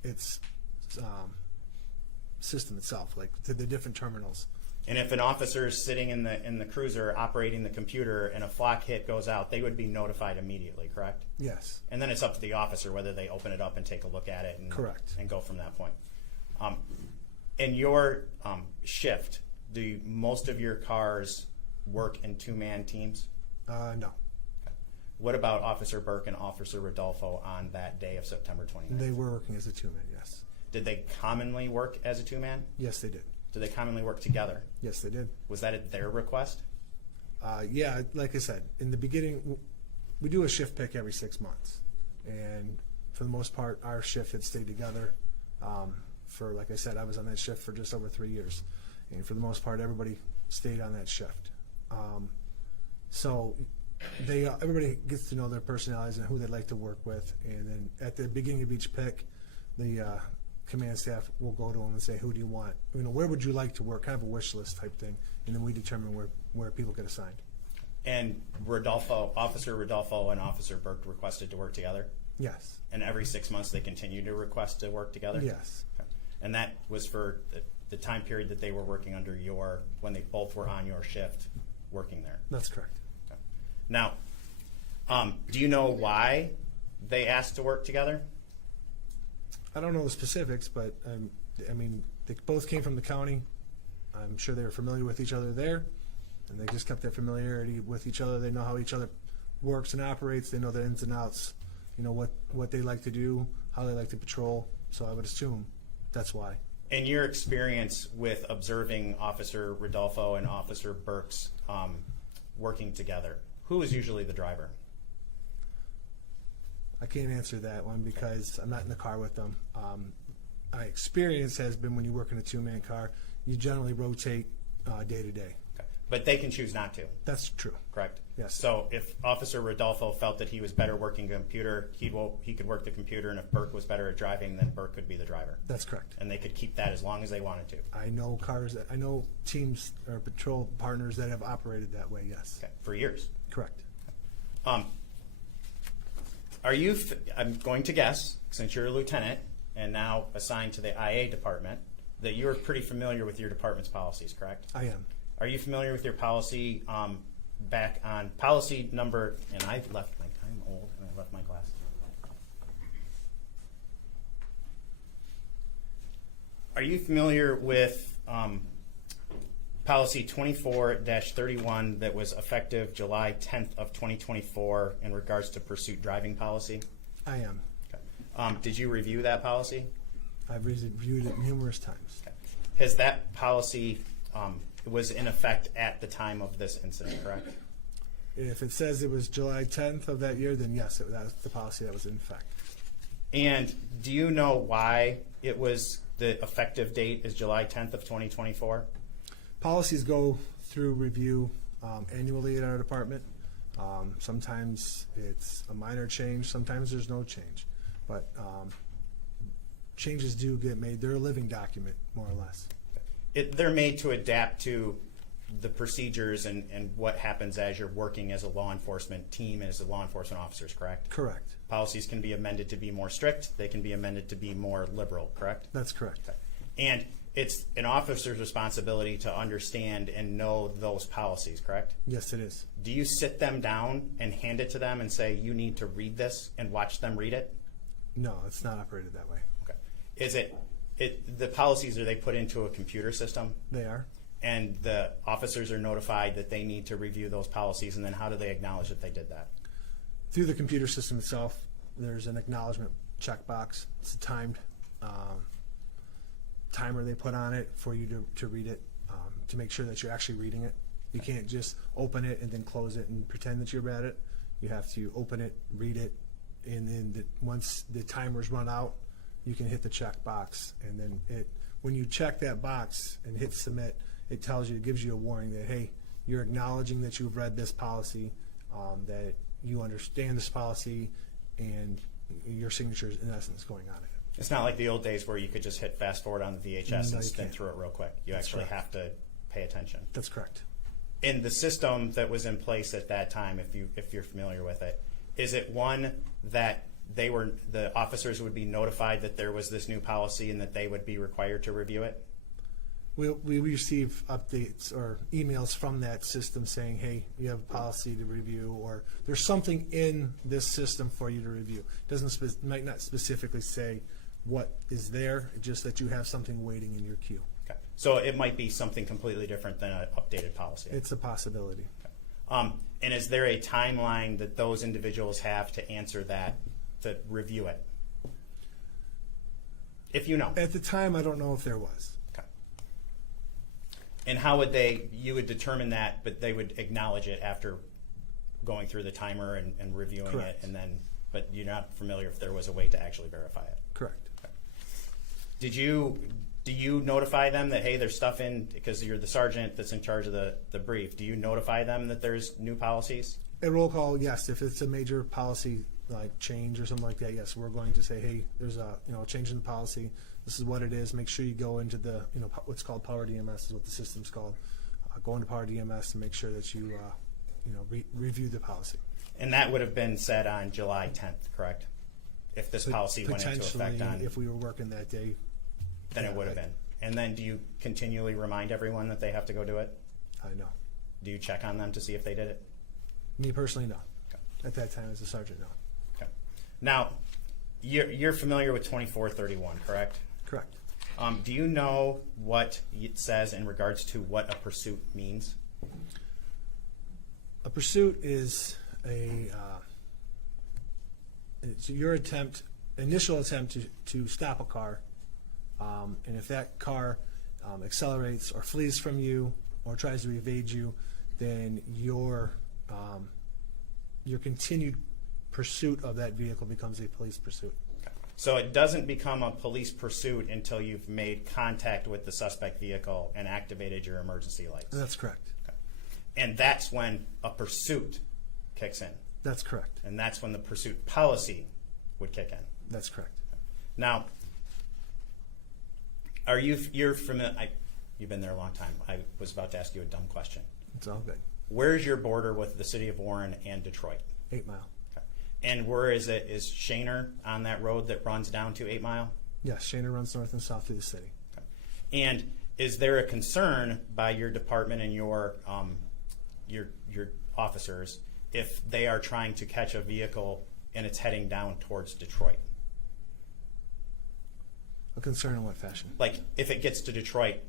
system itself, like to the different terminals. And if an officer is sitting in the cruiser operating the computer and a flock hit goes out, they would be notified immediately, correct? Yes. And then it's up to the officer whether they open it up and take a look at it and, Correct. and go from that point. In your shift, do most of your cars work in two-man teams? No. What about Officer Burke and Officer Rodolfo on that day of September 29th? They were working as a two-man, yes. Did they commonly work as a two-man? Yes, they did. Did they commonly work together? Yes, they did. Was that at their request? Yeah, like I said, in the beginning, we do a shift pick every 6 months. And for the most part, our shift had stayed together. Like I said, I was on that shift for just over 3 years. And for the most part, everybody stayed on that shift. So everybody gets to know their personalities and who they'd like to work with. And then at the beginning of each pick, the command staff will go to them and say, who do you want? Where would you like to work? Kind of a wish list type thing. And then we determine where people get assigned. And Officer Rodolfo and Officer Burke requested to work together? Yes. And every 6 months they continue to request to work together? Yes. Okay. And that was for the time period that they were working under when they both were on your shift working there? That's correct. Okay. Now, do you know why they asked to work together? I don't know the specifics, but they both came from the county. I'm sure they were familiar with each other there, and they just kept that familiarity with each other. They know how each other works and operates. They know the ins and outs, what they like to do, how they like to patrol. So I would assume that's why. In your experience with observing Officer Rodolfo and Officer Burke's working together, who is usually the driver? I can't answer that one because I'm not in the car with them. My experience has been when you work in a two-man car, you generally rotate day to day. Okay. But they can choose not to, That's true. correct? Yes. So if Officer Rodolfo felt that he was better working computer, he could work the computer, and if Burke was better at driving, then Burke could be the driver. That's correct. And they could keep that as long as they wanted to. I know teams or patrol partners that have operated that way. Yes. Okay. For years. Correct. I'm going to guess, since you're a lieutenant and now assigned to the IA department, that you're pretty familiar with your department's policies, correct? I am. Are you familiar with your policy back on policy number, and I'm old and I left my glasses. Are you familiar with policy 24-31 that was effective July 10th of 2024 in regards to pursuit driving policy? I am. Okay. Did you review that policy? I've reviewed it numerous times. Okay. Has that policy was in effect at the time of this incident, correct? If it says it was July 10th of that year, then yes, that's the policy that was in effect. And do you know why it was the effective date is July 10th of 2024? Policies go through review annually at our department. Sometimes it's a minor change, sometimes there's no change. But changes do get made. They're a living document, more or less. They're made to adapt to the procedures and what happens as you're working as a law enforcement team and as a law enforcement officers, correct? Correct. Policies can be amended to be more strict. They can be amended to be more liberal, correct? That's correct. Okay. And it's an officer's responsibility to understand and know those policies, correct? Yes, it is. Do you sit them down and hand it to them and say, you need to read this and watch them read it? No, it's not operated that way. Okay. Is the policies, are they put into a computer system? They are. And the officers are notified that they need to review those policies, and then how do they acknowledge that they did that? Through the computer system itself, there's an acknowledgement checkbox. It's a timed timer they put on it for you to read it, to make sure that you're actually reading it. You can't just open it and then close it and pretend that you read it. You have to open it, read it, and then once the timer's run out, you can hit the check box. And then when you check that box and hit submit, it tells you, it gives you a warning that, hey, you're acknowledging that you've read this policy, that you understand this policy, and your signature is in essence going on it. It's not like the old days where you could just hit fast forward on the VHS No, and you spin can't. through it real quick. You That's actually correct. have to pay attention. That's correct. In the system that was in place at that time, if you're familiar with it, is it one that the officers would be notified that there was this new policy and that they would be required to review it? We receive updates or emails from that system saying, hey, you have a policy to review, or there's something in this system for you to review. It might not specifically say what is there, just that you have something waiting in your queue. Okay. So it might be something completely different than an updated policy. It's a possibility. And is there a timeline that those individuals have to answer that, to review it? If you know. At the time, I don't know if there was. Okay. And how would you would determine that, but they would acknowledge it after going through the timer and reviewing Correct. it, and then, but you're not familiar if there was a way to actually verify it? Correct. Do you notify them that, hey, there's stuff in, because you're the sergeant that's in charge of the brief, do you notify them that there's new policies? A roll call, yes. If it's a major policy like change or something like that, yes, we're going to say, hey, there's a change in the policy. This is what it is. Make sure you go into the what's called Power DMS is what the system's called. Go into Power DMS and make sure that you review the policy. And that would have been said on July 10th, correct? If this policy went into effect Potentially, if we were working that day, then it would have been. And then do you continually remind everyone that they have to go do it? I know. Do you check on them to see if they did it? Me personally, no. Okay. At that time, as a sergeant, no. Okay. Now, you're familiar with 2431, correct? Correct. Do you know what it says in regards to what a pursuit means? A pursuit is it's your initial attempt to stop a car, and if that car accelerates or flees from you or tries to evade you, then your continued pursuit of that vehicle becomes a police pursuit. So it doesn't become a police pursuit until you've made contact with the suspect vehicle and activated your emergency lights. That's correct. Okay. And that's when a pursuit kicks in. That's correct. And that's when the pursuit policy would kick in. That's correct. Now, you're familiar? You've been there a long time. I was about to ask you a dumb question. It's all good. Where's your border with the city of Warren and Detroit? 8 Mile. Okay. And where is it? Is Shaner on that road that runs down to 8 Mile? Yes, Shaner runs north and south through the city. Okay. And is there a concern by your department and your officers if they are trying to catch a vehicle and it's heading down towards Detroit? A concern in what fashion? Like, if it gets to Detroit,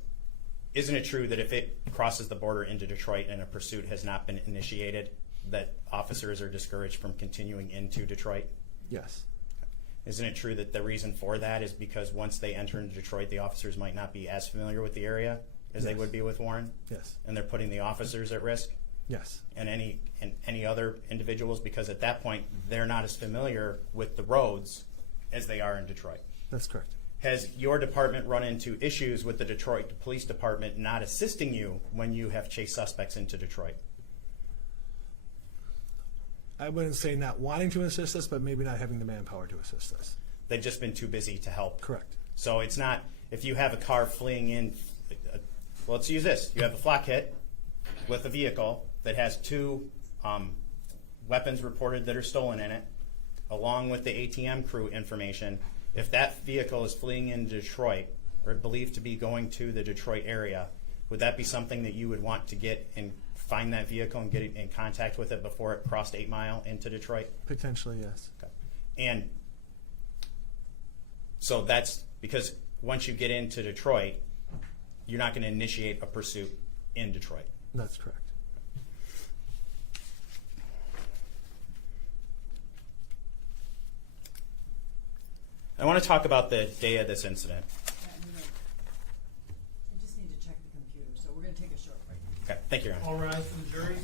isn't it true that if it crosses the border into Detroit and a pursuit has not been initiated, that officers are discouraged from continuing into Detroit? Yes. Isn't it true that the reason for that is because once they enter into Detroit, the officers might not be as familiar with the area as they Yes. would be with Warren? Yes. And they're putting the officers at risk? Yes. And any other individuals, because at that point they're not as familiar with the roads as they are in Detroit. That's correct. Has your department run into issues with the Detroit Police Department not assisting you when you have chased suspects into Detroit? I wouldn't say not wanting to assist us, but maybe not having the manpower to assist us. They've just been too busy to help. Correct. So it's not, if you have a car fleeing in, well, let's use this. You have a flock hit, with a vehicle that has two weapons reported that are stolen in it, along with the ATM crew information, if that vehicle is fleeing in Detroit or believed to be going to the Detroit area, would that be something that you would want to get and find that vehicle and get in contact with it before it crossed 8 Mile into Detroit? Potentially, yes. Okay. And so that's because once you get into Detroit, you're not going to initiate a pursuit in Detroit. That's correct. I want to talk about the day of this incident. I just need to check the computer, so we're gonna take a short break. Okay, thank you, Your Honor. All rise for the jury.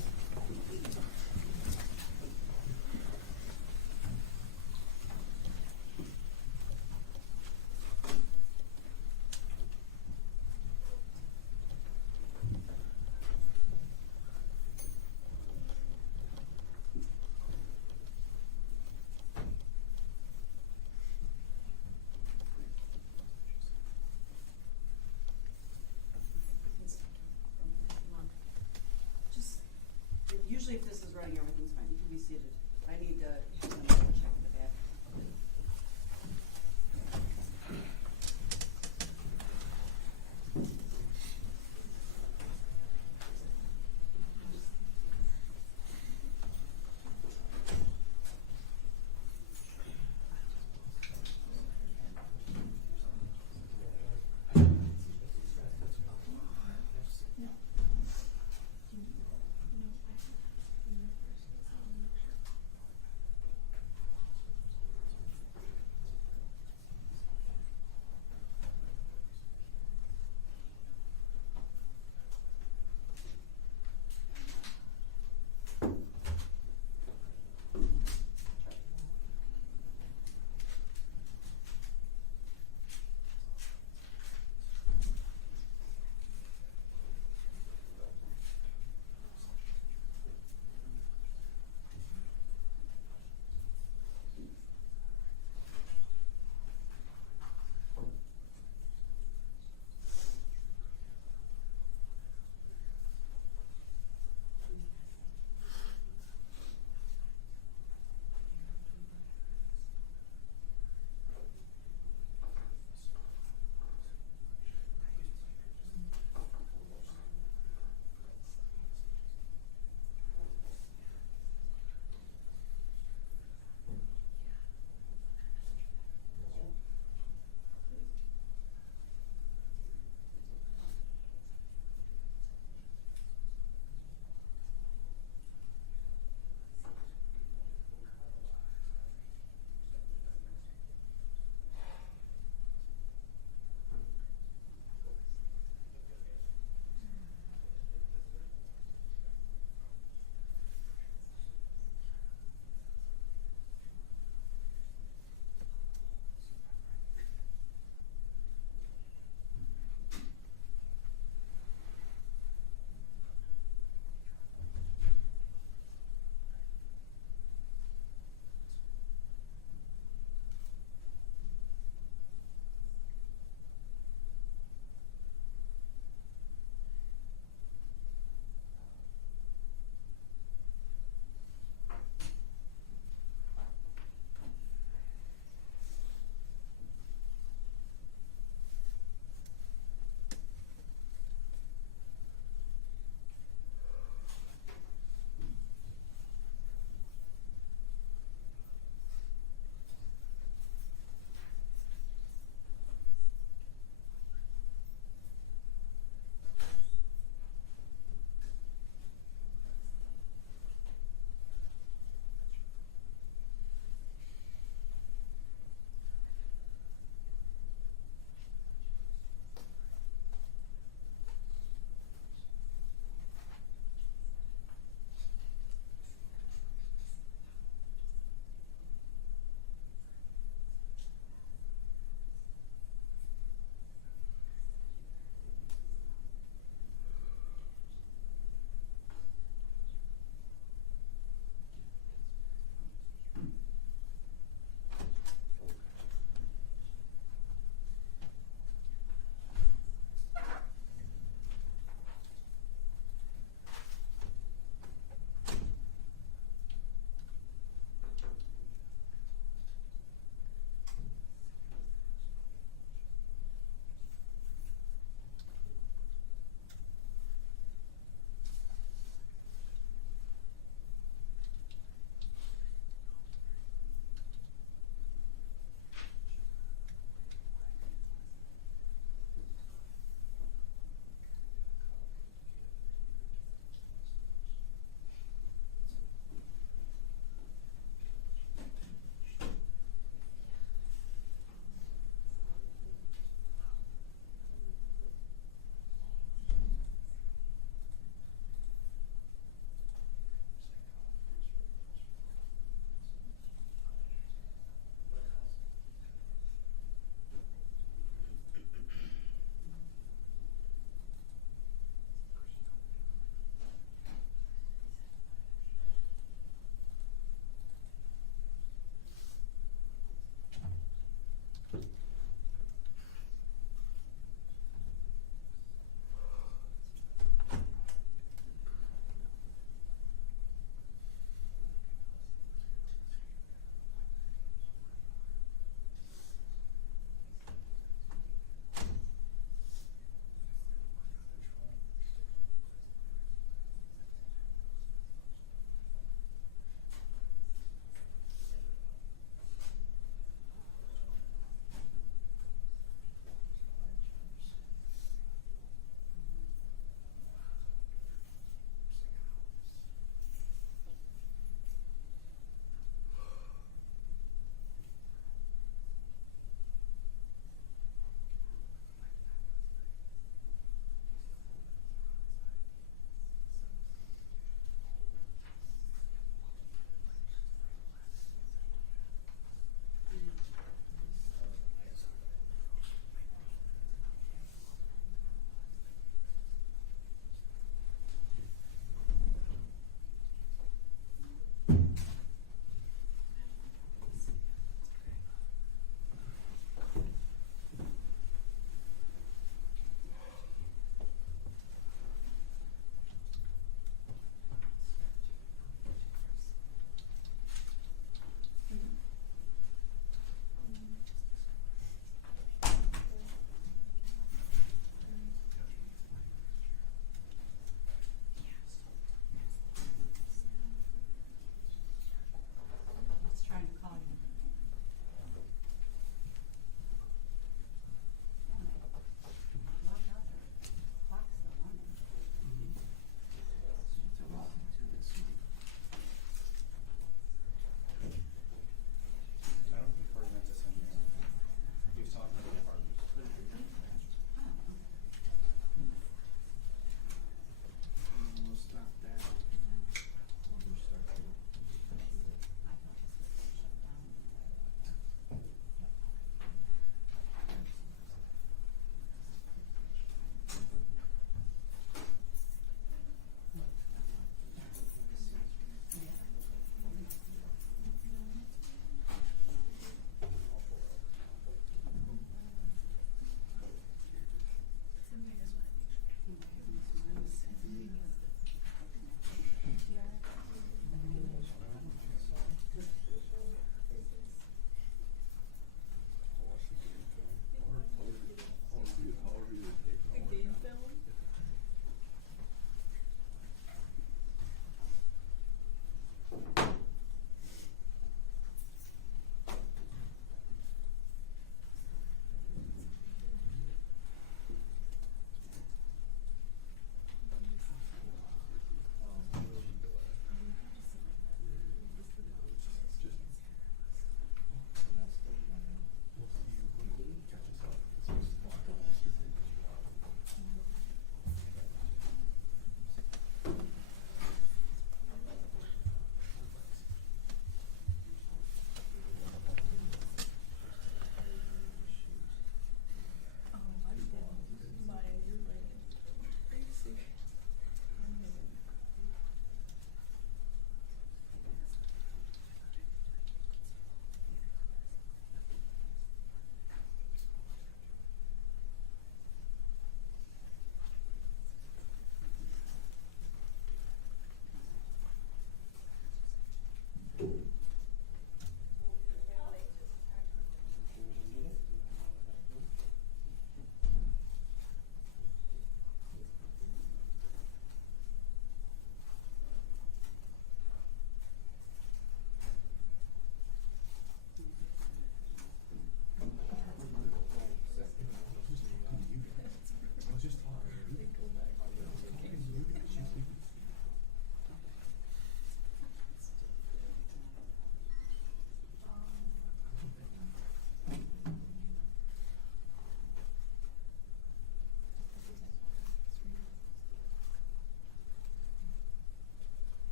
Just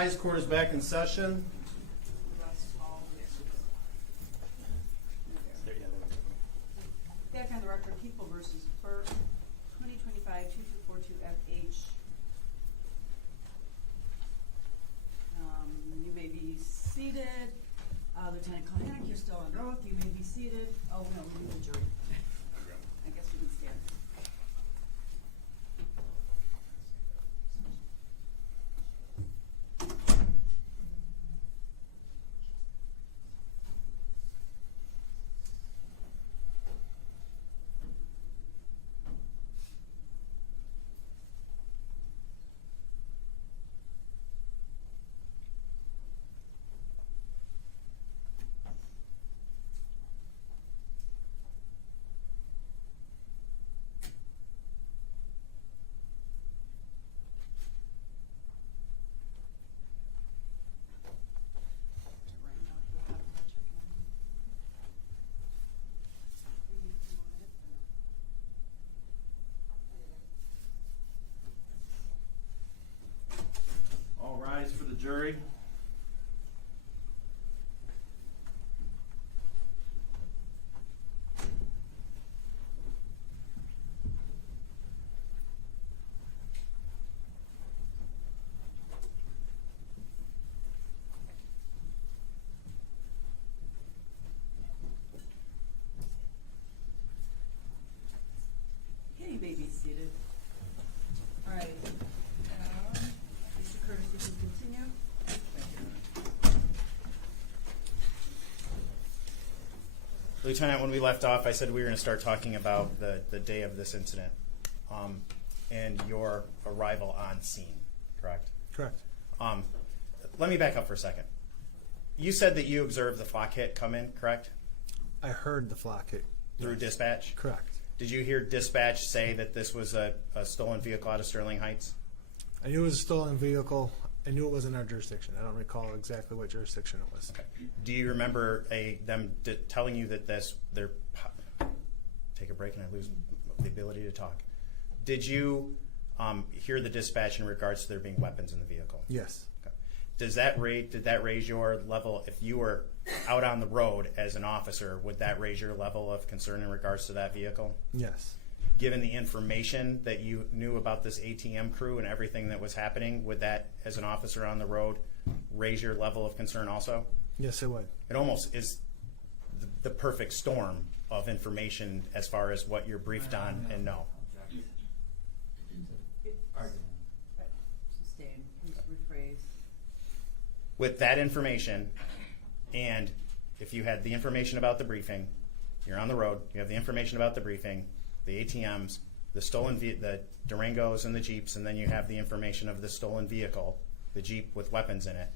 rise, court is back in session. Back on the record, People versus Burke, 2025-2242 FH. You may be seated. Lieutenant Kohanek, you're still on oath. You may be seated. Oh, no, we need the jury. I guess we can stand. All rise for the jury. Okay, you may be seated. All right. Mr. Curtis, you can continue. Lieutenant, when we left off, I said we were going to start talking about the day of this incident and your arrival on scene, correct? Correct. Let me back up for a second. You said that you observed the flak hit come in, correct? I heard the flak hit. Through dispatch? Correct. Did you hear dispatch say that this was a stolen vehicle out of Sterling Heights? I knew it was a stolen vehicle. I knew it was in our jurisdiction. I don't recall exactly what jurisdiction it was. Okay. Do you remember them telling you that take a break and I lose the ability to talk. Did you hear the dispatch in regards to there being weapons in the vehicle? Yes. Okay. Did that raise your level, if you were out on the road as an officer, would that raise your level of concern in regards to that vehicle? Yes. Given the information that you knew about this ATM crew and everything that was happening, would that, as an officer on the road, raise your level of concern also? Yes, it would. It almost is the perfect storm of information as far as what you're briefed on and know. Sustain, please rephrase. With that information, and if you had the information about the briefing, you're on the road, you have the information about the briefing, the ATMs, the Durangos and the Jeeps, and then you have the information of the stolen vehicle, the Jeep with weapons in it.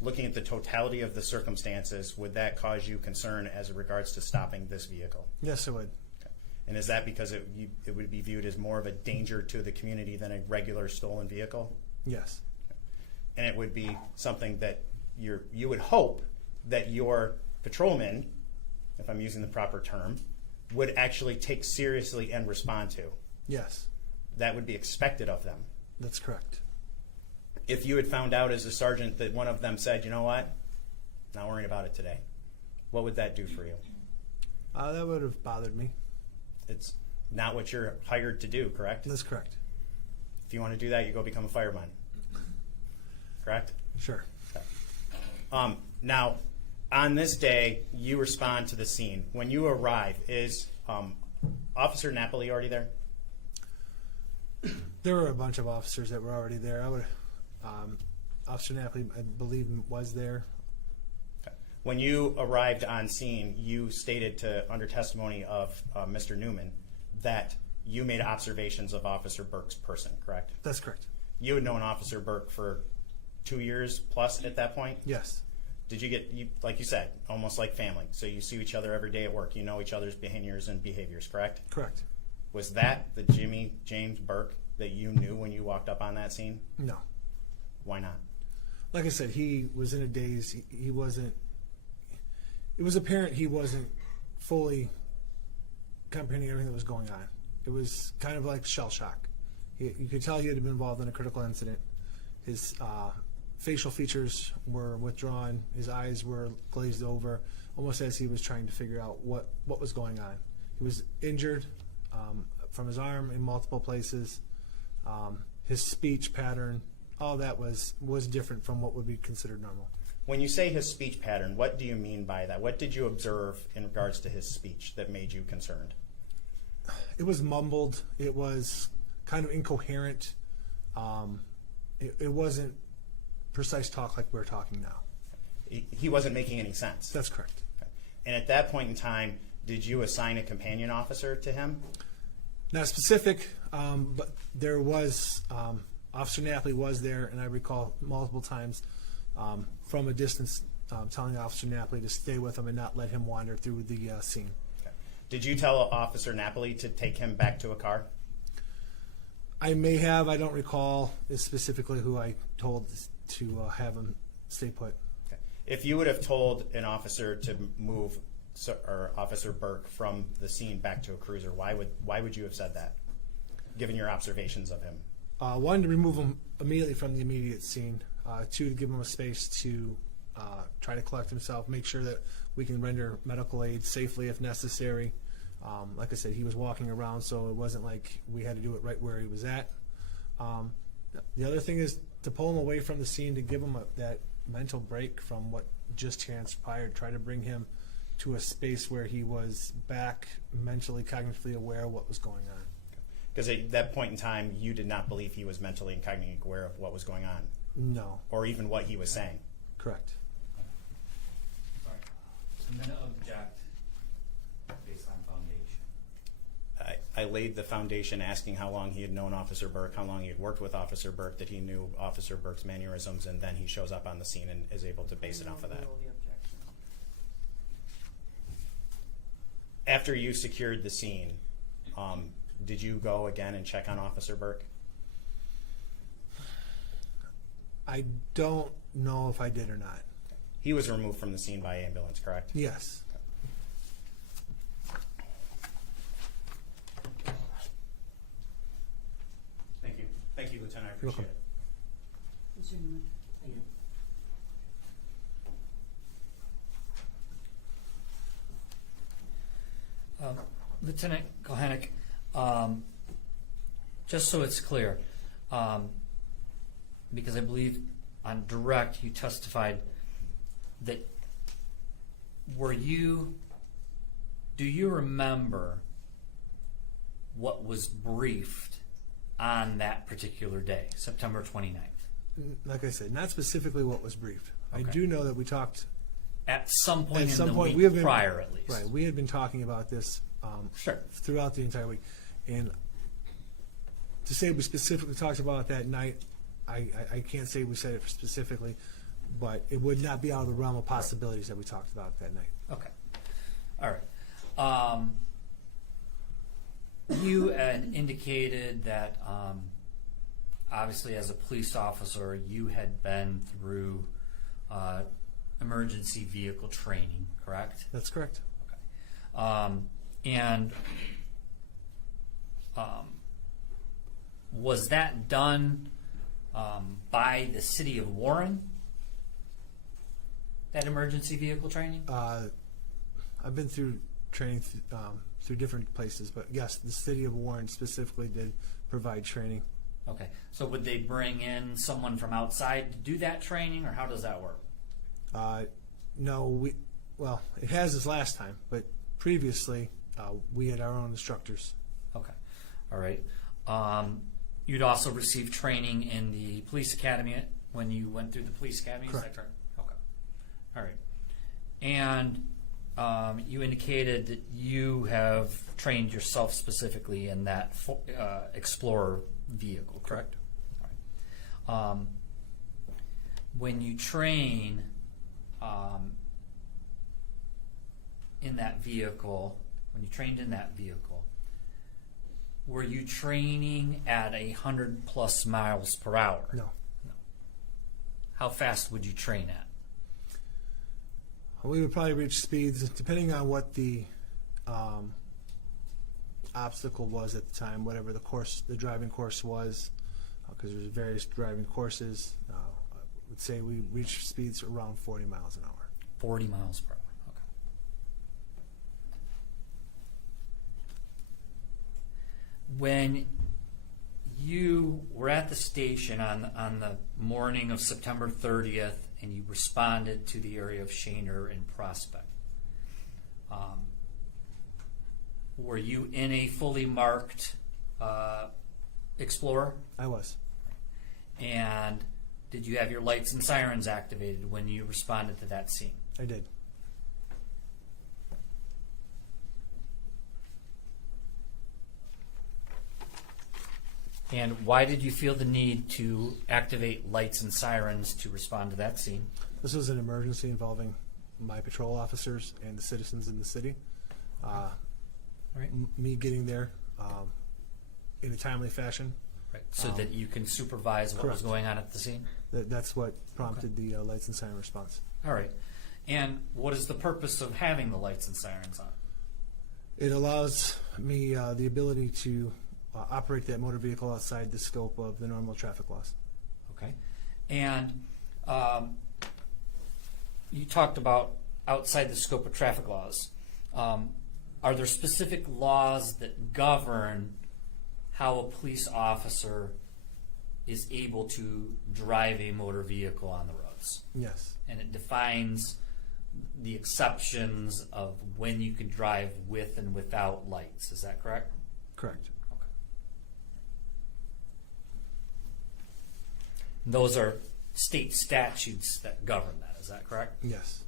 Looking at the totality of the circumstances, would that cause you concern as it regards to stopping this vehicle? Yes, it would. Okay. And is that because it would be viewed as more of a danger to the community than a regular stolen vehicle? Yes. And it would be something that you would hope that your patrolmen, if I'm using the proper term, would actually take seriously and respond to. Yes. That would be expected of them. That's correct. If you had found out as a sergeant that one of them said, you know what, not worrying about it today, what would that do for you? That would have bothered me. It's not what you're hired to do, correct? That's correct. If you want to do that, you go become a fireman. Correct? Sure. Okay. Now, on this day, you respond to the scene. When you arrive, is Officer Napoli already there? There were a bunch of officers that were already there. Officer Napoli, I believe, was there. Okay. When you arrived on scene, you stated under testimony of Mr. Newman that you made observations of Officer Burke's person, correct? That's correct. You had known Officer Burke for 2 years plus at that point? Yes. Did you like you said, almost like family, so you see each other every day at work, you know each other's behaviors and behaviors, correct? Correct. Was that the James Burke that you knew when you walked up on that scene? No. Why not? Like I said, he was in a daze. He wasn't. It was apparent he wasn't fully comprehending everything that was going on. It was kind of like shell shock. You could tell he had been involved in a critical incident. His facial features were withdrawn. His eyes were glazed over, almost as he was trying to figure out what was going on. He was injured from his arm in multiple places. His speech pattern, all that was different from what would be considered normal. When you say his speech pattern, what do you mean by that? What did you observe in regards to his speech that made you concerned? It was mumbled. It was kind of incoherent. It wasn't precise talk like we're talking now. He wasn't making any sense. That's correct. Okay. And at that point in time, did you assign a companion officer to him? Not specific, but there was, Officer Napoli was there, and I recall multiple times from a distance telling Officer Napoli to stay with him and not let him wander through the scene. Okay. Did you tell Officer Napoli to take him back to a car? I may have. I don't recall specifically who I told to have him stay put. Okay. If you would have told an officer to move or Officer Burke from the scene back to a cruiser, why would you have said that, given your observations of him? One, to remove him immediately from the immediate scene. Two, to give him a space to try to collect himself, make sure that we can render medical aid safely if necessary. Like I said, he was walking around, so it wasn't like we had to do it right where he was at. The other thing is to pull him away from the scene, to give him that mental break from what just transpired, try to bring him to a space where he was back mentally, cognitively aware of what was going on. Because at that point in time, you did not believe he was mentally and cognitively aware of what was going on, No. or even what he was saying. Correct. Sorry. So I'm going to object based on foundation. I laid the foundation asking how long he had known Officer Burke, how long he had worked with Officer Burke, that he knew Officer Burke's mannerisms, and then he shows up on the scene and is able to base it off of that. After you secured the scene, did you go again and check on Officer Burke? I don't know if I did or not. He was removed from the scene by ambulance, correct? Yes. Thank you. Thank you, Lieutenant. I You're appreciate welcome. it. Mr. Newman. Lieutenant Kohanek, just so it's clear, because I believe on direct you testified that do you remember what was briefed on that particular day, September 29th? Like I said, not specifically what was briefed. I Okay. do know that we talked At some point at in some the point. week We have been prior, at least. Right. We had been talking about this Sure. throughout the entire week, and to say we specifically talked about it that night, I can't say we said it specifically, but it would not be out of the realm of possibilities that we talked about it that night. Okay. All right. You had indicated that obviously as a police officer you had been through emergency vehicle training, correct? That's correct. And was that done by the city of Warren, that emergency vehicle training? I've been through training through different places, but yes, the city of Warren specifically did provide training. Okay, so would they bring in someone from outside to do that training, or how does that work? No, it has this last time, but previously we had our own instructors. Okay, all right. You'd also received training in the police academy when you went through the police academy, is that Correct. correct? Okay, all right. And you indicated that you have trained yourself specifically in that Explorer vehicle, correct? All right. When you train in that vehicle, were you training at 100+ miles per hour? No. How fast would you train at? We would probably reach speeds, depending on what the obstacle was at the time, whatever the driving course was, because there's various driving courses. would say we reach speeds around 40 miles an hour. 40 miles per hour. Okay. When you were at the station on the morning of September 30th and you responded to the area of Shaner and Prospect, were you in a fully marked Explorer? I was. And did you have your lights and sirens activated when you responded to that scene? I did. And why did you feel the need to activate lights and sirens to respond to that scene? This was an emergency involving my patrol officers and the citizens in the city. Right. Me getting there in a timely fashion. Right. So that you can supervise what was correct. going on at the scene? That's what prompted the lights and siren response. All right. And what is the purpose of having the lights and sirens on? It allows me the ability to operate that motor vehicle outside the scope of the normal traffic laws. Okay. And you talked about outside the scope of traffic laws. Are there specific laws that govern how a police officer is able to drive a motor vehicle on the roads? Yes. And it defines the exceptions of when you can drive with and without lights. Is that correct? Correct. Okay. Those are state statutes that govern that. Is that correct? Yes.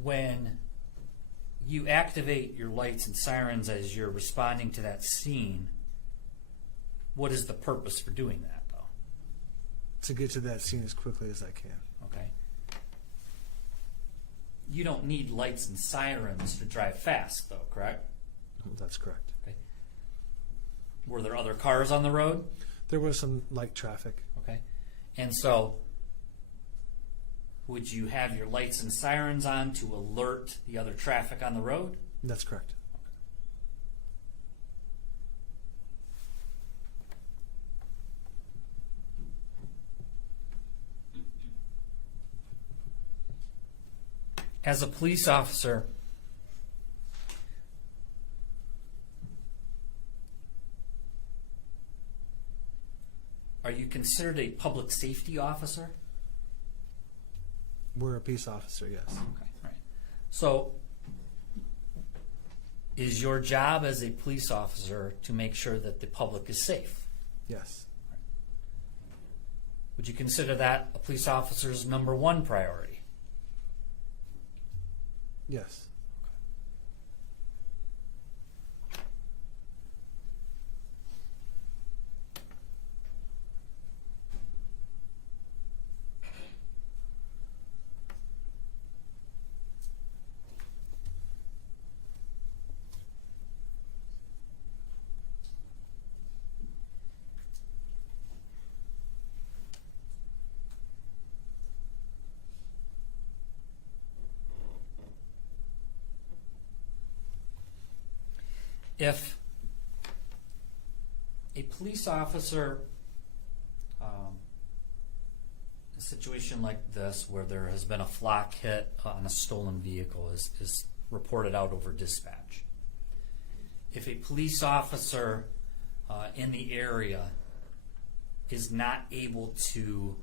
When you activate your lights and sirens as you're responding to that scene, what is the purpose for doing that, though? To get to that scene as quickly as I can. Okay. You don't need lights and sirens to drive fast, though, correct? That's correct. Okay. Were there other cars on the road? There was some light traffic. Okay. And so, would you have your lights and sirens on to alert the other traffic on the road? That's correct. As a police officer, are you considered a public safety officer? We're a peace officer, yes. Okay, right. So, is your job as a police officer to make sure that the public is safe? Yes. Would you consider that a police officer's number one priority? Yes. If a police officer, a situation like this where there has been a flock hit on a stolen vehicle is reported out over dispatch. If a police officer in the area is not able to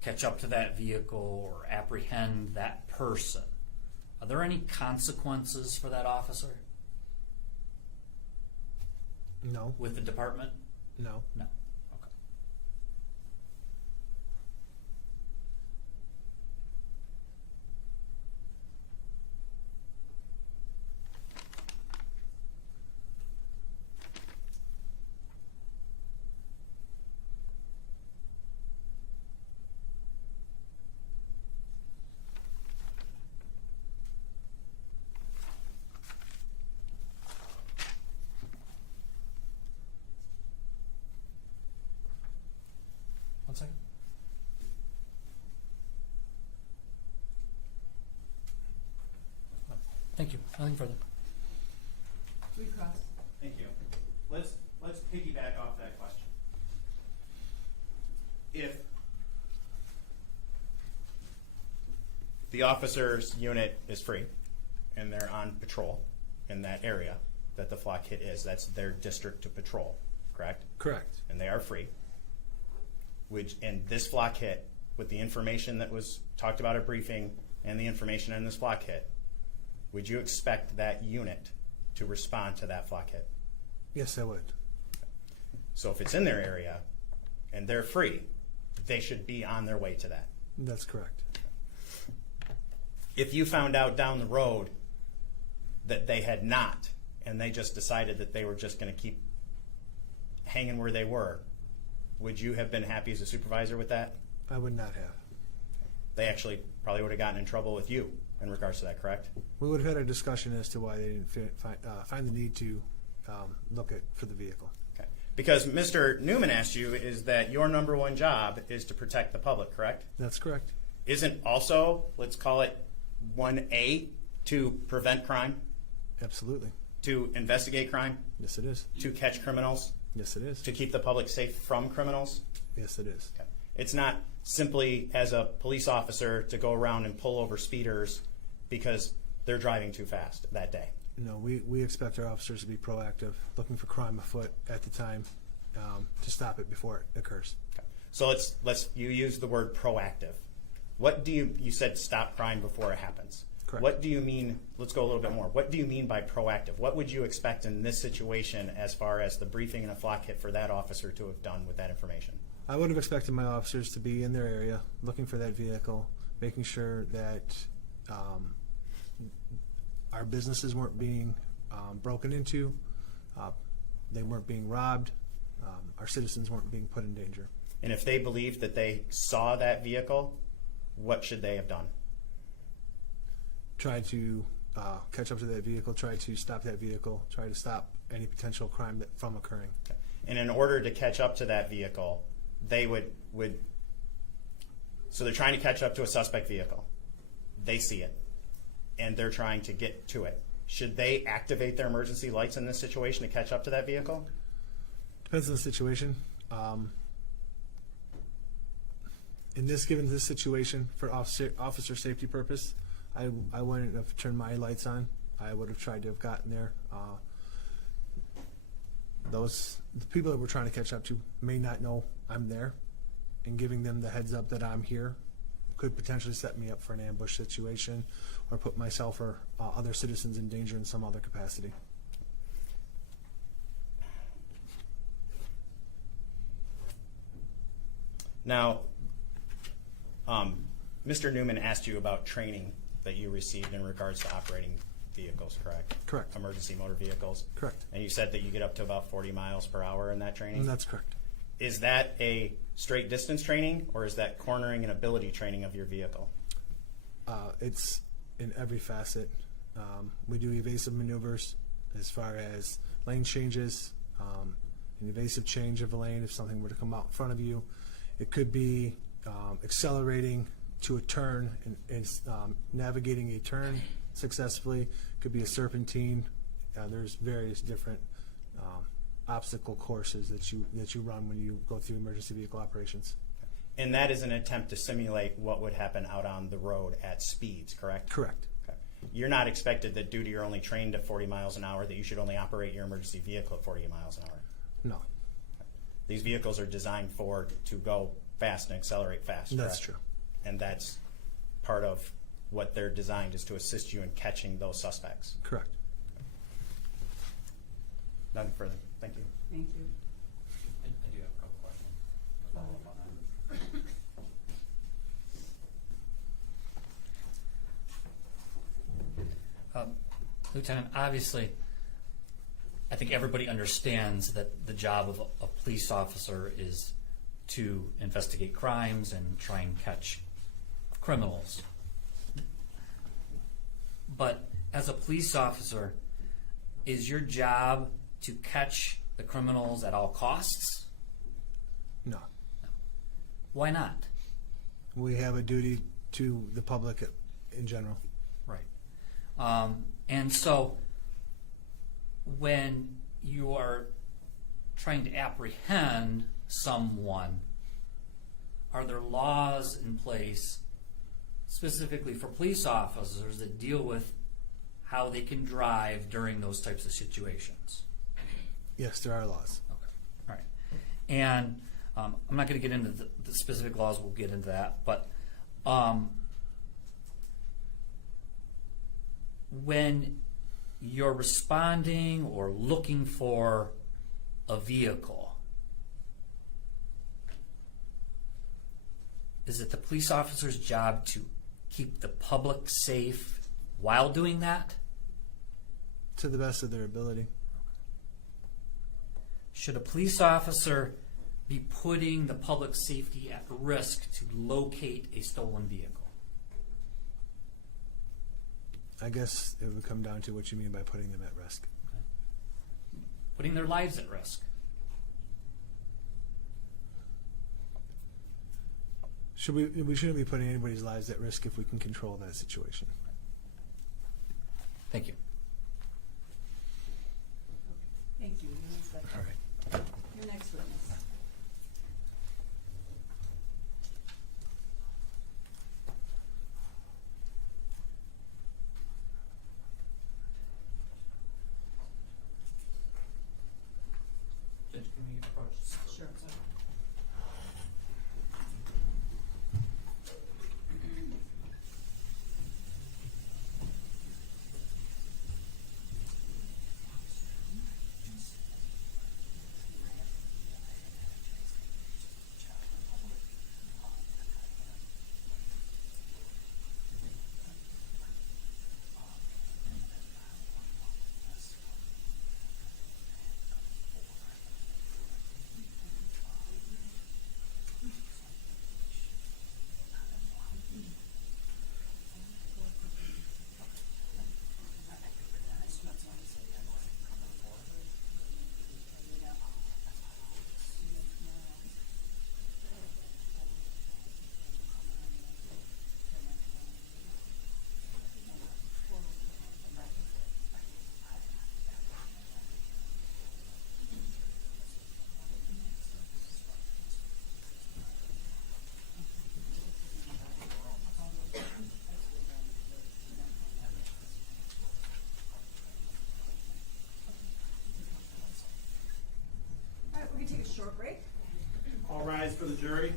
catch up to that vehicle or apprehend that person, are there any consequences for that officer? No. With the department? No. No. Okay. Thank you. Nothing further. Recross. Thank you. Let's piggyback off that question. If the officer's unit is free and they're on patrol in that area that the flock hit is, that's their district to patrol, correct? Correct. And they are free. And this flock hit, with the information that was talked about at briefing and the information in this flock hit, would you expect that unit to respond to that flock hit? Yes, I would. So if it's in their area and they're free, they should be on their way to that. That's correct. If you found out down the road that they had not, and they just decided that they were just going to keep hanging where they were, would you have been happy as a supervisor with that? I would not have. They actually probably would have gotten in trouble with you in regards to that, correct? We would have had a discussion as to why they didn't find the need to look for the vehicle. Okay. Because Mr. Newman asked you, is that your number one job is to protect the public, correct? That's correct. Isn't also, let's call it 1A, to prevent crime, Absolutely. to investigate crime, Yes, it is. to catch criminals, Yes, it is. to keep the public safe from criminals? Yes, it is. Okay. It's not simply as a police officer to go around and pull over speeders because they're driving too fast that day. No, we expect our officers to be proactive, looking for crime afoot at the time to stop it before it occurs. Okay. So you use the word proactive. What do you said stop crime before it happens. Correct. What do you mean, let's go a little bit more. What do you mean by proactive? What would you expect in this situation as far as the briefing and a flock hit for that officer to have done with that information? I would have expected my officers to be in their area, looking for that vehicle, making sure that our businesses weren't being broken into, they weren't being robbed, our citizens weren't being put in danger. And if they believed that they saw that vehicle, what should they have done? Try to catch up to that vehicle, try to stop that vehicle, try to stop any potential crime from occurring. And in order to catch up to that vehicle, they would so they're trying to catch up to a suspect vehicle. They see it, and they're trying to get to it. Should they activate their emergency lights in this situation to catch up to that vehicle? Depends on the situation. In this situation, for officer safety purpose, I wouldn't have turned my lights on. I would have tried to have gotten there. The people that we're trying to catch up to may not know I'm there, and giving them the heads up that I'm here could potentially set me up for an ambush situation or put myself or other citizens in danger in some other capacity. Now, Mr. Newman asked you about training that you received in regards to operating vehicles, correct? Correct. Emergency motor vehicles? Correct. And you said that you get up to about 40 miles per hour in that training? And that's correct. Is that a straight distance training, or is that cornering and ability training of your vehicle? It's in every facet. We do evasive maneuvers as far as lane changes, an evasive change of a lane if something were to come out in front of you. It could be accelerating to a turn and navigating a turn successfully. It could be a serpentine. There's various different obstacle courses that you run when you go through emergency vehicle operations. And that is an attempt to simulate what would happen out on the road at speeds, correct? Correct. Okay. You're not expected that due to you're only trained at 40 miles an hour that you should only operate your emergency vehicle at 40 miles an hour. No, These vehicles are designed to go fast and accelerate fast, correct? that's true. And that's part of what they're designed is to assist you in catching those suspects. Correct. Nothing further. Thank you. Thank you. I do have a couple questions to follow up on that. Lieutenant, obviously, I think everybody understands that the job of a police officer is to investigate crimes and try and catch criminals. But as a police officer, is your job to catch the criminals at all costs? No. Why not? We have a duty to the public in general. Right. And so when you are trying to apprehend someone, are there laws in place specifically for police officers that deal with how they can drive during those types of situations? Yes, there are laws. Okay, all right. And I'm not going to get into the specific laws, we'll get into that, but when you're responding or looking for a vehicle, is it the police officer's job to keep the public safe while doing that? To the best of their ability. Should a police officer be putting the public safety at risk to locate a stolen vehicle? I guess it would come down to what you mean by putting them at risk. Putting their lives at risk. We shouldn't be putting anybody's lives at risk if we can control that situation. Thank you. Thank you. All right. Your next witness. Judge, can we approach? Sure. All right, we're gonna take a short break. All rise for the jury.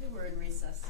Okay, we're in recess.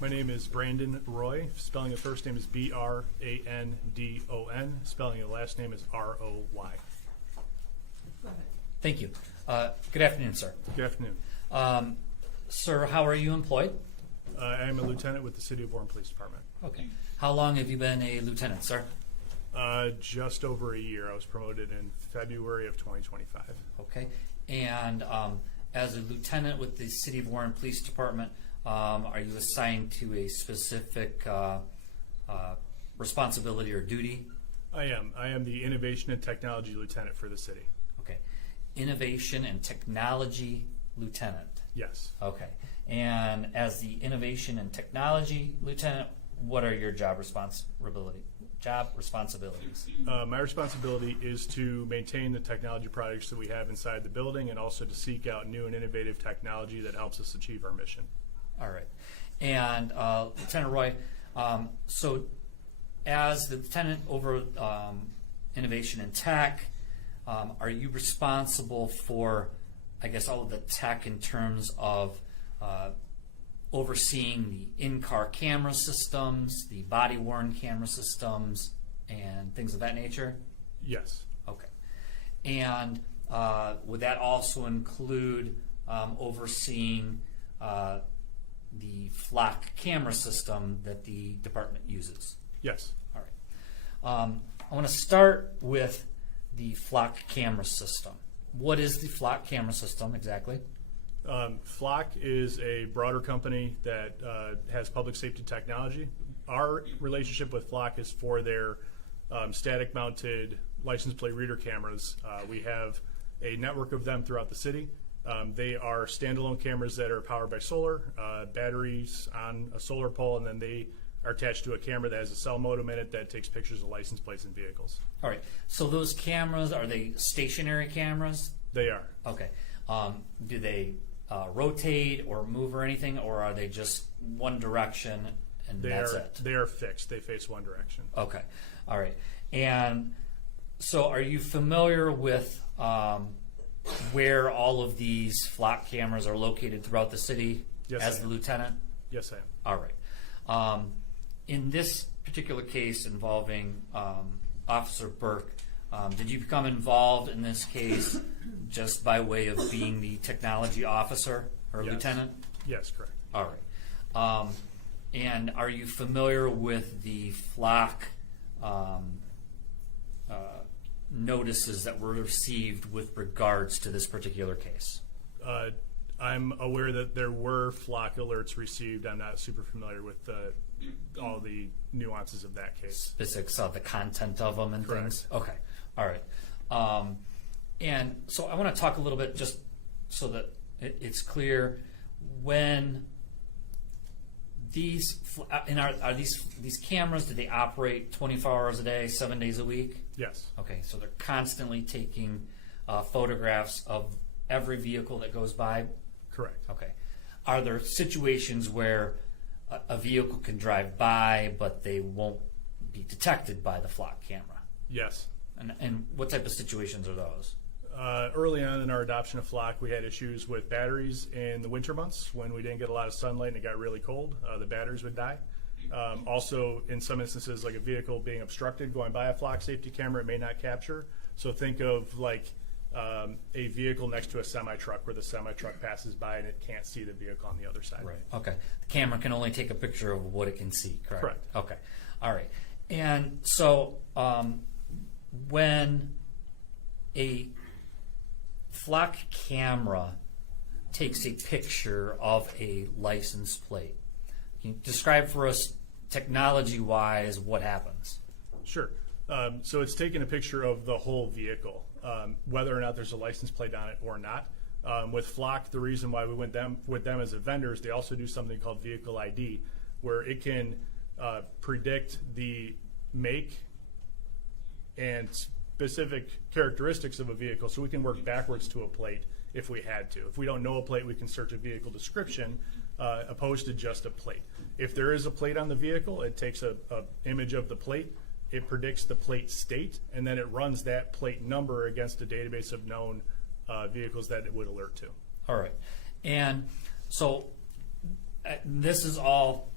My name is Brandon Roy. Spelling the first name is Brandon. Spelling the last name is Roy. Thank you. Good afternoon, sir. Good afternoon. Sir, how are you employed? I am a lieutenant with the City of Warren Police Department. Okay. How long have you been a lieutenant, sir? Just over a year. I was promoted in February of 2025. Okay. And as a lieutenant with the City of Warren Police Department, are you assigned to a specific responsibility or duty? I am. I am the Innovation and Technology Lieutenant for the city. Okay. Innovation and Technology Lieutenant. Yes. Okay. And as the Innovation and Technology Lieutenant, what are your job responsibilities? My responsibility is to maintain the technology projects that we have inside the building and also to seek out new and innovative technology that helps us achieve our mission. All right. And Lieutenant Roy, so as the lieutenant over innovation and tech, are you responsible for, I guess, all of the tech in terms of overseeing the in-car camera systems, the body-worn camera systems, and things of that nature? Yes. Okay. And would that also include overseeing the flock camera system that the department uses? Yes. All right. I want to start with the flock camera system. What is the flock camera system exactly? Flock is a broader company that has public safety technology. Our relationship with Flock is for their static mounted license plate reader cameras. We have a network of them throughout the city. They are standalone cameras that are powered by solar, batteries on a solar pole, and then they are attached to a camera that has a cell modem in it that takes pictures of license plates and vehicles. All right. So those cameras, are they stationary cameras? They are. Okay. Do they rotate or move or anything, or are they just one direction and that's it? They are fixed. They face one direction. Okay. All right. And so are you familiar with where all of these flock cameras are located throughout the city? Yes, as I the am. lieutenant? Yes, I am. All right. In this particular case involving Officer Burke, did you become involved in this case just by way of being the technology officer or Yes. lieutenant? Yes, correct. All right. And are you familiar with the flock notices that were received with regards to this particular case? I'm aware that there were Flock alerts received. I'm not super familiar with all the nuances of that case. Specifics of the content of them and Correct. things? Okay. All right. And so I want to talk a little bit just so that it's clear when these are these cameras, do they operate 24 hours a day, 7 days a week? Yes. Okay, so they're constantly taking photographs of every vehicle that goes by? Correct. Okay. Are there situations where a vehicle can drive by but they won't be detected by the flock camera? Yes. And what type of situations are those? Early on in our adoption of Flock, we had issues with batteries in the winter months when we didn't get a lot of sunlight and it got really cold. The batteries would die. Also, in some instances, like a vehicle being obstructed going by a Flock safety camera, it may not capture. So think of like a vehicle next to a semi-truck where the semi-truck passes by and it can't see the vehicle on the other side. Right. Okay. The camera can only take a picture of what it can see, correct? Correct. Okay. All right. And so when a flock camera takes a picture of a license plate, can you describe for us technology-wise what happens? Sure. So it's taking a picture of the whole vehicle, whether or not there's a license plate on it or not. With Flock, the reason why we went with them as a vendor is they also do something called vehicle ID, where it can predict the make and specific characteristics of a vehicle, so we can work backwards to a plate if we had to. If we don't know a plate, we can search a vehicle description opposed to just a plate. If there is a plate on the vehicle, it takes a image of the plate, it predicts the plate state, and then it runs that plate number against a database of known vehicles that it would alert to. All right. And so this is all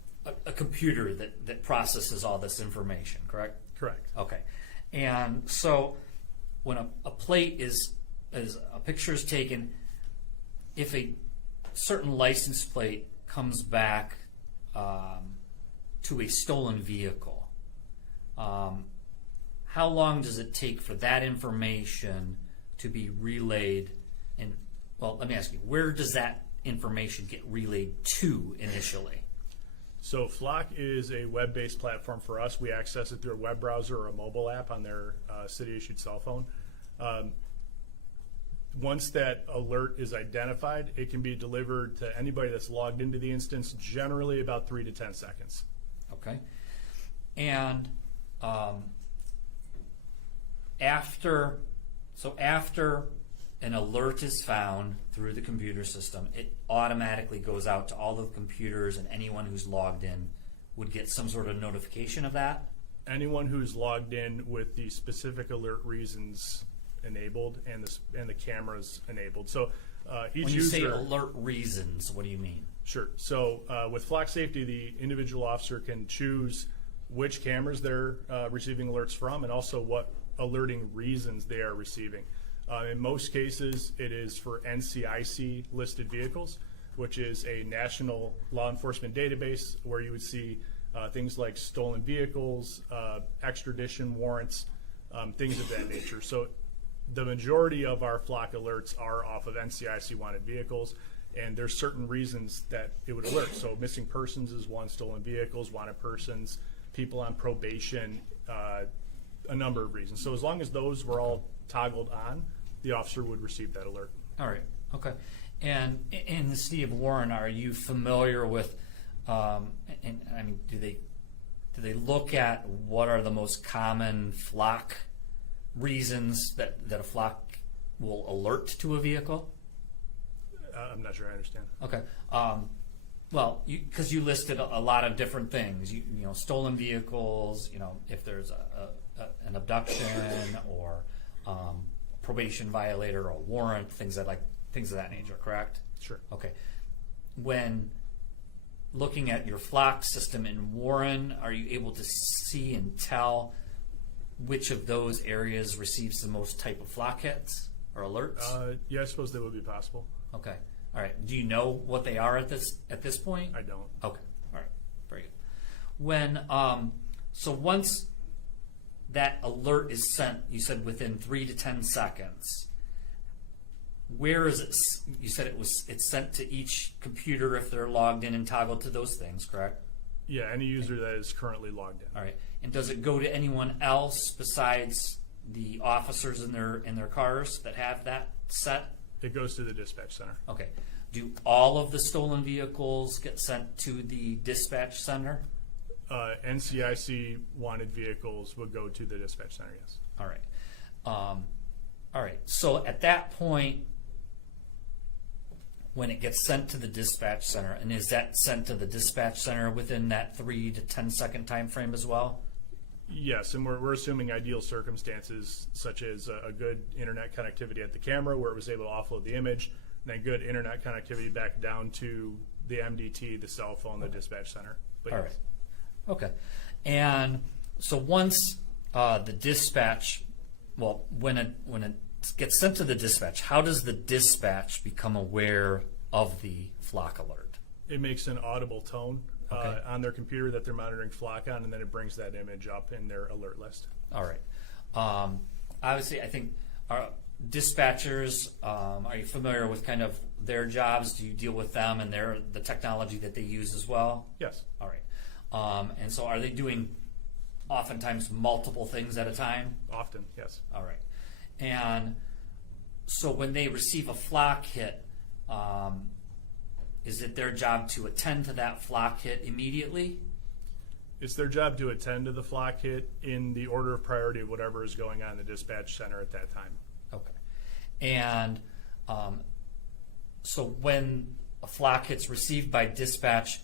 a computer that processes all this information, correct? Correct. Okay. And so when a plate is a picture is taken, if a certain license plate comes back to a stolen vehicle, how long does it take for that information to be relayed? And, well, let me ask you, where does that information get relayed to initially? So Flock is a web-based platform for us. We access it through a web browser or a mobile app on their city-issued cell phone. Once that alert is identified, it can be delivered to anybody that's logged into the instance, generally about 3 to 10 seconds. Okay. And after an alert is found through the computer system, it automatically goes out to all the computers, and anyone who's logged in would get some sort of notification of that? Anyone who's logged in with the specific alert reasons enabled and the cameras enabled. So each When you user, say alert reasons, what do you mean? Sure. So with Flock Safety, the individual officer can choose which cameras they're receiving alerts from, and also what alerting reasons they are receiving. In most cases, it is for NCIC listed vehicles, which is a national law enforcement database where you would see things like stolen vehicles, extradition warrants, things of that nature. So the majority of our Flock alerts are off of NCIC wanted vehicles, and there's certain reasons that it would alert. So missing persons is one, stolen vehicles, wanted persons, people on probation, a number of reasons. So as long as those were all toggled on, the officer would receive that alert. All right. Okay. And in the city of Warren, are you familiar with? And I mean, do they look at what are the most common Flock reasons that a Flock will alert to a vehicle? I'm not sure I understand. Okay. Well, because you listed a lot of different things. You know, stolen vehicles. You know, if there's an abduction or probation violator or a warrant, things of that nature. Correct? Sure. Okay. When looking at your Flock system in Warren, are you able to see and tell which of those areas receives the most type of Flock hits or alerts? Yeah, I suppose that would be possible. Okay. All right. Do you know what they are at this point? I don't. Okay. All right. Very good. When so once that alert is sent, you said within 3 to 10 seconds. Where is it? You said it's sent to each computer if they're logged in and toggled to those things, correct? Yeah, any user that is currently logged in. All right. And does it go to anyone else besides the officers in their cars that have that set? It goes to the dispatch center. Okay. Do all of the stolen vehicles get sent to the dispatch center? NCIC wanted vehicles would go to the dispatch center, yes. All right. All right. So at that point, when it gets sent to the dispatch center, and is that sent to the dispatch center within that 3 to 10 second time frame as well? Yes, and we're assuming ideal circumstances such as a good internet connectivity at the camera where it was able to offload the image, and then good internet connectivity back down to the MDT, the cell phone, the dispatch center. But All yes. right. Okay. And so once the dispatch, well, when it gets sent to the dispatch, how does the dispatch become aware of the Flock alert? It makes an audible tone Okay. on their computer that they're monitoring Flock on, and then it brings that image up in their alert list. All right. Obviously, I think our dispatchers, are you familiar with kind of their jobs? Do you deal with them and the technology that they use as well? Yes. All right. And so are they doing oftentimes multiple things at a time? Often, yes. All right. And so when they receive a Flock hit, is it their job to attend to that Flock hit immediately? It's their job to attend to the Flock hit in the order of priority of whatever is going on in the dispatch center at that time. Okay. And so when a Flock hit's received by dispatch,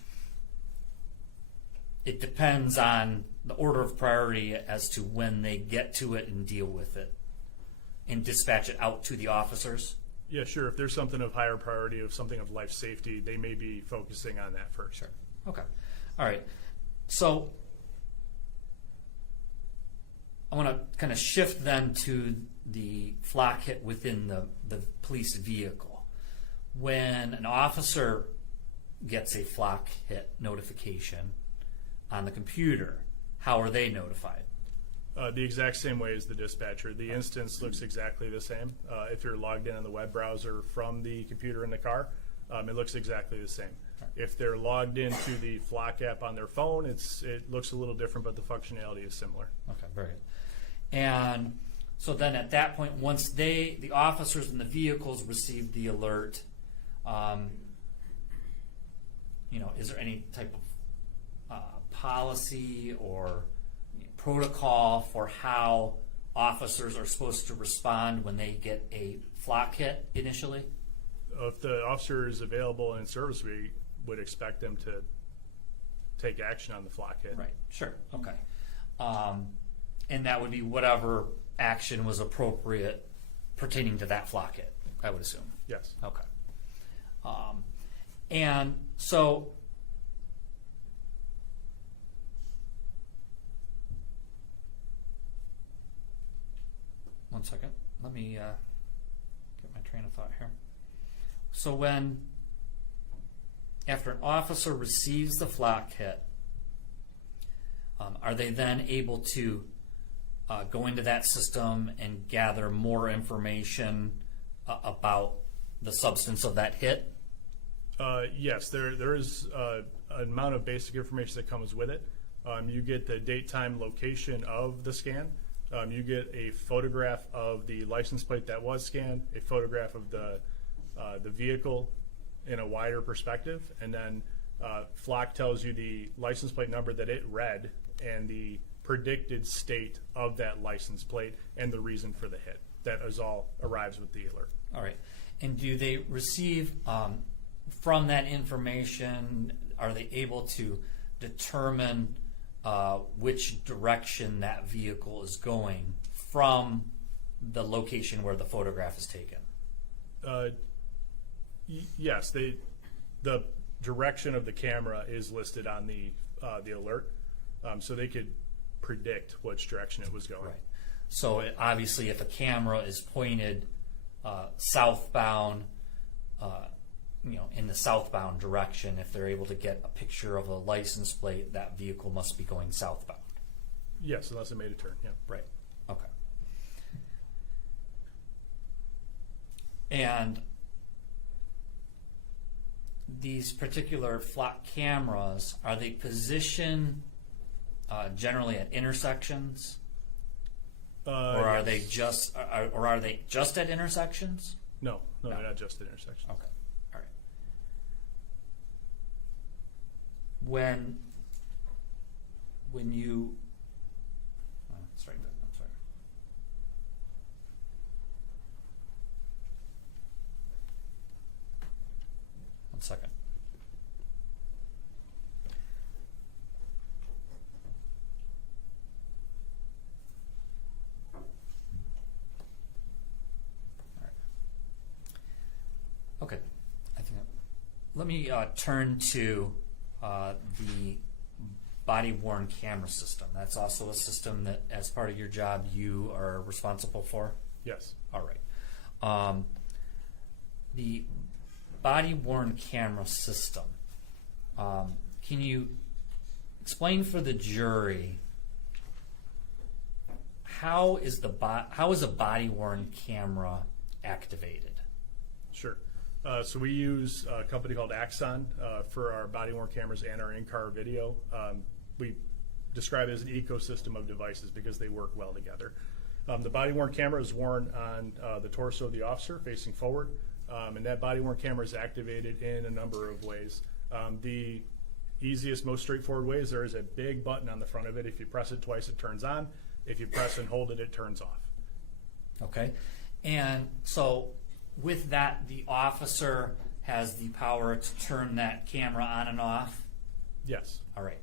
it depends on the order of priority as to when they get to it and deal with it and dispatch it out to the officers? Yeah, sure. If there's something of higher priority, of something of life safety, they may be focusing on that first. Sure. Okay. All right. So I want to kind of shift then to the flock hit within the police vehicle. When an officer gets a flock hit notification on the computer, how are they notified? The exact same way as the dispatcher. The instance looks exactly the same. If you're logged in on the web browser from the computer in the car, it looks exactly the same. If they're logged into the Flock app on their phone, it looks a little different, but the functionality is similar. Okay, very good. And so then at that point, once the officers in the vehicles receive the alert, is there any type of policy or protocol for how officers are supposed to respond when they get a flock hit initially? If the officer is available in service, we would expect them to take action on the Flock hit. Right, sure, okay. And that would be whatever action was appropriate pertaining to that flock hit, I would assume. Yes. Okay. And so one second. Let me get my train of thought here. So after an officer receives the flock hit, are they then able to go into that system and gather more information about the substance of that hit? Yes, there is an amount of basic information that comes with it. You get the date, time, location of the scan. You get a photograph of the license plate that was scanned, a photograph of the vehicle in a wider perspective, and then Flock tells you the license plate number that it read and the predicted state of that license plate and the reason for the hit. That is all arrives with the alert. All right. And do they receive, from that information, are they able to determine which direction that vehicle is going from the location where the photograph is taken? Yes, the direction of the camera is listed on the alert, so they could predict which direction it was going. Right. So obviously, if a camera is pointed southbound, in the southbound direction, if they're able to get a picture of a license plate, that vehicle must be going southbound. Yes, unless it made a turn. Yeah. Right. Okay. And these particular Flock cameras, are they positioned generally at intersections, or are they just at intersections? No, they're not just at intersections. Okay. All right. When you let's write that. I'm sorry. One second. All right. Okay. I think. Let me turn to the body-worn camera system. That's also a system that, as part of your job, you are responsible for? Yes. All right. The body-worn camera system, can you explain for the jury how is a body-worn camera activated? Sure. So we use a company called Axon for our body-worn cameras and our in-car video. We describe it as an ecosystem of devices because they work well together. The body-worn camera is worn on the torso of the officer facing forward, and that body-worn camera is activated in a number of ways. The easiest, most straightforward way is there is a big button on the front of it. If you press it twice, it turns on. If you press and hold it, it turns off. Okay. And so with that, the officer has the power to turn that camera on and off? Yes. All right.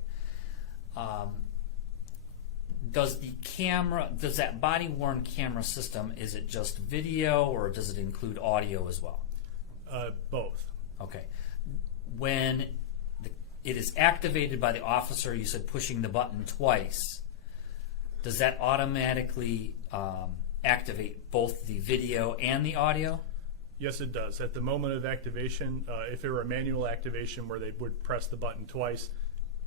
Does that body-worn camera system, is it just video or does it include audio as well? Both. Okay. When it is activated by the officer, you said pushing the button twice, does that automatically activate both the video and the audio? Yes, it does. At the moment of activation, if it were a manual activation where they would press the button twice,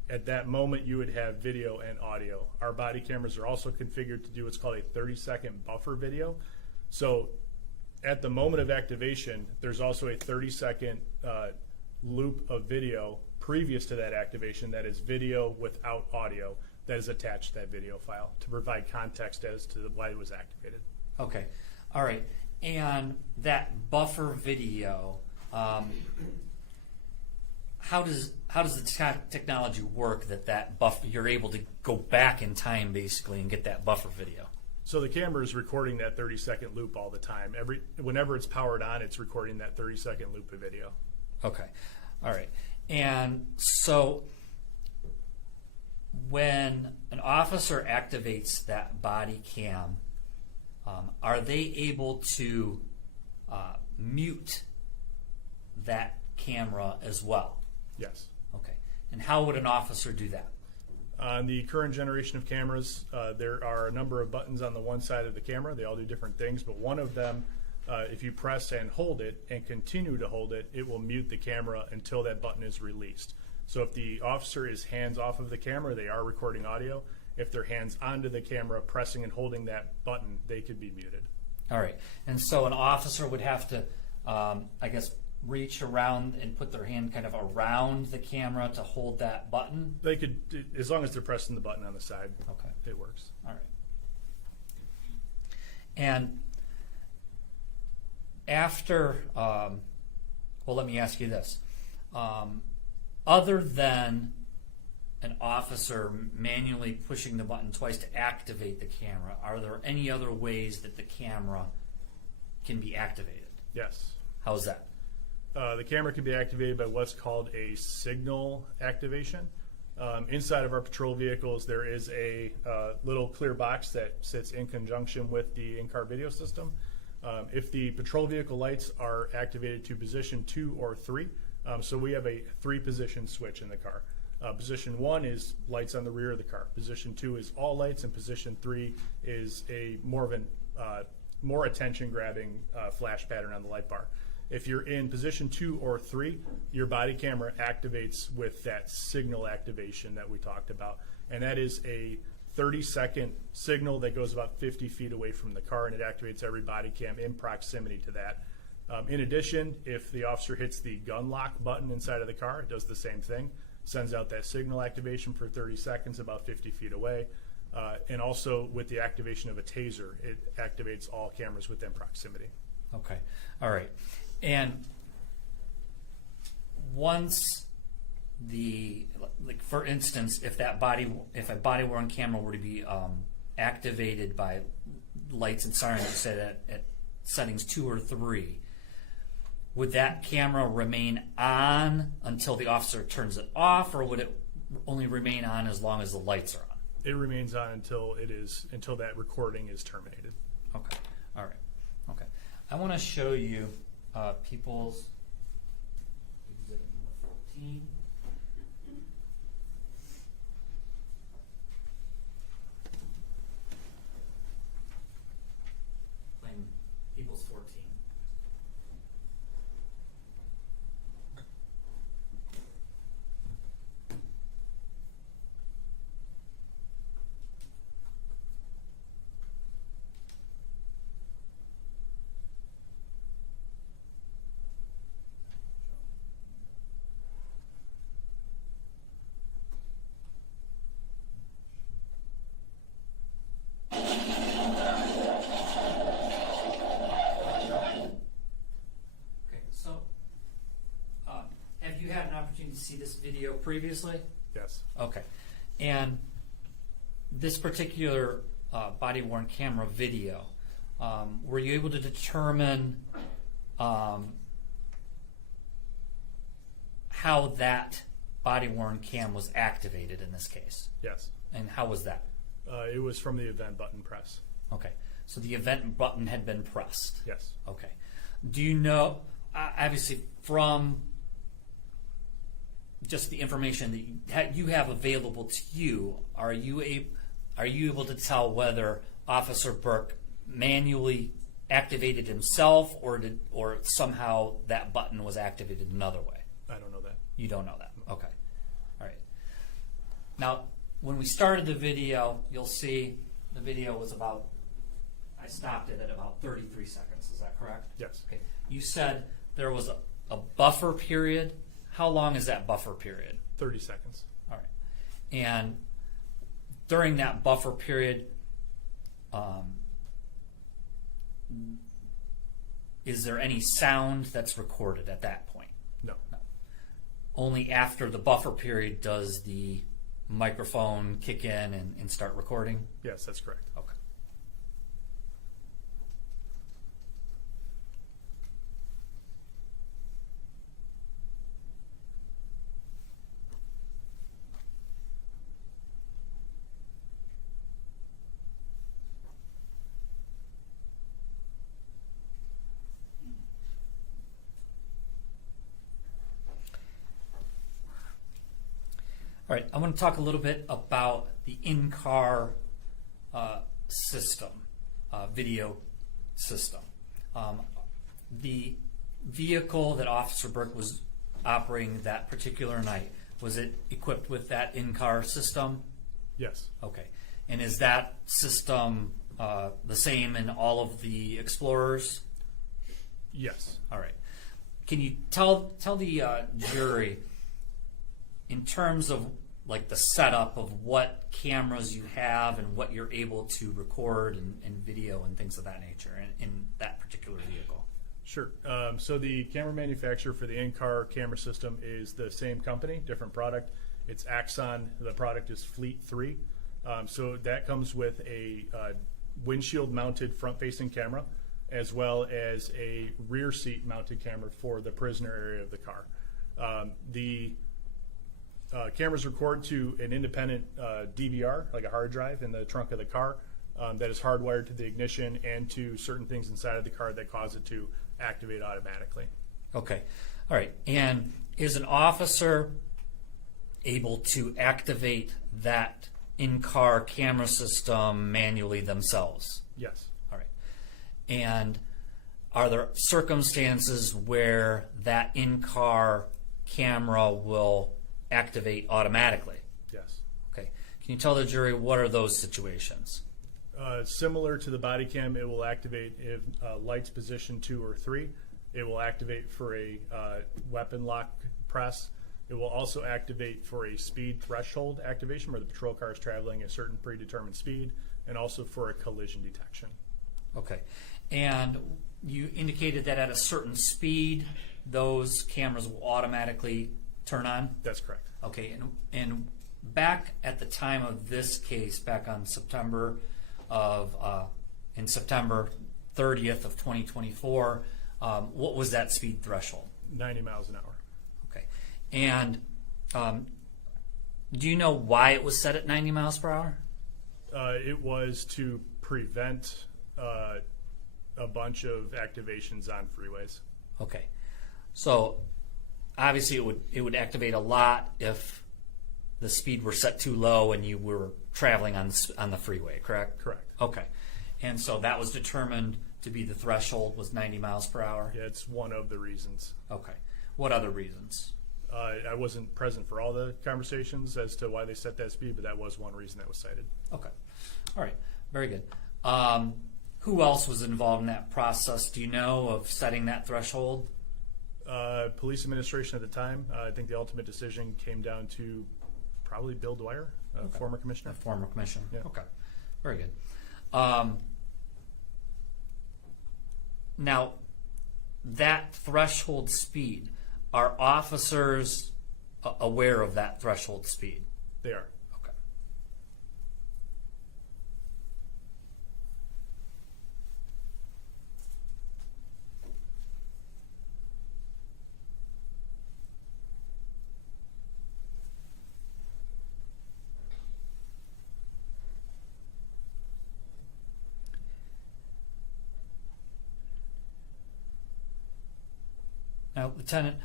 at that moment you would have video and audio. Our body cameras are also configured to do what's called a 30-second buffer video. So at the moment of activation, there's also a 30-second loop of video previous to that activation that is video without audio that is attached to that video file to provide context as to why it was activated. Okay, all right. And that buffer video, how does the technology work that buffer, you're able to go back in time basically and get that buffer video? So the camera is recording that 30-second loop all the time. Whenever it's powered on, it's recording that 30-second loop of video. Okay, all right. And so when an officer activates that body cam, are they able to mute that camera as well? Yes. Okay. And how would an officer do that? On the current generation of cameras, there are a number of buttons on the one side of the camera. They all do different things, but one of them, if you press and hold it and continue to hold it, it will mute the camera until that button is released. So if the officer is hands off of the camera, they are recording audio. If they're hands onto the camera, pressing and holding that button, they could be muted. All right. And so an officer would have to, I guess, reach around and put their hand kind of around the camera to hold that button? They could, as long as they're pressing the button on the side, okay, it works. All right. And after, well, let me ask you this. Other than an officer manually pushing the button twice to activate the camera, are there any other ways that the camera can be activated? Yes. How is that? The camera can be activated by what's called a signal activation. Inside of our patrol vehicles, there is a little clear box that sits in conjunction with the in-car video system. If the patrol vehicle lights are activated to position 2 or 3, so we have a 3-position switch in the car. Position 1 is lights on the rear of the car. Position 2 is all lights, and position 3 is a more attention-grabbing flash pattern on the light bar. If you're in position 2 or 3, your body camera activates with that signal activation that we talked about, and that is a 30-second signal that goes about 50 feet away from the car, and it activates every body cam in proximity to that. In addition, if the officer hits the gun lock button inside of the car, it does the same thing, sends out that signal activation for 30 seconds about 50 feet away. And also with the activation of a taser, it activates all cameras within proximity. Okay, all right. And once like for instance, if a body worn camera were to be activated by lights and sirens, you said at settings 2 or 3, would that camera remain on until the officer turns it off, or would it only remain on as long as the lights are on? It remains on until that recording is terminated. Okay, all right, okay. I want to show you people's exhibit number 14. Claim people's 14. To see this video previously? Yes. Okay. And this particular body-worn camera video, were you able to determine how that body-worn cam was activated in this case? Yes. And how was that? It was from the event button press. Okay. So the event button had been pressed? Yes. Okay. Do you know, obviously just the information that you have available to you, are you able to tell whether Officer Burke manually activated himself, or somehow that button was activated another way? I don't know that. You don't know that. Okay. All right. Now, when we started the video, you'll see the video was about, I stopped it at about 33 seconds. Is that correct? Yes. Okay. You said there was a buffer period. How long is that buffer period? 30 seconds. All right. And during that buffer period, is there any sound that's recorded at that point? No. Only after the buffer period does the microphone kick in and start recording? Yes, that's correct. Okay. All right, I want to talk a little bit about the in-car system, video system. The vehicle that Officer Burke was operating that particular night, was it equipped with that in-car system? Yes. Okay. And is that system the same in all of the Explorers? Yes. All right. Can you tell the jury, in terms of like the setup of what cameras you have and what you're able to record and video and things of that nature in that particular vehicle? Sure. So the camera manufacturer for the in-car camera system is the same company, different product. It's Axon. The product is Fleet 3. So that comes with a windshield-mounted front-facing camera, as well as a rear seat-mounted camera for the prisoner area of the car. The cameras record to an independent DVR, like a hard drive in the trunk of the car, that is hardwired to the ignition and to certain things inside of the car that cause it to activate automatically. Okay. All right. And is an officer able to activate that in-car camera system manually themselves? Yes. All right. And are there circumstances where that in-car camera will activate automatically? Yes. Okay. Can you tell the jury what are those situations? Similar to the body cam, it will activate if lights position 2 or 3. It will activate for a weapon lock press. It will also activate for a speed threshold activation where the patrol car is traveling a certain predetermined speed, and also for a collision detection. Okay. And you indicated that at a certain speed, those cameras will automatically turn on? That's correct. Okay. And back at the time of this case, back on September 30th of 2024, what was that speed threshold? 90 miles an hour. Okay. And do you know why it was set at 90 miles per hour? It was to prevent a bunch of activations on freeways. Okay. So obviously it would activate a lot if the speed were set too low and you were traveling on the freeway, correct? Correct. Okay. And so that was determined to be the threshold was 90 miles per hour? Yeah, it's one of the reasons. Okay. What other reasons? I wasn't present for all the conversations as to why they set that speed, but that was one reason that was cited. Okay. All right. Very good. Who else was involved in that process? Do you know of setting that threshold? Police administration at the time. I think the ultimate decision came down to probably Bill Dwyer, former commissioner. Former commissioner. Yeah. Okay. Very good. Now, that threshold speed, are officers aware of that threshold speed? They are. Okay. Now, Lieutenant,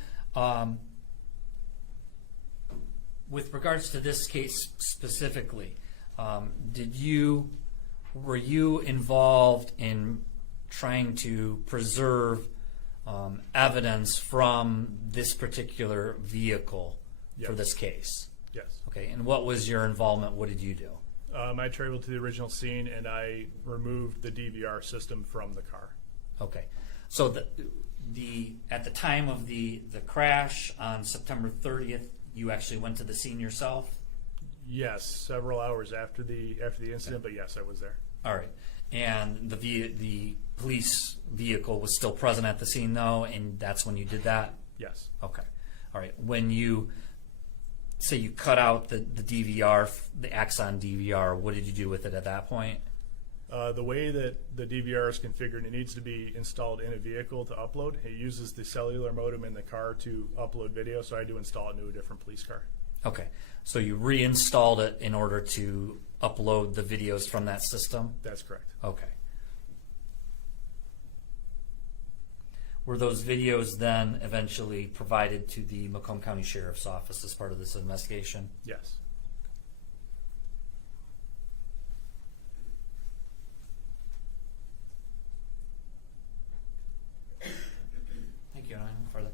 with regards to this case specifically, were you involved in trying to preserve evidence from this particular vehicle for Yes. this case? Yes. Okay, and what was your involvement? What did you do? I traveled to the original scene and I removed the DVR system from the car. Okay, so at the time of the crash on September 30th, you actually went to the scene yourself? Yes, several hours after the incident, but yes, I was there. All right, and the police vehicle was still present at the scene though, and that's when you did that? Yes. Okay, all right. When you say you cut out the DVR, the Axon DVR, what did you do with it at that point? The way that the DVR is configured, it needs to be installed in a vehicle to upload. It uses the cellular modem in the car to upload video, so I had to install it into a different police car. Okay, so you reinstalled it in order to upload the videos from that system? That's correct. Okay. Were those videos then eventually provided to the Macomb County Sheriff's Office as part of this investigation? Yes. Thank you. Anything further?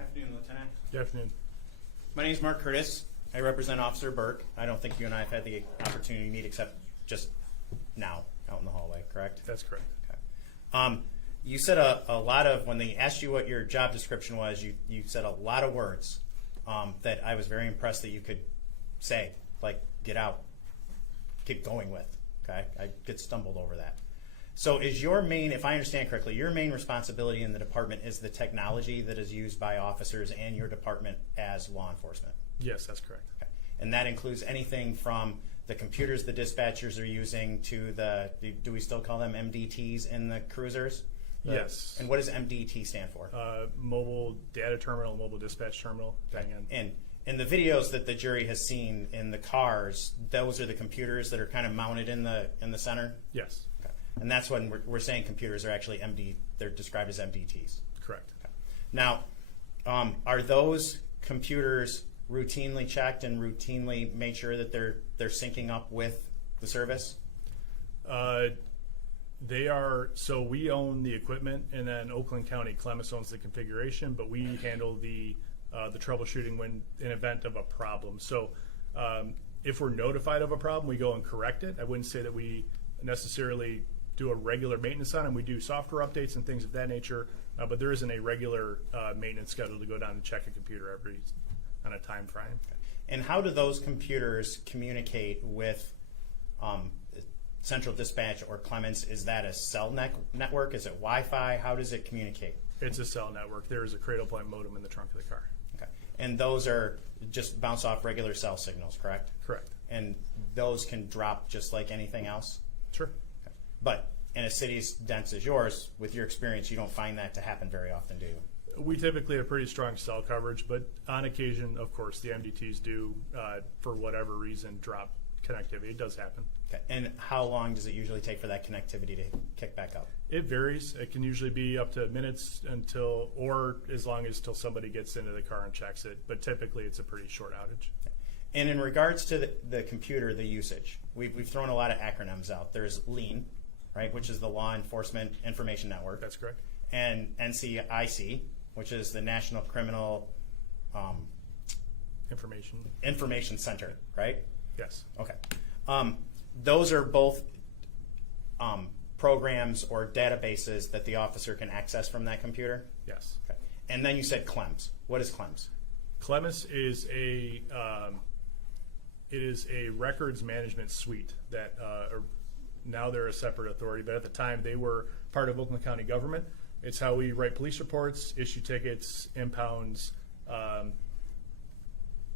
Afternoon, Lieutenant. Good afternoon. My name is Mark Curtis. I represent Officer Burke. I don't think you and I have had the opportunity to meet except just now out in the hallway, correct? That's correct. Okay. You said a lot of, when they asked you what your job description was, you said a lot of words that I was very impressed that you could say, like get out, keep going with. Okay, I get stumbled over that. So is your main, if I understand correctly, your main responsibility in the department is the technology that is used by officers and your department as law enforcement? Yes, that's correct. Okay. And that includes anything from the computers the dispatchers are using to do we still call them MDTs in the cruisers? Yes. And what does MDT stand for? Mobile data terminal, mobile dispatch terminal. And in the videos that the jury has seen in the cars, those are the computers that are kind of mounted in the center? Yes. Okay. And that's when we're saying computers are actually they're described as MDTs. Correct. Okay. Now, are those computers routinely checked and routinely made sure that they're syncing up with the service? They are, so we own the equipment, and then Oakland County Clemens owns the configuration, but we handle the troubleshooting when in event of a problem. So if we're notified of a problem, we go and correct it. I wouldn't say that we necessarily do a regular maintenance on them. We do software updates and things of that nature, but there isn't a regular maintenance schedule to go down and check a computer on a time frame. And how do those computers communicate with Central Dispatch or Clemens? Is that a cell network? Is it Wi-Fi? How does it communicate? It's a cell network. There is a cradle point modem in the trunk of the car. Okay. And those are just bounce off regular cell signals, correct? Correct. And those can drop just like anything else? Sure. Okay. But in a city as dense as yours, with your experience, you don't find that to happen very often, do you? We typically have pretty strong cell coverage, but on occasion, of course, the MDTs do, for whatever reason, drop connectivity. It does happen. Okay. And how long does it usually take for that connectivity to kick back up? It varies. It can usually be up to minutes or as long as till somebody gets into the car and checks it. But typically, it's a pretty short outage. And in regards to the computer, the usage, we've thrown a lot of acronyms out. There's LEAN, right, which is the Law Enforcement Information Network. That's correct. And NCIC, which is the National Criminal Information Center, right? Yes. Okay. Those are both programs or databases that the officer can access from that computer? Yes. Okay. And then you said CLEMS. What is CLEMS? Clemens is a records management suite that now they're a separate authority, but at the time they were part of Oakland County government. It's how we write police reports, issue tickets, impounds,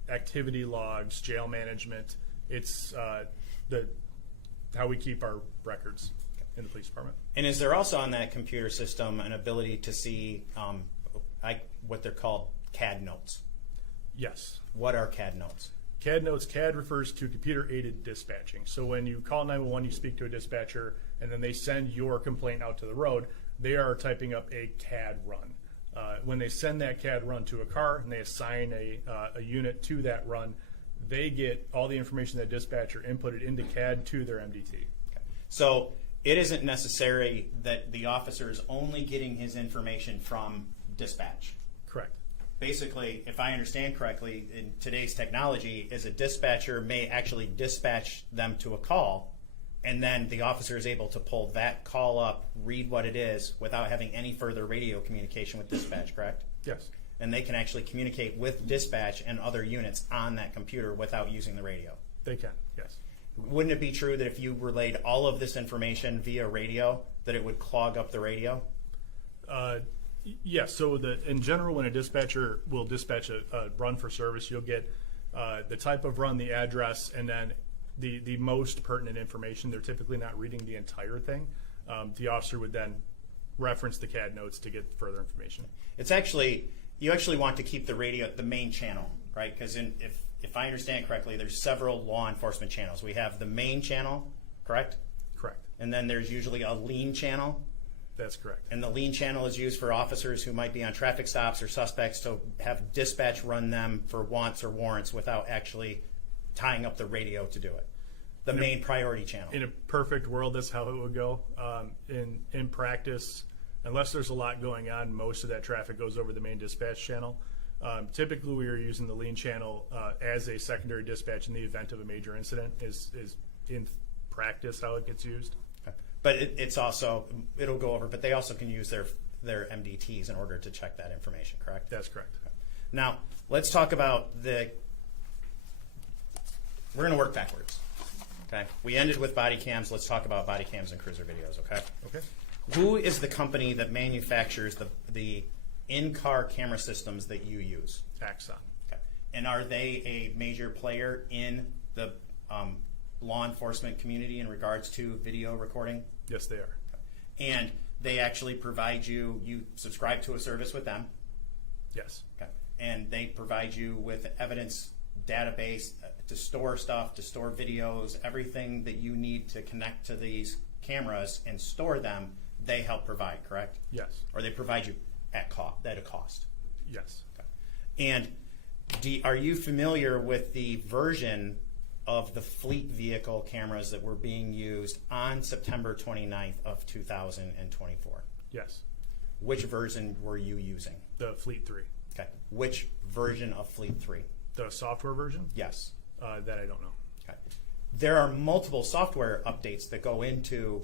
activity logs, jail management. It's how we keep our records in the police department. And is there also on that computer system an ability to see what they're called CAD notes? Yes. What are CAD notes? CAD notes, CAD refers to computer-aided dispatching. So when you call 911, you speak to a dispatcher, and then they send your complaint out to the road, they are typing up a CAD run. When they send that CAD run to a car and they assign a unit to that run, they get all the information that dispatcher inputted into CAD to their MDT. So it isn't necessary that the officer is only getting his information from dispatch. Correct. Basically, if I understand correctly, in today's technology, is a dispatcher may actually dispatch them to a call, and then the officer is able to pull that call up, read what it is, without having any further radio communication with dispatch, correct? Yes. And they can actually communicate with dispatch and other units on that computer without using the radio. They can, yes. Wouldn't it be true that if you relayed all of this information via radio, that it would clog up the radio? Yes, so in general, when a dispatcher will dispatch a run for service, you'll get the type of run, the address, and then the most pertinent information. They're typically not reading the entire thing. The officer would then reference the CAD notes to get further information. It's actually, you actually want to keep the radio at the main channel, right? Because if I understand correctly, there's several law enforcement channels. We have the main channel, correct? Correct. And then there's usually a lean channel. That's correct. And the lean channel is used for officers who might be on traffic stops or suspects to have dispatch run them for wants or warrants without actually tying up the radio to do it. The main priority channel. In a perfect world, that's how it would go. In practice, unless there's a lot going on, most of that traffic goes over the main dispatch channel. Typically, we are using the lean channel as a secondary dispatch in the event of a major incident. Is in practice how it gets used. But it's also, it'll go over, but they also can use their MDTs in order to check that information, correct? That's correct. Now, let's talk about we're going to work backwards, okay? We ended with body cams. Let's talk about body cams and cruiser videos, okay? Okay. Who is the company that manufactures the in-car camera systems that you use? Axon. Okay. And are they a major player in the law enforcement community in regards to video recording? Yes, they are. And they actually provide you subscribe to a service with them. Yes. Okay. And they provide you with evidence database to store stuff, to store videos, everything that you need to connect to these cameras and store them, they help provide, correct? Yes. Or they provide you at a cost. Yes. Okay. And are you familiar with the version of the fleet vehicle cameras that were being used on September 29th of 2024? Yes. Which version were you using? The Fleet 3. Okay. Which version of Fleet 3? The software version? Yes. That I don't know. Okay. There are multiple software updates that go into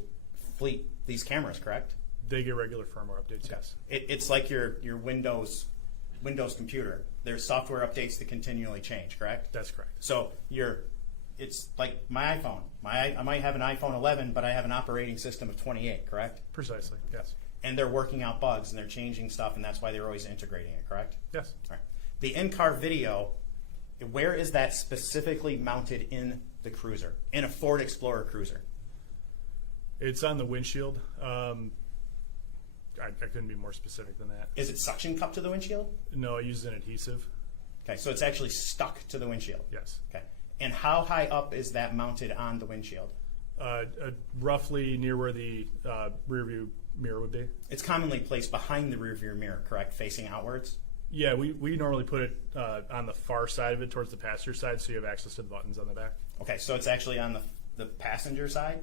these cameras, correct? They get regular firmware updates, yes. It's like your Windows computer. There's software updates that continually change, correct? That's correct. So it's like my iPhone. I might have an iPhone 11, but I have an operating system of 28, correct? Precisely, yes. And they're working out bugs and they're changing stuff, and that's why they're always integrating it, correct? Yes. All right. The in-car video, where is that specifically mounted in the cruiser, in a Ford Explorer cruiser? It's on the windshield. I couldn't be more specific than that. Is it suction cupped to the windshield? No, I used an adhesive. Okay, so it's actually stuck to the windshield. Yes. Okay. And how high up is that mounted on the windshield? Roughly near where the rear view mirror would be. It's commonly placed behind the rear view mirror, correct? Facing outwards? Yeah, we normally put it on the far side of it, towards the passenger side, so you have access to the buttons on the back. Okay, so it's actually on the passenger side?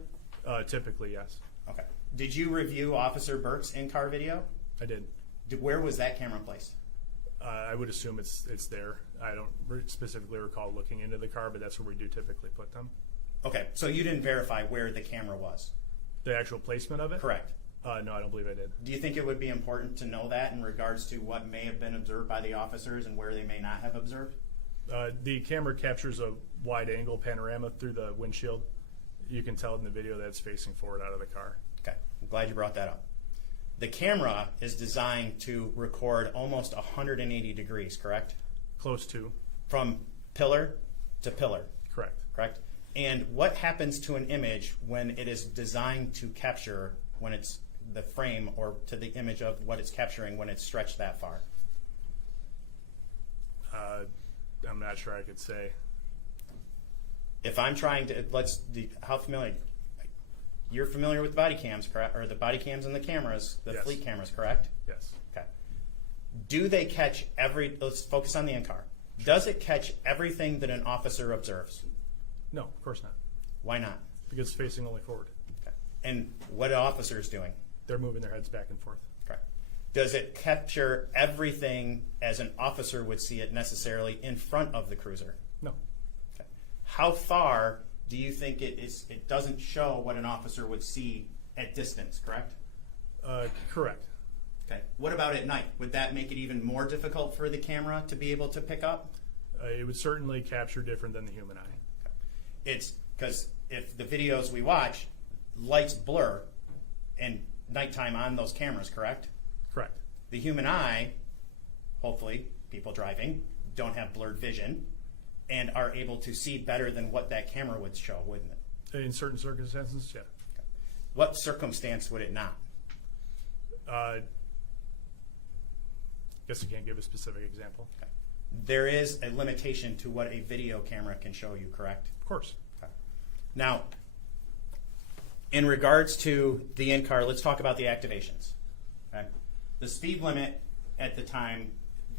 Typically, yes. Okay. Did you review Officer Burke's in-car video? I did. Where was that camera placed? I would assume it's there. I don't specifically recall looking into the car, but that's where we do typically put them. Okay, so you didn't verify where the camera was? The actual placement of it? Correct. No, I don't believe I did. Do you think it would be important to know that in regards to what may have been observed by the officers and where they may not have observed? The camera captures a wide-angle panorama through the windshield. You can tell in the video that it's facing forward out of the car. Okay, I'm glad you brought that up. The camera is designed to record almost 180 degrees, correct? Close to. From pillar to pillar. Correct. Correct? And what happens to an image when it is designed to capture, when it's the frame or to the image of what it's capturing when it's stretched that far? I'm not sure I could say. If I'm trying to, how familiar? you're familiar with body cams, correct? Or the body cams and the cameras, the Yes. fleet cameras, correct? Yes. Okay. Do they catch let's focus on the in-car. Does it catch everything that an officer observes? No, of course not, Why not? because it's facing only forward. Okay. And what are officers doing? They're moving their heads back and forth. Okay. Does it capture everything as an officer would see it necessarily in front of the cruiser? No. Okay. How far do you think it is? It doesn't show what an officer would see at distance, correct? Correct. Okay. What about at night? Would that make it even more difficult for the camera to be able to pick up? It would certainly capture different than the human eye. It's because if the videos we watch, lights blur and nighttime on those cameras, correct? Correct. The human eye, hopefully, people driving, don't have blurred vision and are able to see better than what that camera would show, wouldn't it? In certain circumstances, yeah. What circumstance would it not? Guess I can't give a specific example. Okay. There is a limitation to what a video camera can show you, correct? Of course. Okay. Now, in regards to the in-car, let's talk about the activations. Okay? The speed limit at the time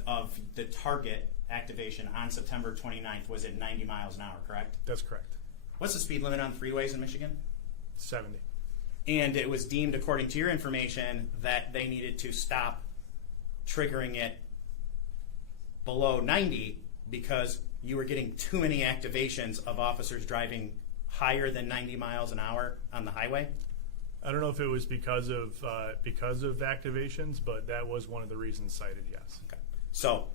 of the target activation on September 29th was at 90 miles an hour, correct? That's correct. What's the speed limit on freeways in Michigan? 70. And it was deemed, according to your information, that they needed to stop triggering it below 90 because you were getting too many activations of officers driving higher than 90 miles an hour on the highway? I don't know if it was because of activations, but that was one of the reasons cited, yes. Okay. So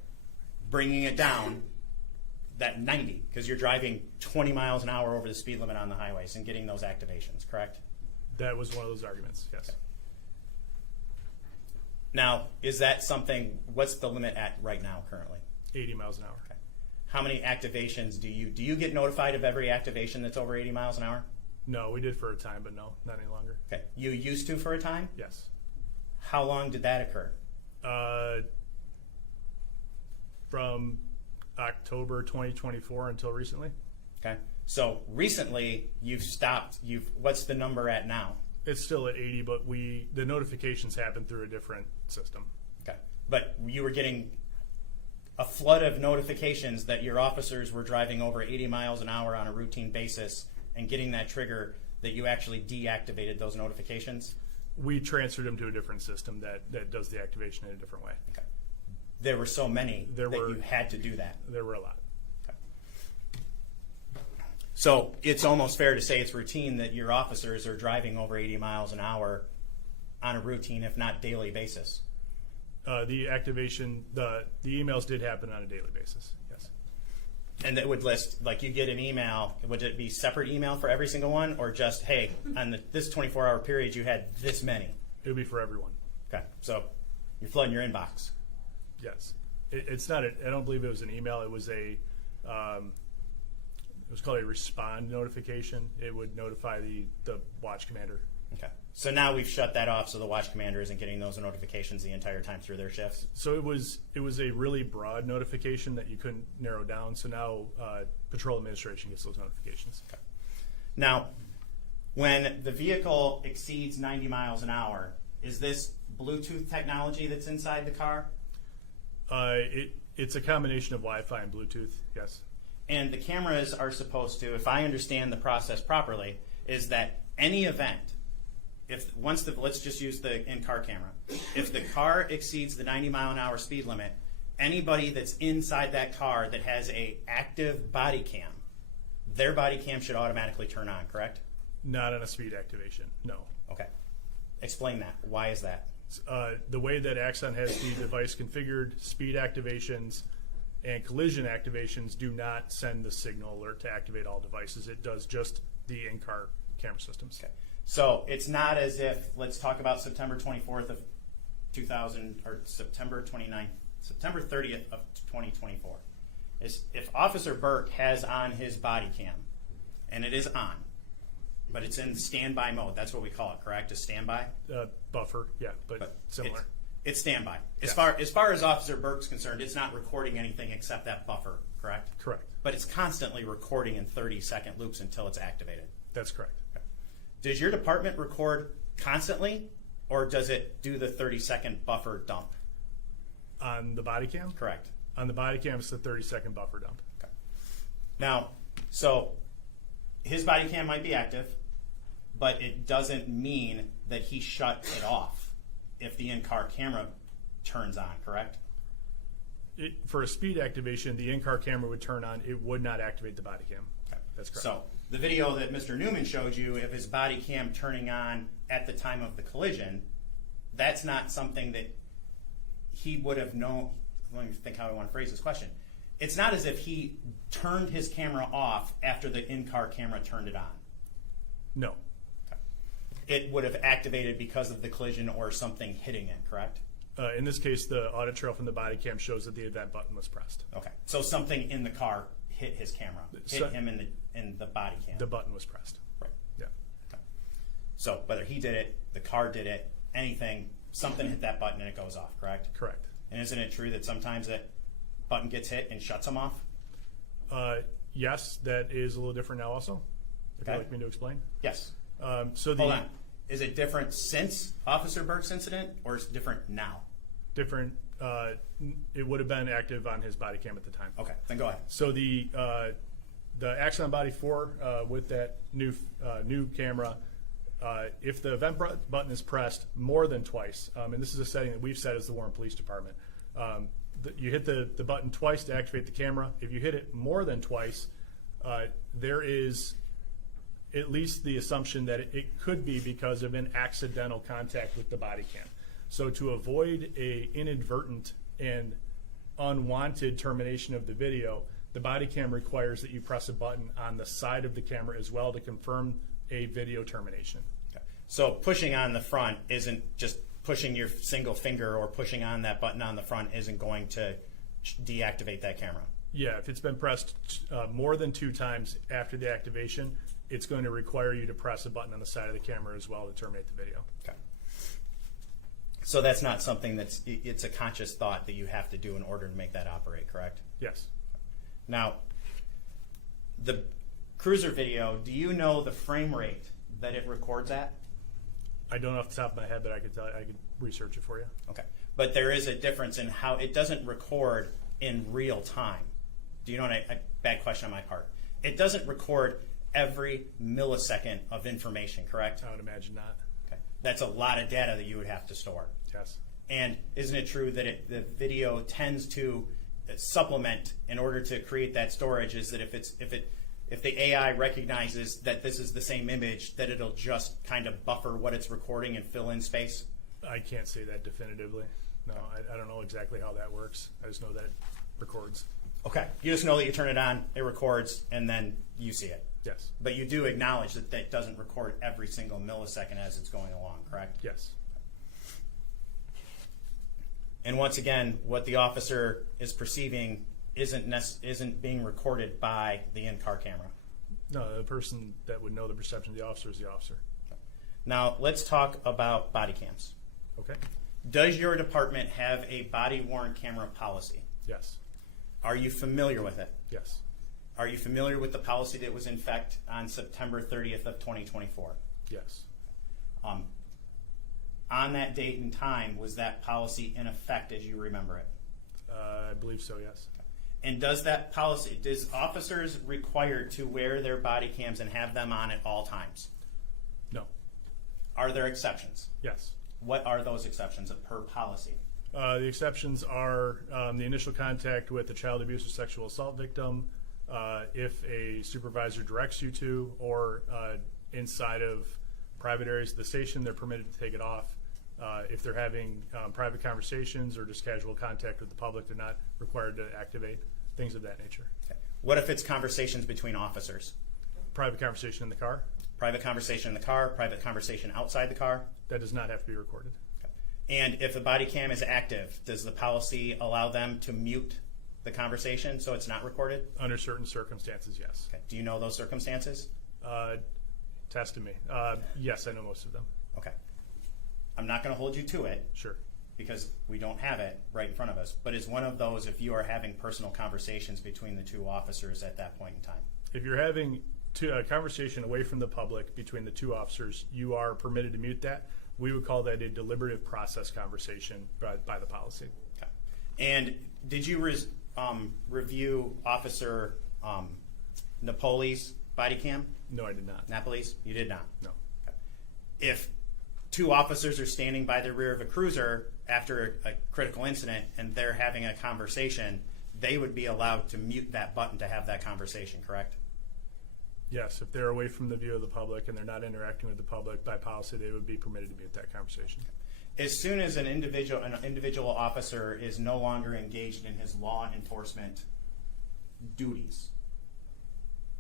bringing it down, that 90, because you're driving 20 miles an hour over the speed limit on the highways and getting those activations, correct? That was one of those arguments, yes. Okay. Now, is that something, what's the limit at right now currently? 80 miles an hour. Okay. How many activations do you get notified of every activation that's over 80 miles an hour? No, we did for a time, but no, not any longer. Okay. You used to for a time? Yes. How long did that occur? From October 2024 until recently. Okay. So recently you've stopped, what's the number at now? It's still at 80, but the notifications happen through a different system. Okay. But you were getting a flood of notifications that your officers were driving over 80 miles an hour on a routine basis and getting that trigger that you actually deactivated those notifications? We transferred them to a different system that does the activation in a different way. Okay. There were so many you had to do that. There were a lot. Okay. So it's almost fair to say it's routine that your officers are driving over 80 miles an hour on a routine, if not daily basis. The activation, the emails did happen on a daily basis, yes. And that would list, like you get an email, would it be separate email for every single one, or just, hey, on this 24-hour period you had this many? It would be for everyone. Okay, so you're flooding your inbox. Yes. It's not, I don't believe it was an email, it was it was called a respond notification. It would notify the watch commander. Okay. So now we've shut that off, so the watch commander isn't getting those notifications the entire time through their shifts? So it was a really broad notification that you couldn't narrow down. So now Patrol Administration gets those notifications. Okay. Now, when the vehicle exceeds 90 miles an hour, is this Bluetooth technology that's inside the car? It's a combination of Wi-Fi and Bluetooth, yes. And the cameras are supposed to, if I understand the process properly, is that any event, let's just use the in-car camera. If the car exceeds the 90 mile an hour speed limit, anybody that's inside that car that has a active body cam, their body cam should automatically turn on, correct? Not on a speed activation, no. Okay. Explain that. Why is that? The way that Axon has the device configured, speed activations and collision activations do not send the signal alert to activate all devices. It does just the in-car camera systems. Okay. So it's not as if, let's talk about September 24th of 2000, or September 29th, September 30th of 2024. If Officer Burke has on his body cam, and it is on, but it's in standby mode, that's what we call it, correct? A standby? Buffer, yeah, but similar. It's standby. Yes. As far as Officer Burke's concerned, it's not recording anything except that buffer, correct? Correct. But it's constantly recording in 30-second loops until it's activated. That's correct. Okay. Does your department record constantly, or does it do the 30-second buffer dump? On the body cam? Correct. On the body cam, it's the 30-second buffer dump. Okay. Now, so his body cam might be active, but it doesn't mean that he shut it off if the in-car camera turns on, correct? For a speed activation, the in-car camera would turn on. It would not activate the body cam. Okay. That's correct. So the video that Mr. Newman showed you of his body cam turning on at the time of the collision, that's not something that he would have known. Let me think how I want to phrase this question. It's not as if he turned his camera off after the in-car camera turned it on. No. Okay. It would have activated because of the collision or something hitting it, correct? In this case, the audit trail from the body cam shows that the event button was pressed. Okay. So something in the car hit his camera, hit him in the body cam. The button was pressed. Right. Yeah. Okay. So whether he did it, the car did it, anything, something hit that button and it goes off, correct? Correct. And isn't it true that sometimes that button gets hit and shuts him off? Yes, that is a little different now also. If Okay. you'd like me to explain. Yes. So the Hold on. Is it different since Officer Burke's incident, or is it different now? different, it would have been active on his body cam at the time. Okay, then go ahead. So the Axon Body 4 with that new camera, if the event button is pressed more than twice, and this is a setting that we've set as the Warren Police Department, you hit the button twice to activate the camera. If you hit it more than twice, there is at least the assumption that it could be because of an accidental contact with the body cam. So to avoid a inadvertent and unwanted termination of the video, the body cam requires that you press a button on the side of the camera as well to confirm a video termination. Okay. So pushing on the front isn't just pushing your single finger, or pushing on that button on the front isn't going to deactivate that camera. Yeah, if it's been pressed more than 2 times after the activation, it's going to require you to press a button on the side of the camera as well to terminate the video. Okay. So that's not something it's a conscious thought that you have to do in order to make that operate, correct? Yes. Now, the cruiser video, do you know the frame rate that it records at? I don't know off the top of my head, but I could research it for you. Okay. But there is a difference in how it doesn't record in real time. Do you know what bad question on my part? It doesn't record every millisecond of information, correct? I would imagine not. Okay. That's a lot of data that you would have to store. Yes. And isn't it true that the video tends to supplement in order to create that storage? Is that if the AI recognizes that this is the same image, that it'll just kind of buffer what it's recording and fill in space? I can't say that definitively. No, I don't know exactly how that works. I just know that it records. Okay. You just know that you turn it on, it records, and then you see it. Yes. But you do acknowledge that that doesn't record every single millisecond as it's going along, correct? Yes. And once again, what the officer is perceiving isn't being recorded by the in-car camera. No, the person that would know the perception of the officer is the officer. Now, let's talk about body cams. Okay? Does your department have a body-worn camera policy? Yes. Are you familiar with it? Yes. Are you familiar with the policy that was in effect on September 30th of 2024? Yes. On that date and time, was that policy in effect as you remember it? I believe so, yes. And does officers required to wear their body cams and have them on at all times? No. Are there exceptions? Yes. What are those exceptions per policy? The exceptions are the initial contact with a child abuse or sexual assault victim, if a supervisor directs you to, or inside of private areas of the station, they're permitted to take it off. If they're having private conversations or just casual contact with the public, they're not required to activate, things of that nature. Okay. What if it's conversations between officers? Private conversation in the car? Private conversation in the car, private conversation outside the car? That does not have to be recorded. Okay. And if the body cam is active, does the policy allow them to mute the conversation so it's not recorded? Under certain circumstances, yes. Okay. Do you know those circumstances? Test to me. Yes, I know most of them. Okay. I'm not going to hold you to it. Sure. Because we don't have it right in front of us. But is one of those if you are having personal conversations between the two officers at that point in time? If you're having to a conversation away from the public between the two officers, you are permitted to mute that. We would call that a deliberative process conversation by the policy. Okay. And did you review Officer Napoli's body cam? No, I did not. Napoli's? You did not? No. Okay. If two officers are standing by the rear of a cruiser after a critical incident and they're having a conversation, they would be allowed to mute that button to have that conversation, correct? Yes, if they're away from the view of the public and they're not interacting with the public, by policy, they would be permitted to mute that conversation. As soon as an individual officer is no longer engaged in his law enforcement duties,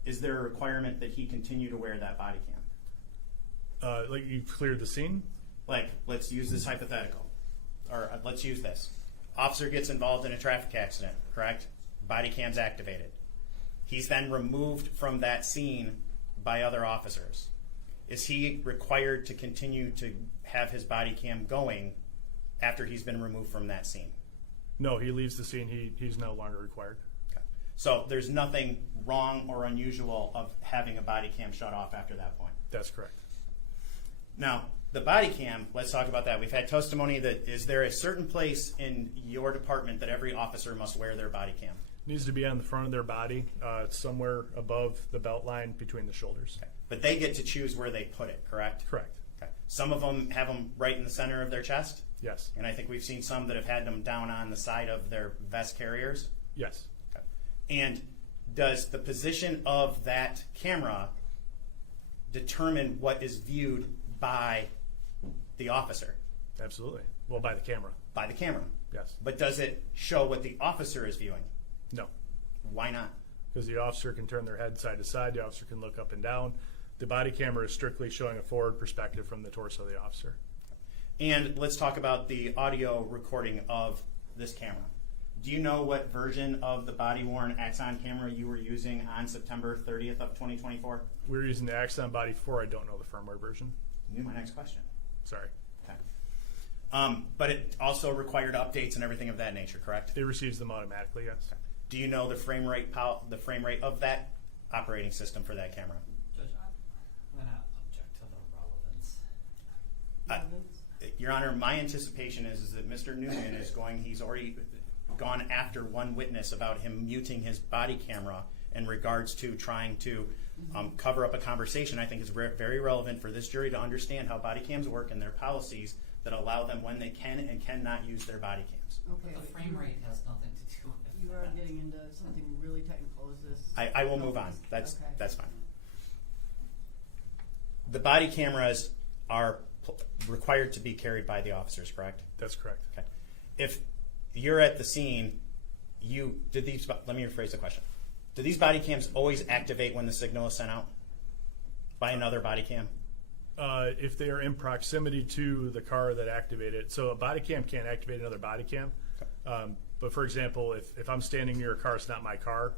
is there a requirement that he continue to wear that body cam? Like you cleared the scene? Like, let's use this hypothetical, or let's use this. Officer gets involved in a traffic accident, correct? Body cam's activated. He's then removed from that scene by other officers. Is he required to continue to have his body cam going after he's been removed from that scene? No, he leaves the scene. He's no longer required. Okay. So there's nothing wrong or unusual of having a body cam shut off after that point? That's correct. Now, the body cam, let's talk about that. We've had testimony that is there a certain place in your department that every officer must wear their body cam? Needs to be on the front of their body, somewhere above the belt line between the shoulders. Okay. But they get to choose where they put it, correct? Correct. Okay. Some of them have them right in the center of their chest, Yes. and I think we've seen some that have had them down on the side of their vest carriers. Yes. Okay. And does the position of that camera determine what is viewed by the officer? Absolutely. Well, by the camera. By the camera. Yes. But does it show what the officer is viewing? No. Why not? Because the officer can turn their head side to side. The officer can look up and down. The body camera is strictly showing a forward perspective from the torso of the officer. And let's talk about the audio recording of this camera. Do you know what version of the body-worn Axon camera you were using on September 30th of 2024? We're using the Axon Body 4. I don't know the firmware version. You knew my next question. Sorry. Okay. But it also required updates and everything of that nature, correct? It receives them automatically, yes. Do you know the frame rate of that operating system for that camera? Judge, I'm going to object to the relevance. Your Honor, my anticipation is that Mr. Newman he's already gone after one witness about him muting his body camera in regards to trying to cover up a conversation. I think it's very relevant for this jury to understand how body cams work and their policies that allow them when they can and cannot use their body cams. Okay. But the frame rate has nothing to do with it. You are getting into something really technical. Is this? I will move on. That's Okay. fine. The body cameras are required to be carried by the officers, correct? That's correct. Okay. If you're at the scene, let me rephrase the question. Do these body cams always activate when the signal is sent out by another body cam? If they are in proximity to the car that activated it. So a body cam can't activate another body cam. But for example, if I'm standing near a car, it's not my car,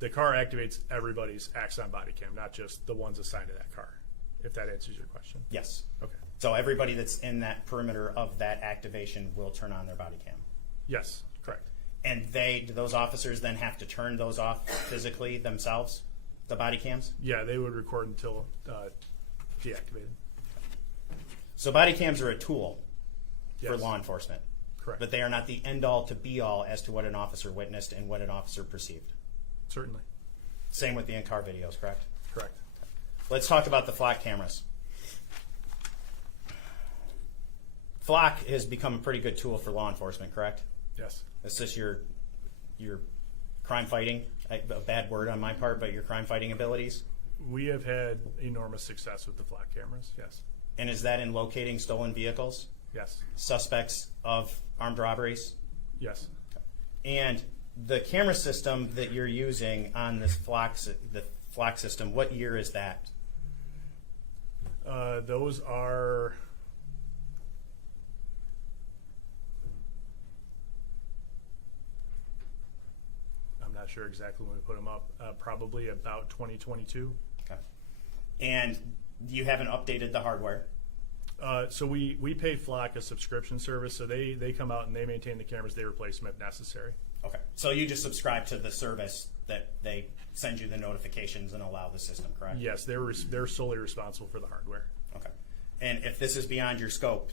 the car activates everybody's Axon body cam, not just the ones assigned to that car, if that answers your question. Yes. Okay. So everybody that's in that perimeter of that activation will turn on their body cam. Yes, correct. And do those officers then have to turn those off physically themselves, the body cams? Yeah, they would record until deactivated. So body cams are a tool for Yes. law enforcement. Correct. But they are not the end-all to be-all as to what an officer witnessed and what an officer perceived. Certainly. Same with the in-car videos, correct? Correct. Let's talk about the flock cameras. Flock has become a pretty good tool for law enforcement, correct? Yes. Is this your crime fighting, a bad word on my part, but your crime fighting abilities? We have had enormous success with the flock cameras, yes. And is that in locating stolen vehicles, Yes. suspects of armed robberies? Yes. And the camera system that you're using on this the flock system, what year is that? Those are I'm not sure exactly when we put them up. Probably about 2022. Okay. And you haven't updated the hardware? So we pay Flock a subscription service, so they come out and they maintain the cameras, they replace them if necessary. Okay, so you just subscribe to the service that they send you the notifications and allow the system, correct? Yes, they're solely responsible for the hardware. Okay. And if this is beyond your scope,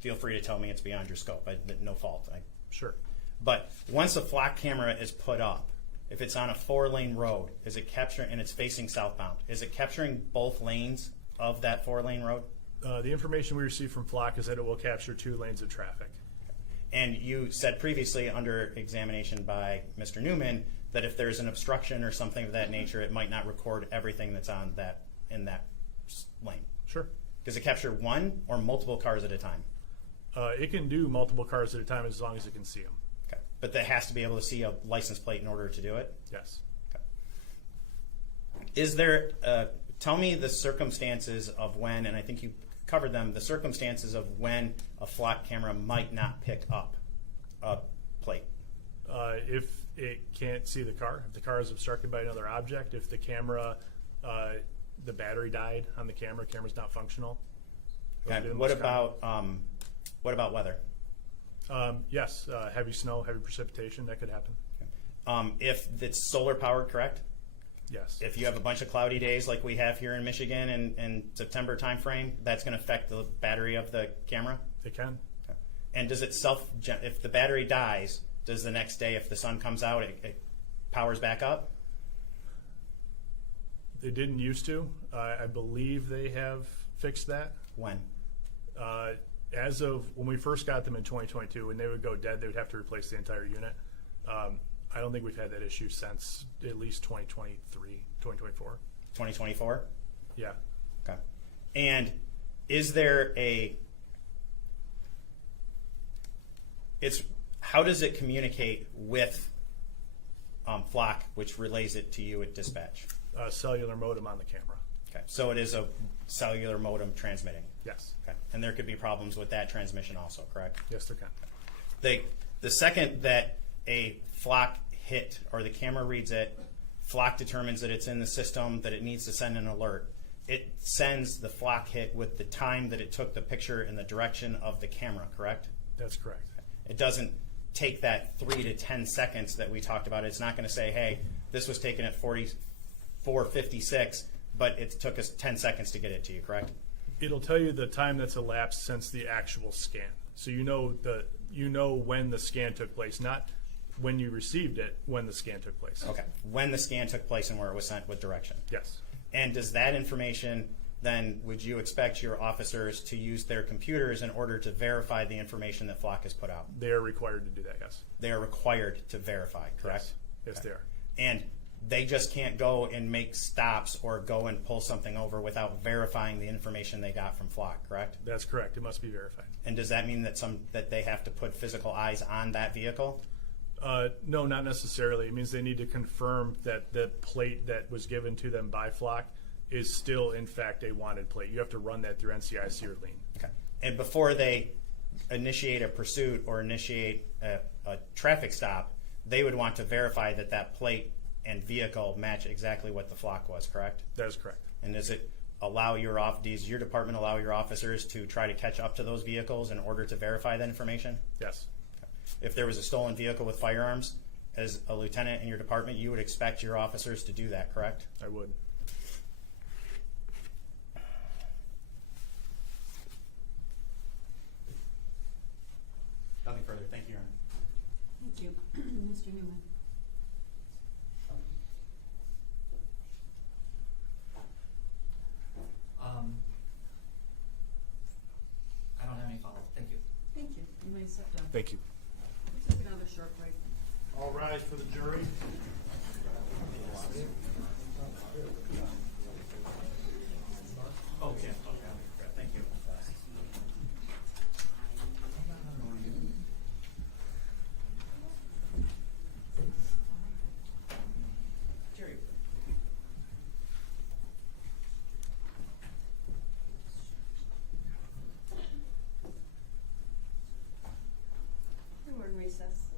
feel free to tell me it's beyond your scope. No fault. Sure. But once a flock camera is put up, if it's on a 4-lane road, is it capturing, and it's facing southbound, is it capturing both lanes of that 4-lane road? The information we receive from Flock is that it will capture 2 lanes of traffic. And you said previously under examination by Mr. Newman that if there's an obstruction or something of that nature, it might not record everything that's on that in that lane. Sure. Does it capture one or multiple cars at a time? It can do multiple cars at a time as long as it can see them. Okay. But that has to be able to see a license plate in order to do it? Yes. Okay. Is there, tell me the circumstances of when, and I think you covered them, the circumstances of when a flock camera might not pick up a plate. If it can't see the car, if the car is obstructed by another object, if the camera, the battery died on the camera, camera's not functional. Okay. What about weather? Yes, heavy snow, heavy precipitation, that could happen. If it's solar powered, correct? Yes. If you have a bunch of cloudy days like we have here in Michigan in September timeframe, that's going to affect the battery of the camera? It can. Okay. And does it if the battery dies, does the next day, if the sun comes out, it powers back up? They didn't used to. I believe they have fixed that. When? As of when we first got them in 2022, when they would go dead, they would have to replace the entire unit. I don't think we've had that issue since at least 2023, 2024. 2024? Yeah. Okay. And is there how does it communicate with Flock, which relays it to you at dispatch? Cellular modem on the camera. Okay. So it is a cellular modem transmitting? Yes. Okay. And there could be problems with that transmission also, correct? Yes, there can. The second that a Flock hit or the camera reads it, Flock determines that it's in the system, that it needs to send an alert. It sends the Flock hit with the time that it took the picture in the direction of the camera, correct? That's correct. It doesn't take that 3 to 10 seconds that we talked about. It's not going to say, hey, this was taken at 44:56, but it took us 10 seconds to get it to you, correct? It'll tell you the time that's elapsed since the actual scan. So you know when the scan took place, not when you received it, when the scan took place. Okay. When the scan took place and where it was sent with direction. Yes. And does that information, then would you expect your officers to use their computers in order to verify the information that Flock has put out? They are required to do that, yes. They are required to verify, correct? Yes, Okay. they are. And they just can't go and make stops or go and pull something over without verifying the information they got from Flock, correct? That's correct. It must be verified. And does that mean that they have to put physical eyes on that vehicle? No, not necessarily. It means they need to confirm that the plate that was given to them by Flock is still, in fact, a wanted plate. You have to run that through NCIC or lien. Okay. And before they initiate a pursuit or initiate a traffic stop, they would want to verify that that plate and vehicle match exactly what the Flock was, correct? That is correct. And does your department allow your officers to try to catch up to those vehicles in order to verify that information? Yes. If there was a stolen vehicle with firearms, as a lieutenant in your department, you would expect your officers to do that, correct? I would. Nothing further. Thank you, Your Honor. Thank you. Mr. Newman. I don't have any follow-up. Thank you. Thank you. You may sit down. Thank you. We'll take another short break. All rise for the jury. Oh, yeah. Thank you. Jerry. We're in recess.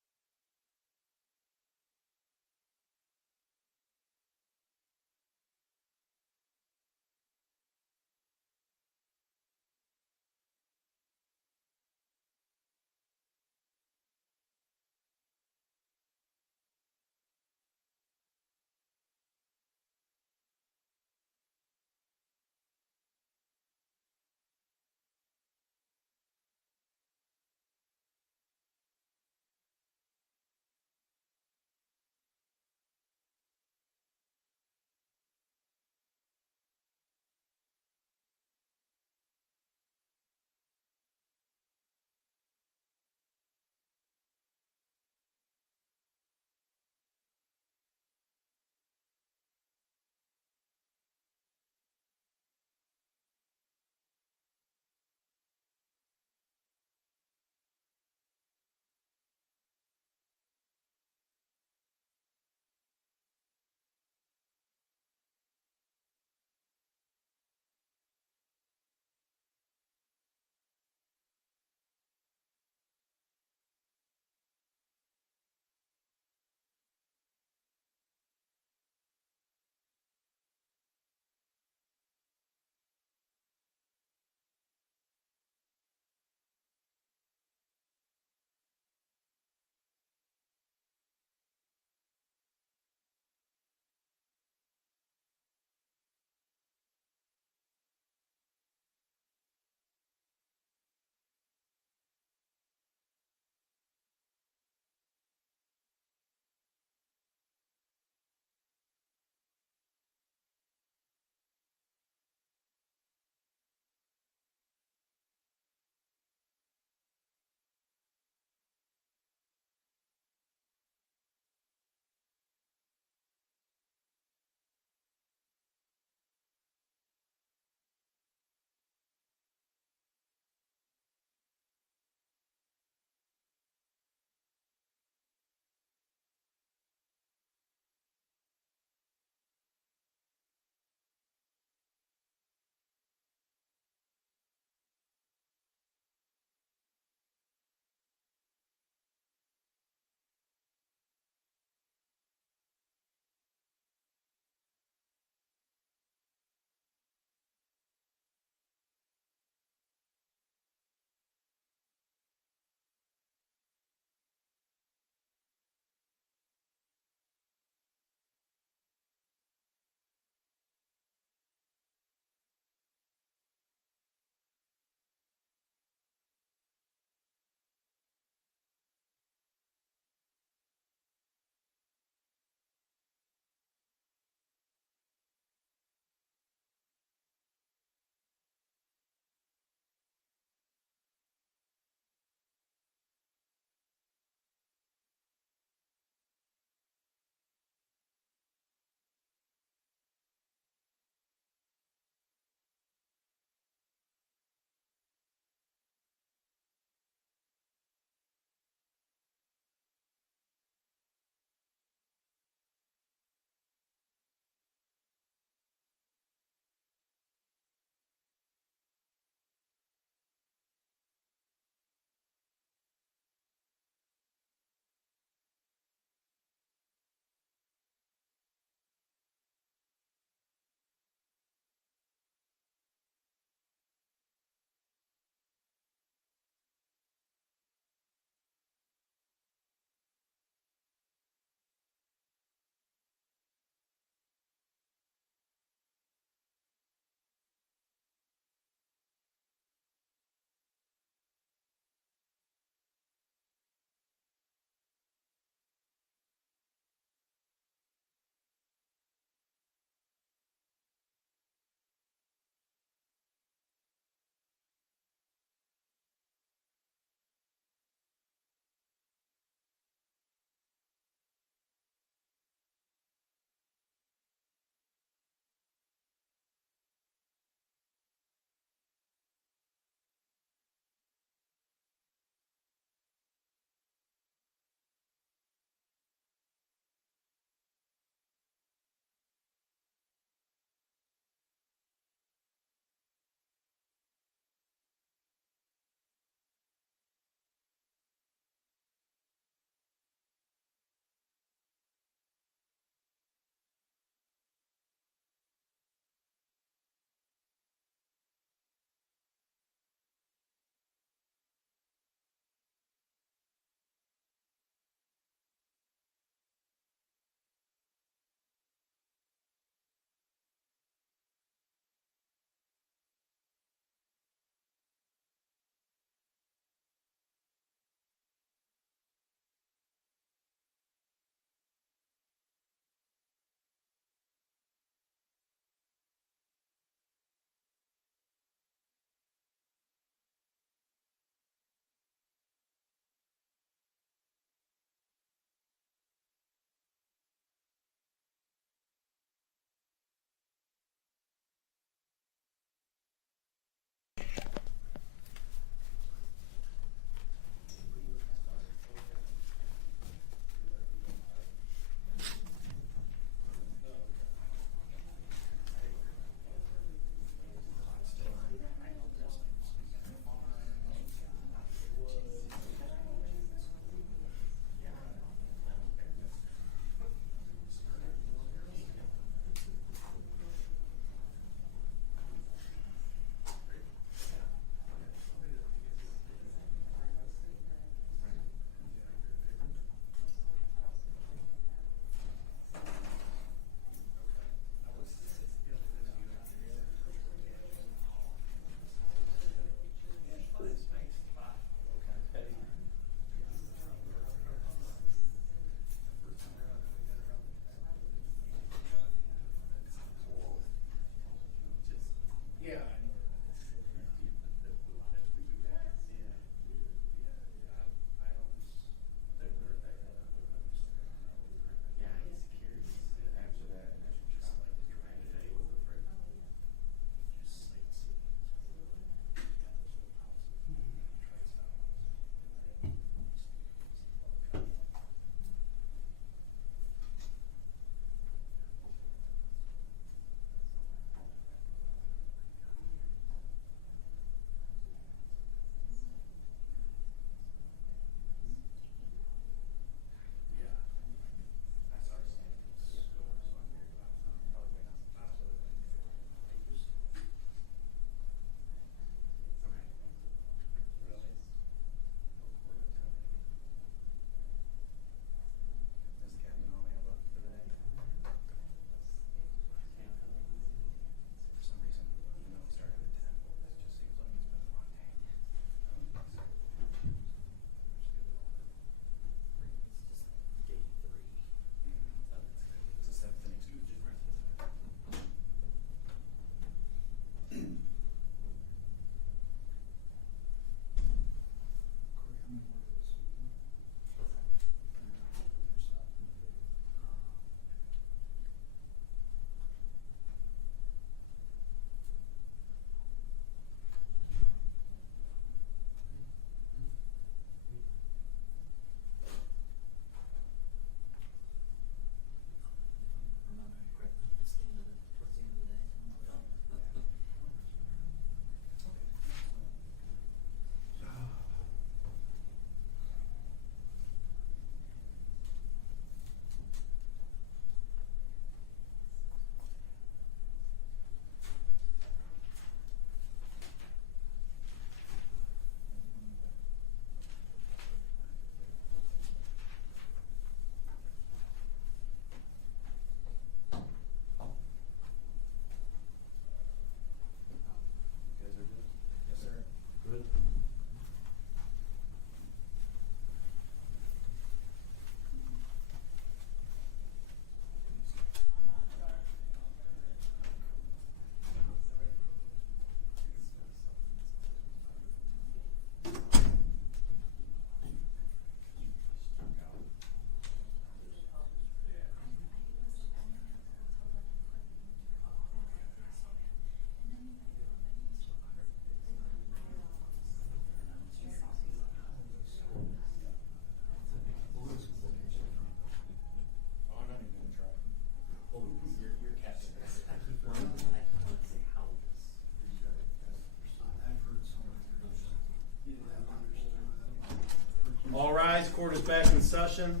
back in session.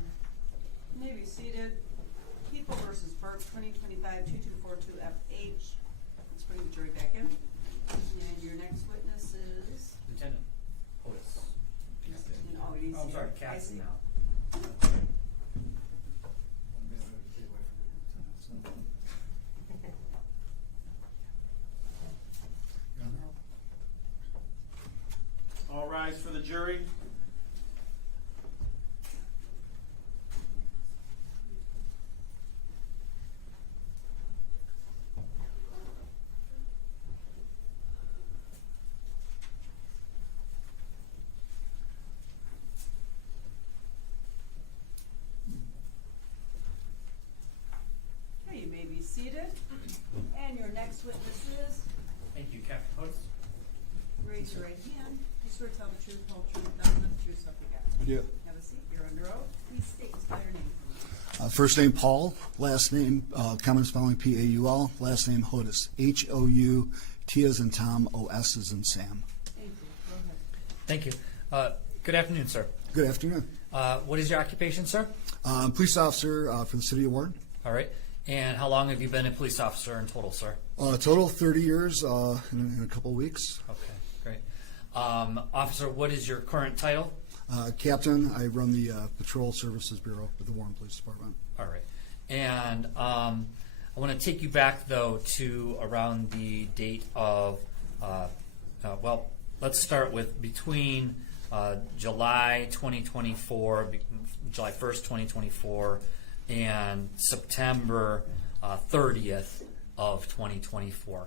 You may be seated. People versus Burke, 2025-2242FH. Let's bring the jury back in. And your next witness is? Lieutenant Otis. Oh, you Oh, I'm see sorry, it. I Cassie see. now. All rise for the jury. Okay, you may be seated. And your next witness is? Thank you, Captain Otis. Raise your right hand. You swear to tell the truth, whole truth, nothing but the truth, so help you God. I do. Have a seat. You're under oath. Please state and spell your name. First name Paul, last name common spelling Paul, last name Hodis, H-O-U-T as in Tom, O-S as in Sam. Thank you. Go ahead. Thank you. Good afternoon, sir. Good afternoon. What is your occupation, sir? Police officer for the city of Warren. All right. And how long have you been a police officer in total, sir? Total 30 years in a couple of weeks. Okay, great. Officer, what is your current title? Captain, I run the Patrol Services Bureau with the Warren Police Department. All right. And I want to take you back, though, to around the date of, well, let's start with between July 2024, July 1st, 2024, and September 30th of 2024.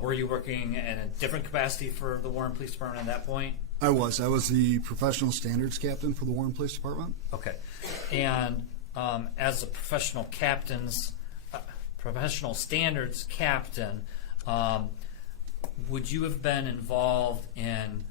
Were you working in a different capacity for the Warren Police Department at that point? I was the professional standards captain for the Warren Police Department. Okay. And as a professional standards captain, would you have been involved in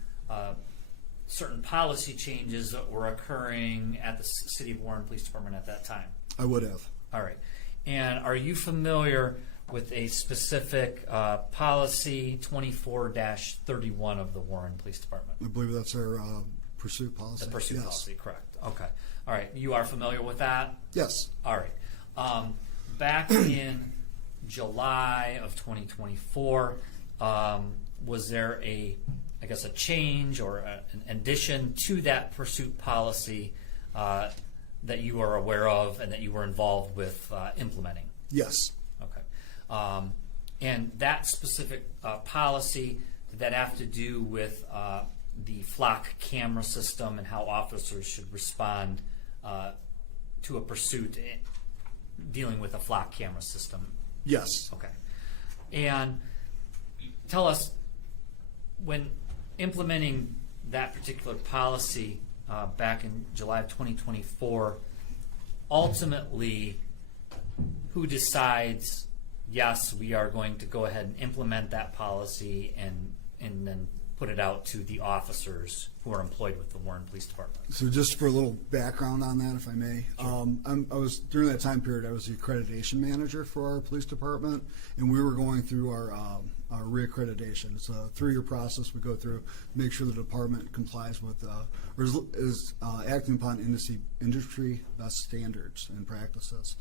certain policy changes that were occurring at the City of Warren Police Department at that time? I would have. All right. And are you familiar with a specific policy 24-31 of the Warren Police Department? I believe that's our pursuit policy. The pursuit Yes. policy, correct. Okay. All right. You are familiar with that? Yes. All right. Back in July of 2024, was there a change or an addition to that pursuit policy that you are aware of and that you were involved with implementing? Yes. Okay. And that specific policy, did that have to do with the flock camera system and how officers should respond to a pursuit dealing with a flock camera system? Yes. Okay. And tell us, when implementing that particular policy back in July of 2024, ultimately, who decides, yes, we are going to go ahead and implement that policy and then put it out to the officers who are employed with the Warren Police Department? So just for a little background on that, if I may, I was during that time period, I was the accreditation manager for our police department, and we were going through our reaccreditation. It's a 3-year process we go through to make sure the department complies with or is acting upon industry best standards and practices.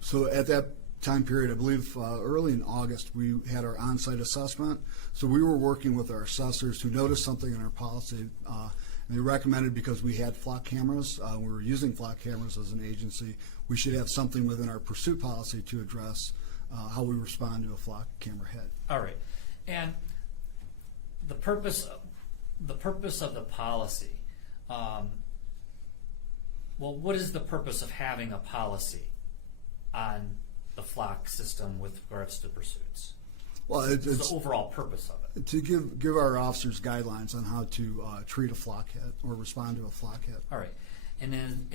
So at that time period, I believe early in August, we had our on-site assessment. So we were working with our assessors who noticed something in our policy. And they recommended, because we had flock cameras, we were using flock cameras as an agency, we should have something within our pursuit policy to address how we respond to a flock camera hit. All right. And the purpose of the policy, well, what is the purpose of having a policy on the flock system with regards to pursuits? Well, What's the overall purpose of it? to give our officers guidelines on how to treat a flock hit or respond to a flock hit. All right. And then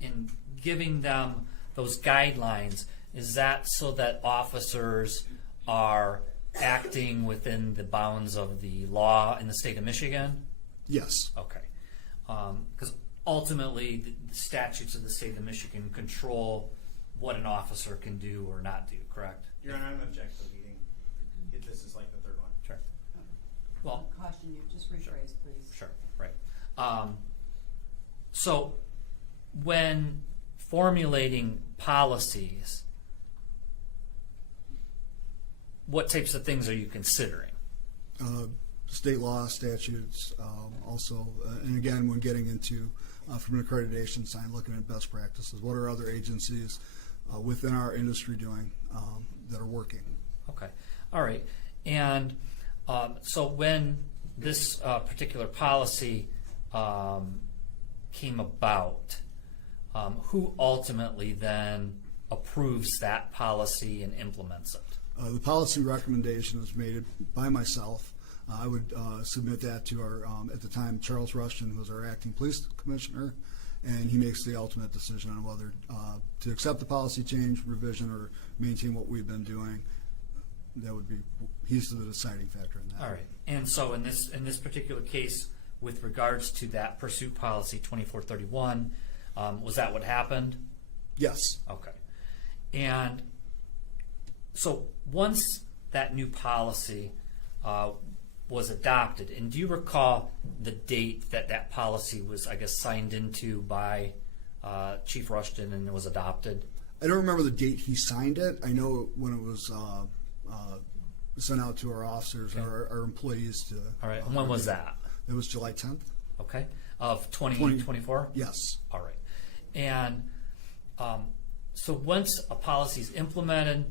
in giving them those guidelines, is that so that officers are acting within the bounds of the law in the state of Michigan? Yes. Okay. Because ultimately, the statutes of the state of Michigan control what an officer can do or not do, correct? Your Honor, I'm object to the meeting. This is like the third one. Sure. Well, Caution you, just rephrase, please. sure, right. So when formulating policies, what types of things are you considering? State law, statutes, also, and again, when getting into, from an accreditation side, looking at best practices. What are other agencies within our industry doing that are working? Okay, all right. And so when this particular policy came about, who ultimately then approves that policy and implements it? The policy recommendation is made by myself. I would submit that to our, at the time, Charles Rushton, who was our acting police commissioner, and he makes the ultimate decision on whether to accept the policy change, revision, or maintain what we've been doing. That would be, he's the deciding factor in that. All right. And so in this particular case, with regards to that pursuit policy 2431, was that what happened? Yes. Okay. And so once that new policy was adopted, and do you recall the date that that policy was, I guess, signed into by Chief Rushton and it was adopted? I don't remember the date he signed it. I know when it was sent out to our officers, Okay. our employees to. All right. And when was that? It was July 10th. Okay. Of 2024? Yes. All right. And so once a policy is implemented,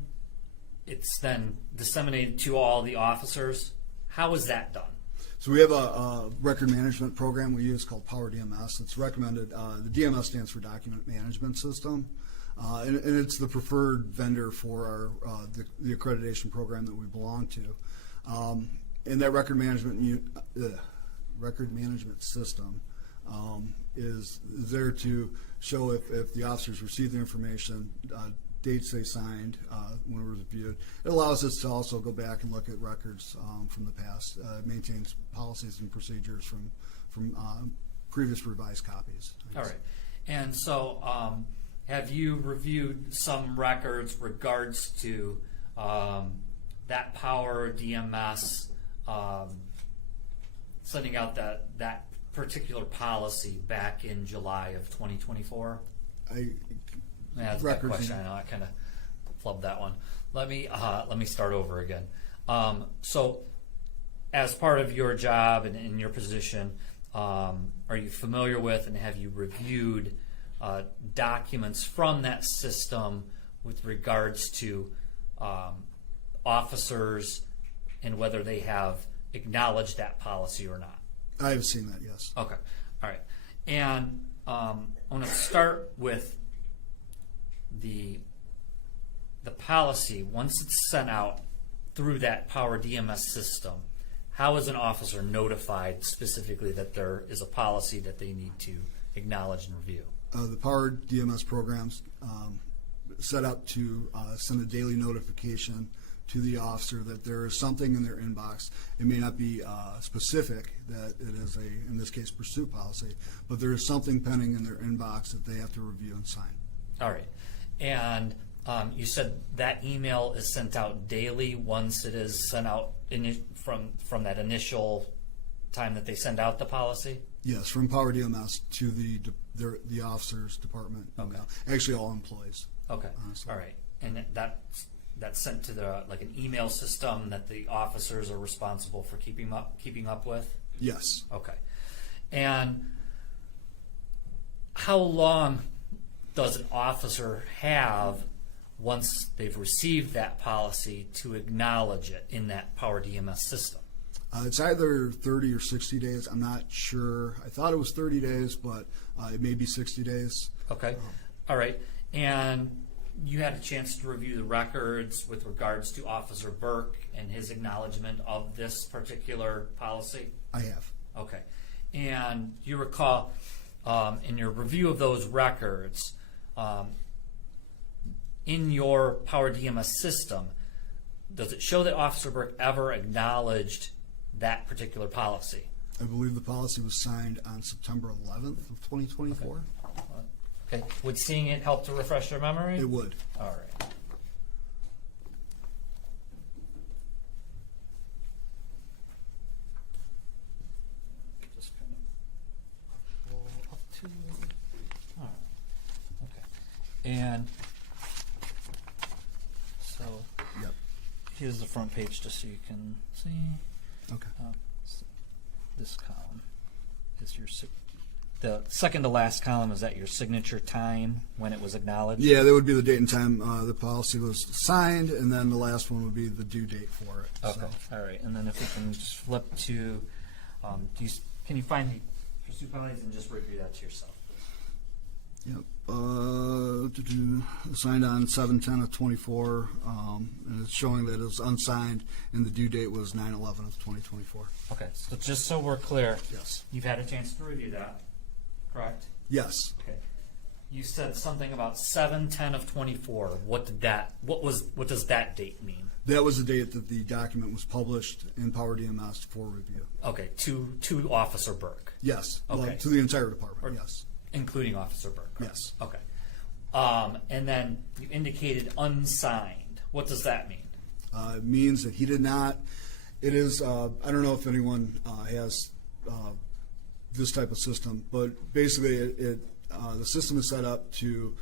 it's then disseminated to all the officers. How is that done? So we have a record management program we use called Power DMS. It's recommended. The DMS stands for Document Management System, and it's the preferred vendor for our the accreditation program that we belong to. And that record management system is there to show if the officers receive the information, dates they signed, when it was viewed. It allows us to also go back and look at records from the past. Maintains policies and procedures from previous revised copies. All right. And so have you reviewed some records regards to that Power DMS sending out that particular policy back in July of 2024? That's a good question. I know I kind of flubbed that one. Let me start over again. So, as part of your job and in your position, are you familiar with and have you reviewed documents from that system with regards to officers and whether they have acknowledged that policy or not? I have seen that, yes. Okay. All right. And I want to start with the policy. Once it's sent out through that Power DMS system, how is an officer notified specifically that there is a policy that they need to acknowledge and review? The Power DMS programs set up to send a daily notification to the officer that there is something in their inbox. It may not be specific that it is in this case, pursuit policy, but there is something pending in their inbox that they have to review and sign. All right. And you said that email is sent out daily once it is sent out from that initial time that they send out the policy? Yes, from Power DMS to the officers department. Okay. Actually, all employees. Okay. Honestly. All right. And that's sent to like an email system that the officers are responsible for keeping up with? Yes. Okay. And how long does an officer have once they've received that policy to acknowledge it in that Power DMS system? It's either 30 or 60 days. I'm not sure. I thought it was 30 days, but it may be 60 days. Okay. All right. And you had a chance to review the records with regards to Officer Burke and his acknowledgement of this particular policy? I have. Okay. And you recall in your review of those records, in your Power DMS system, does it show that Officer Burke ever acknowledged that particular policy? I believe the policy was signed on September 11th of 2024. Okay. Would seeing it help to refresh your memory? It would. All right. Just kind of pull up 2. All right. Okay. And so Yep. here's the front page just so you can see. Okay. This column is your the second to last column. Is that your signature time when it was acknowledged? Yeah, that would be the date and time the policy was signed, and then the last one would be the due date for it. Okay. So, All right. And then if we can just flip to, can you find the pursuit policies and just review that to yourself? Please? yep. Signed on 7/10 of 24, and it's showing that it was unsigned, and the due date was 9/11 of 2024. Okay. So just so we're clear, Yes. you've had a chance to review that, correct? Yes. Okay. You said something about 7/10 of 24. What does that date mean? That was the date that the document was published in Power DMS for review. Okay, to Officer Burke, Yes. Well, Okay. to the entire department. Yes. including Officer Burke. correct? Yes. Okay. And then you indicated unsigned. What does that mean? It means that he did not. It is. I don't know if anyone has this type of system, but basically, the system is set up to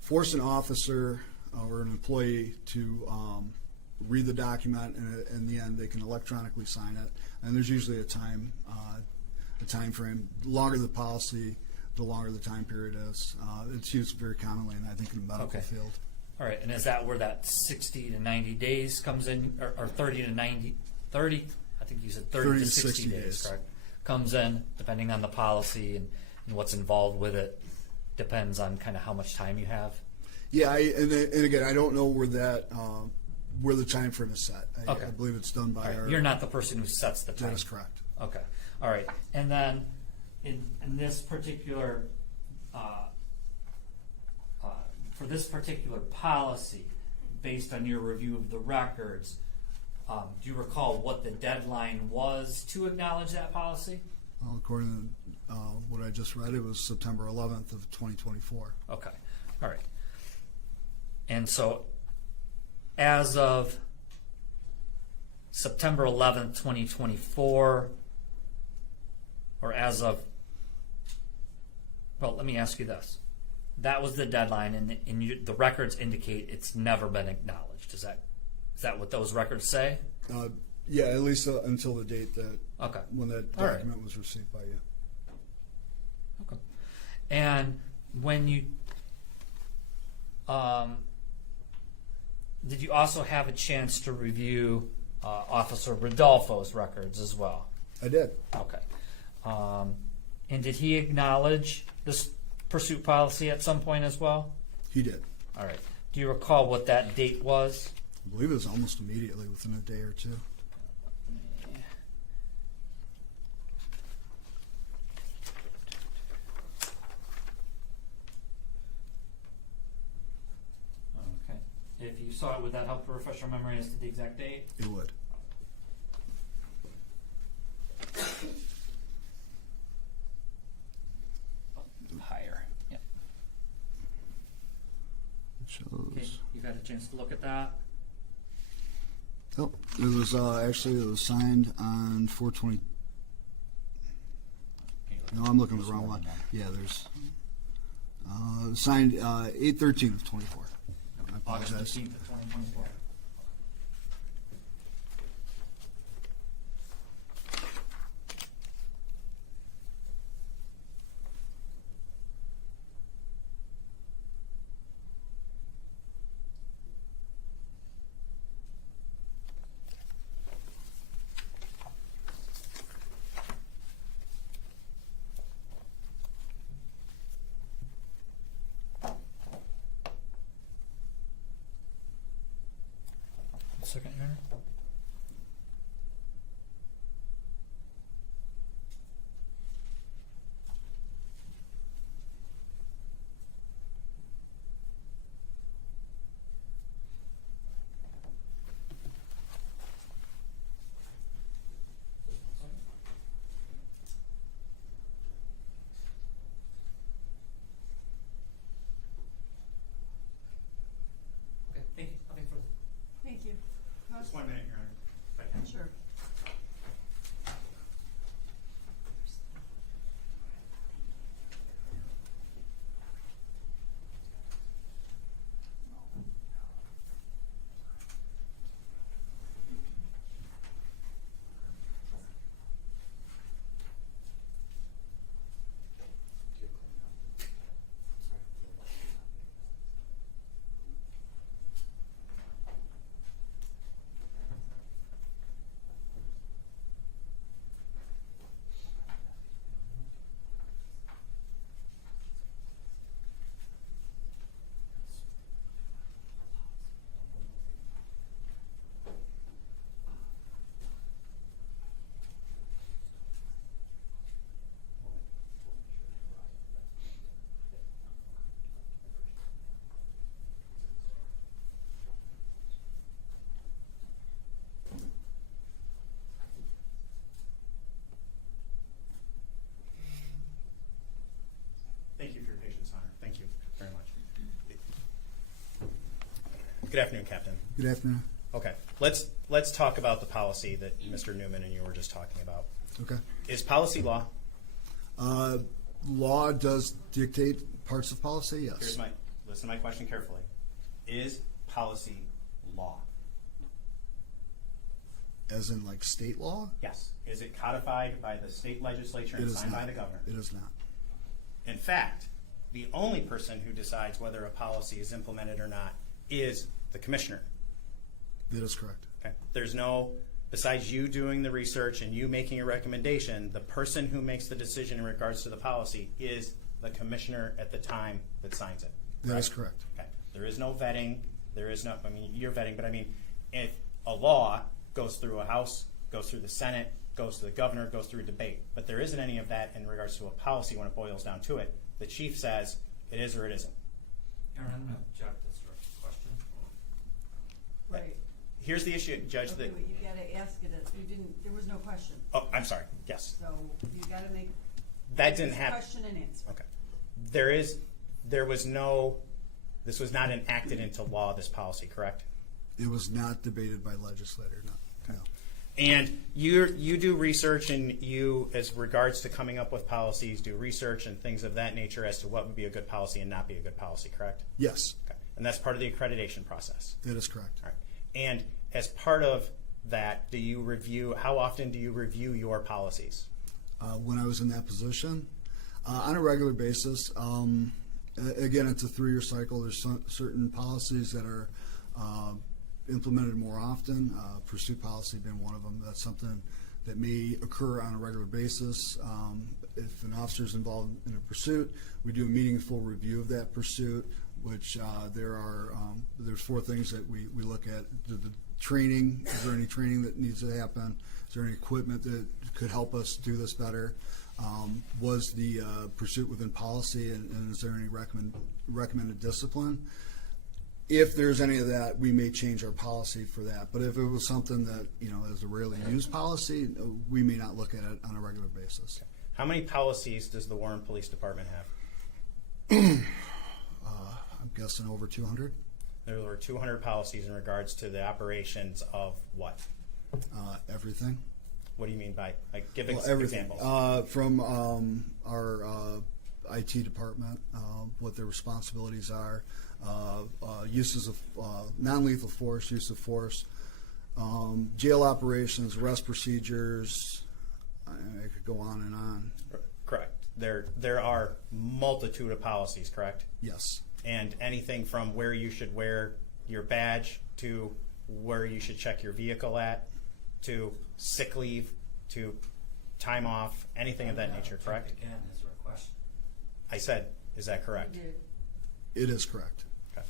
force an officer or an employee to read the document, and in the end, they can electronically sign it. And there's usually a time frame. The longer the policy, the longer the time period is. It's used very commonly, and I think in the medical Okay. field. All right, and is that where that 60 to 90 days comes in, or 30 to 90, 30, I think you said 30 to 60 days, correct? Comes in, depending on the policy and what's involved with it, depends on kind of how much time you have. Yeah, and again, I don't know where that where the time frame is set. Okay. I believe it's done by All right, our. you're not the person who sets the time. That is correct. Okay, all right, and then in this particular, for this particular policy, based on your review of the records, do you recall what the deadline was to acknowledge that policy? Well, according to what I just read, it was September 11th of 2024. Okay, all right. And so, as of September 11th, 2024, or as of, well, let me ask you this. That was the deadline, and the records indicate it's never been acknowledged. Is that what those records say? Yeah, at least until the date that Okay. when that All right. document was received by you. Okay. And when you, did you also have a chance to review Officer Rodolfo's records as well? I did. Okay. And did he acknowledge this pursuit policy at some point as well? He did. All right. Do you recall what that date was? I believe it was almost immediately within a day or two. Okay. If you saw it, would that help to refresh your memory as to the exact date? It would. Higher. Yeah. It shows. Okay. You've had a chance to look at that? Oh, it was actually it was signed on 4/20. No, I'm looking at the wrong one. Yeah, there's signed 8/13 of 24. I August apologize. 15th of 2024. Second here. Okay, thank you. Nothing further. Thank you. Just 1 minute, Good afternoon, Captain. Good afternoon. Okay, let's talk about the policy that Mr. Newman and you were just talking about. Okay. Is policy law? Law does dictate parts of policy, yes. Listen to my question carefully. Is policy law? As in like state law? Yes. Is it codified by the state legislature It and is signed by not. the governor? It is not. In fact, the only person who decides whether a policy is implemented or not is the commissioner. That is correct. Okay? There's no, besides you doing the research and you making a recommendation, the person who makes the decision in regards to the policy is the commissioner at the time that signs it. That is correct. Okay. There is no vetting. There is no, I mean, you're vetting, but I mean, if a law goes through a House, goes through the Senate, goes to the governor, goes through a debate, but there isn't any of that in regards to a policy when it boils down to it. The chief says it is or it isn't. Aaron, I'm going to object to this question. Right. Here's the issue, Judge, Okay, that, but you gotta ask it, you didn't, there was no question, oh, I'm sorry, yes. so you gotta make. That didn't happen. Question and answer. Okay. There was no, this was not enacted into law, this policy, correct? It was not debated by legislator, no. And you do research, and you, as regards to coming up with policies, do research and things of that nature as to what would be a good policy and not be a good policy, correct? Yes, Okay. And that's part of the accreditation process. that is correct. All right. And as part of that, do you review, how often do you review your policies? When I was in that position, on a regular basis, again, it's a 3-year cycle. There's certain policies that are implemented more often, pursuit policy being one of them. That's something that may occur on a regular basis. If an officer is involved in a pursuit, we do a meaningful review of that pursuit, which there's 4 things that we look at. The training, is there any training that needs to happen? Is there any equipment that could help us do this better? Was the pursuit within policy, and is there any recommended discipline? If there's any of that, we may change our policy for that. But if it was something that, is a rarely used policy, we may not look at it on a regular basis. How many policies does the Warren Police Department have? I'm guessing over 200. There were 200 policies in regards to the operations of what? Everything. What do you mean by, like, give Everything. examples? From our IT department, what their responsibilities are, uses of non-lethal force, use of force, jail operations, arrest procedures. I could go on and on. Correct. There are multitude of policies, correct? Yes. And anything from where you should wear your badge to where you should check your vehicle at, to sick leave, to time off, anything of that nature, correct? Again, is there a question? I said, is that correct? You did. It is correct. Okay.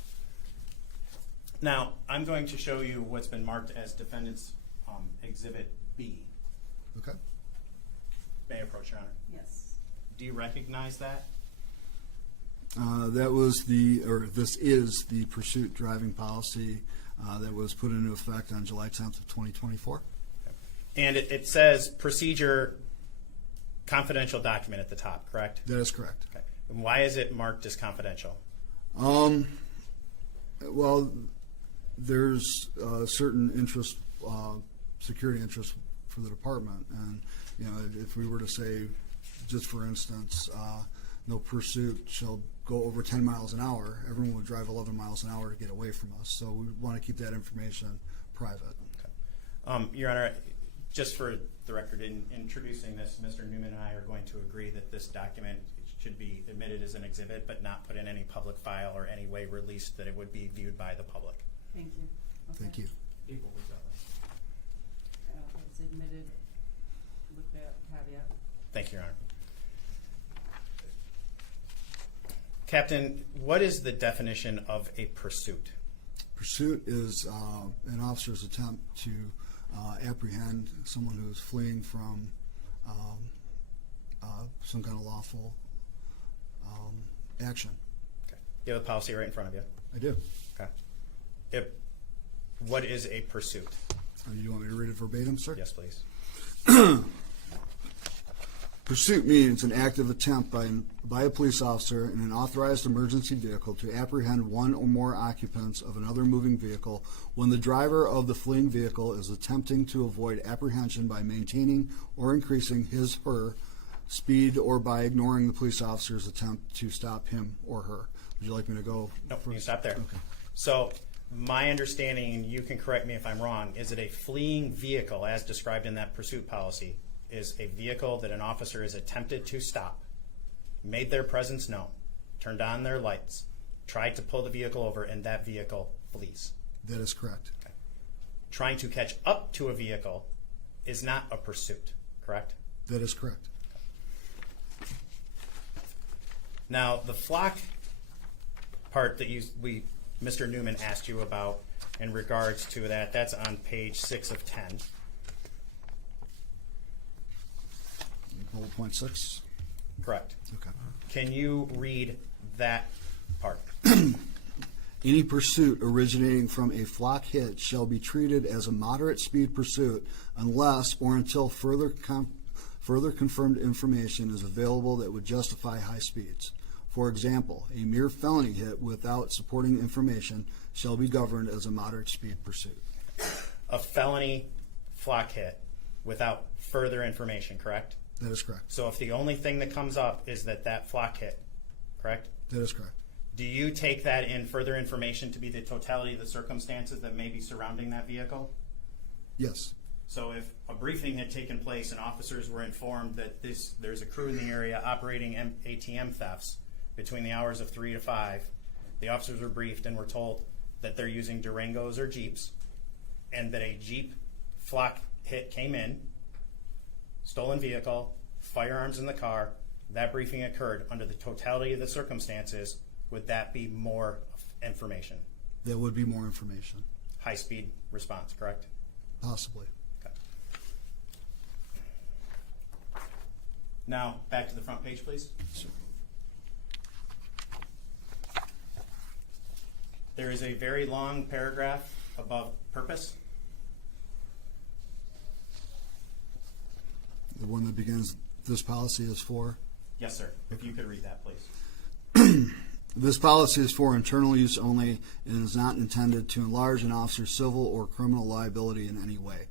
Now, I'm going to show you what's been marked as Defendant's Exhibit B. Okay. May I approach, Your Honor? Yes. Do you recognize that? This is the pursuit driving policy that was put into effect on July 10th of 2024. And it says procedure confidential document at the top, correct? That is correct. Okay. And why is it marked as confidential? Well, there's certain interest, security interest for the department, and if we were to say, just for instance, no pursuit shall go over 10 miles an hour, everyone would drive 11 miles an hour to get away from us. So we want to keep that information private. Okay. Your Honor, just for the record, in introducing this, Mr. Newman and I are going to agree that this document should be admitted as an exhibit, but not put in any public file or any way released that it would be viewed by the public. Thank you. Okay. Thank you. It's admitted with that caveat. Thank you, Your Honor. Captain, what is the definition of a pursuit? Pursuit is an officer's attempt to apprehend someone who is fleeing from some kind of lawful action. Okay. You have a policy right in front of you. I do. Okay. What is a pursuit? You want me to read it verbatim, sir? Yes, please. Pursuit means an active attempt by a police officer in an authorized emergency vehicle to apprehend one or more occupants of another moving vehicle when the driver of the fleeing vehicle is attempting to avoid apprehension by maintaining or increasing his or her speed or by ignoring the police officer's attempt to stop him or her. Would you like me to go? No, you first? stop there. Okay. So my understanding, and you can correct me if I'm wrong, is that a fleeing vehicle, as described in that pursuit policy, is a vehicle that an officer has attempted to stop, made their presence known, turned on their lights, tried to pull the vehicle over, and that vehicle flees. That is correct. Okay. Trying to catch up to a vehicle is not a pursuit, correct? That is correct. Now, the flock part that Mr. Newman asked you about in regards to that, that's on page 6 of 10. Bullet point 6. Correct. Okay. Can you read that part? Any pursuit originating from a flock hit shall be treated as a moderate speed pursuit unless or until further confirmed information is available that would justify high speeds. For example, a mere felony hit without supporting information shall be governed as a moderate speed pursuit. A felony flock hit without further information, correct? That is correct. So if the only thing that comes up is that flock hit, correct? That is correct. Do you take that in further information to be the totality of the circumstances that may be surrounding that vehicle? Yes. So if a briefing had taken place and officers were informed that there's a crew in the area operating ATM thefts between the hours of 3 to 5, the officers were briefed and were told that they're using Durangos or Jeeps, and that a Jeep flock hit came in, stolen vehicle, firearms in the car, that briefing occurred under the totality of the circumstances, would that be more information? That would be more information. High-speed response, correct? Possibly. Okay. Now, back to the front page, please. There is a very long paragraph above purpose. The one that begins, this policy is for? Yes, sir. If you could read that, please. This policy is for internal use only and is not intended to enlarge an officer's civil or criminal liability in any way.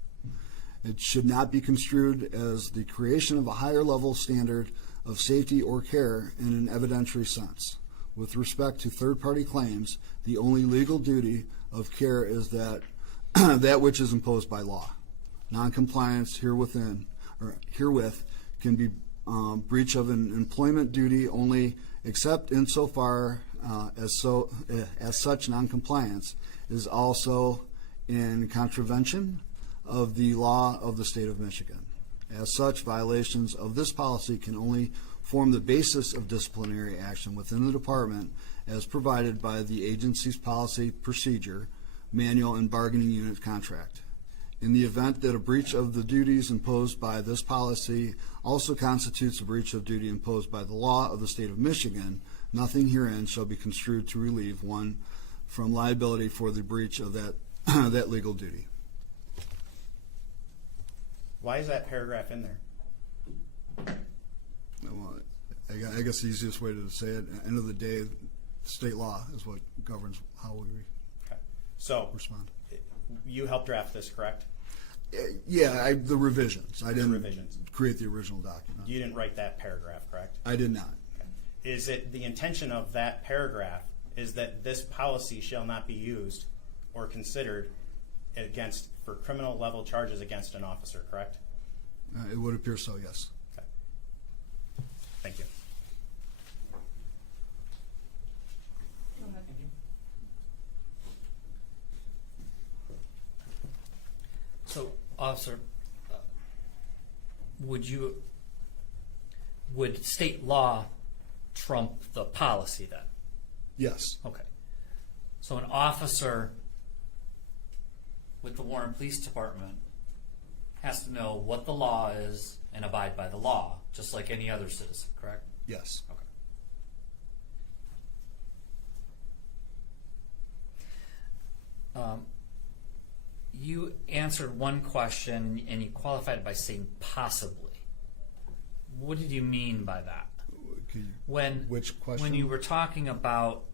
It should not be construed as the creation of a higher level standard of safety or care in an evidentiary sense. With respect to third-party claims, the only legal duty of care is that which is imposed by law. Noncompliance herewith can be breach of an employment duty only, except insofar as such noncompliance is also in contravention of the law of the state of Michigan. As such, violations of this policy can only form the basis of disciplinary action within the department as provided by the agency's policy procedure, manual, and bargaining unit contract. In the event that a breach of the duties imposed by this policy also constitutes a breach of duty imposed by the law of the state of Michigan, nothing herein shall be construed to relieve one from liability for the breach of that legal duty. Why is that paragraph in there? Well, I guess the easiest way to say it, at the end of the day, state law is what governs how we Okay. So, respond. you helped draft this, correct? Yeah, the revisions. I didn't revisions. create the original document. You didn't write that paragraph, correct? I did not. Okay. Is it the intention of that paragraph is that this policy shall not be used or considered for criminal level charges against an officer, correct? It would appear so, yes. Okay. Thank you. So, officer, would state law trump the policy then? Yes. Okay. So an officer with the Warren Police Department has to know what the law is and abide by the law, just like any other citizen, correct? Yes. Okay. You answered one question and you qualified it by saying possibly. What did you mean by that? Could you- When Which question? When you were talking about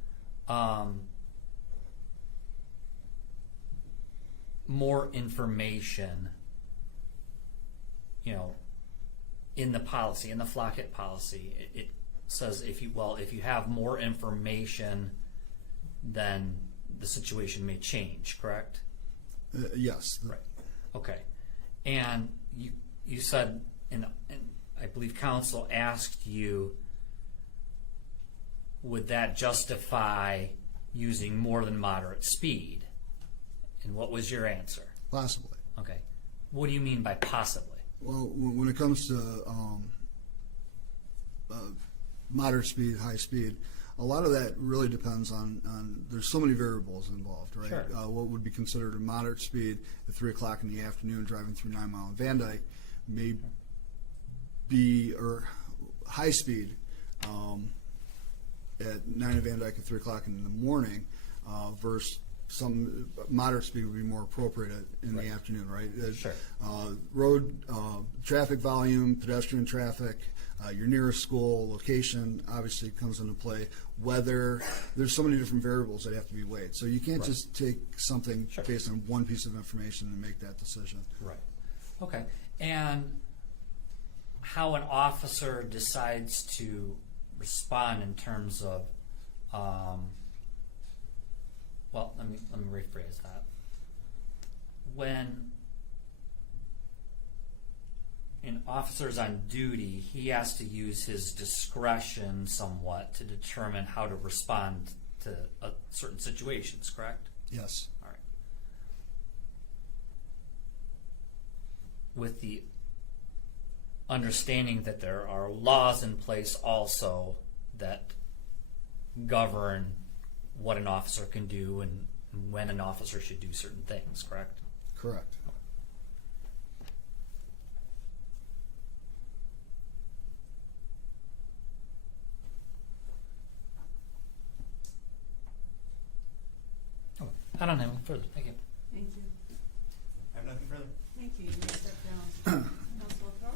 more information, in the policy, in the flock hit policy, it says if you have more information, then the situation may change. Correct? Yes. Right. Okay. And you said, and I believe counsel asked you, would that justify using more than moderate speed? And what was your answer? Possibly. Okay. What do you mean by possibly? Well, when it comes to moderate speed, high speed, a lot of that really depends on there's so many variables involved, right? Sure. What would be considered a moderate speed at 3 o'clock in the afternoon driving through 9 Mile and Van Dyke may be, or high speed at 9 and Van Dyke at 3 o'clock in the morning versus some moderate speed would be more appropriate in the afternoon, right? Sure. Road traffic volume, pedestrian traffic, your nearest school, location obviously comes into play. Weather, there's so many different variables that have to be weighed. So you can't just take something based on one piece of information and make that decision. Right. Okay. And how an officer decides to respond in terms of, well, let me rephrase that. When an officer's on duty, he has to use his discretion somewhat to determine how to respond to certain situations, correct? Yes. All right. With the understanding that there are laws in place also that govern what an officer can do and when an officer should do certain things, correct? Correct. I don't have any further. Thank you. Thank you. I have nothing further. Thank you. You may step down. Councilor Crowe?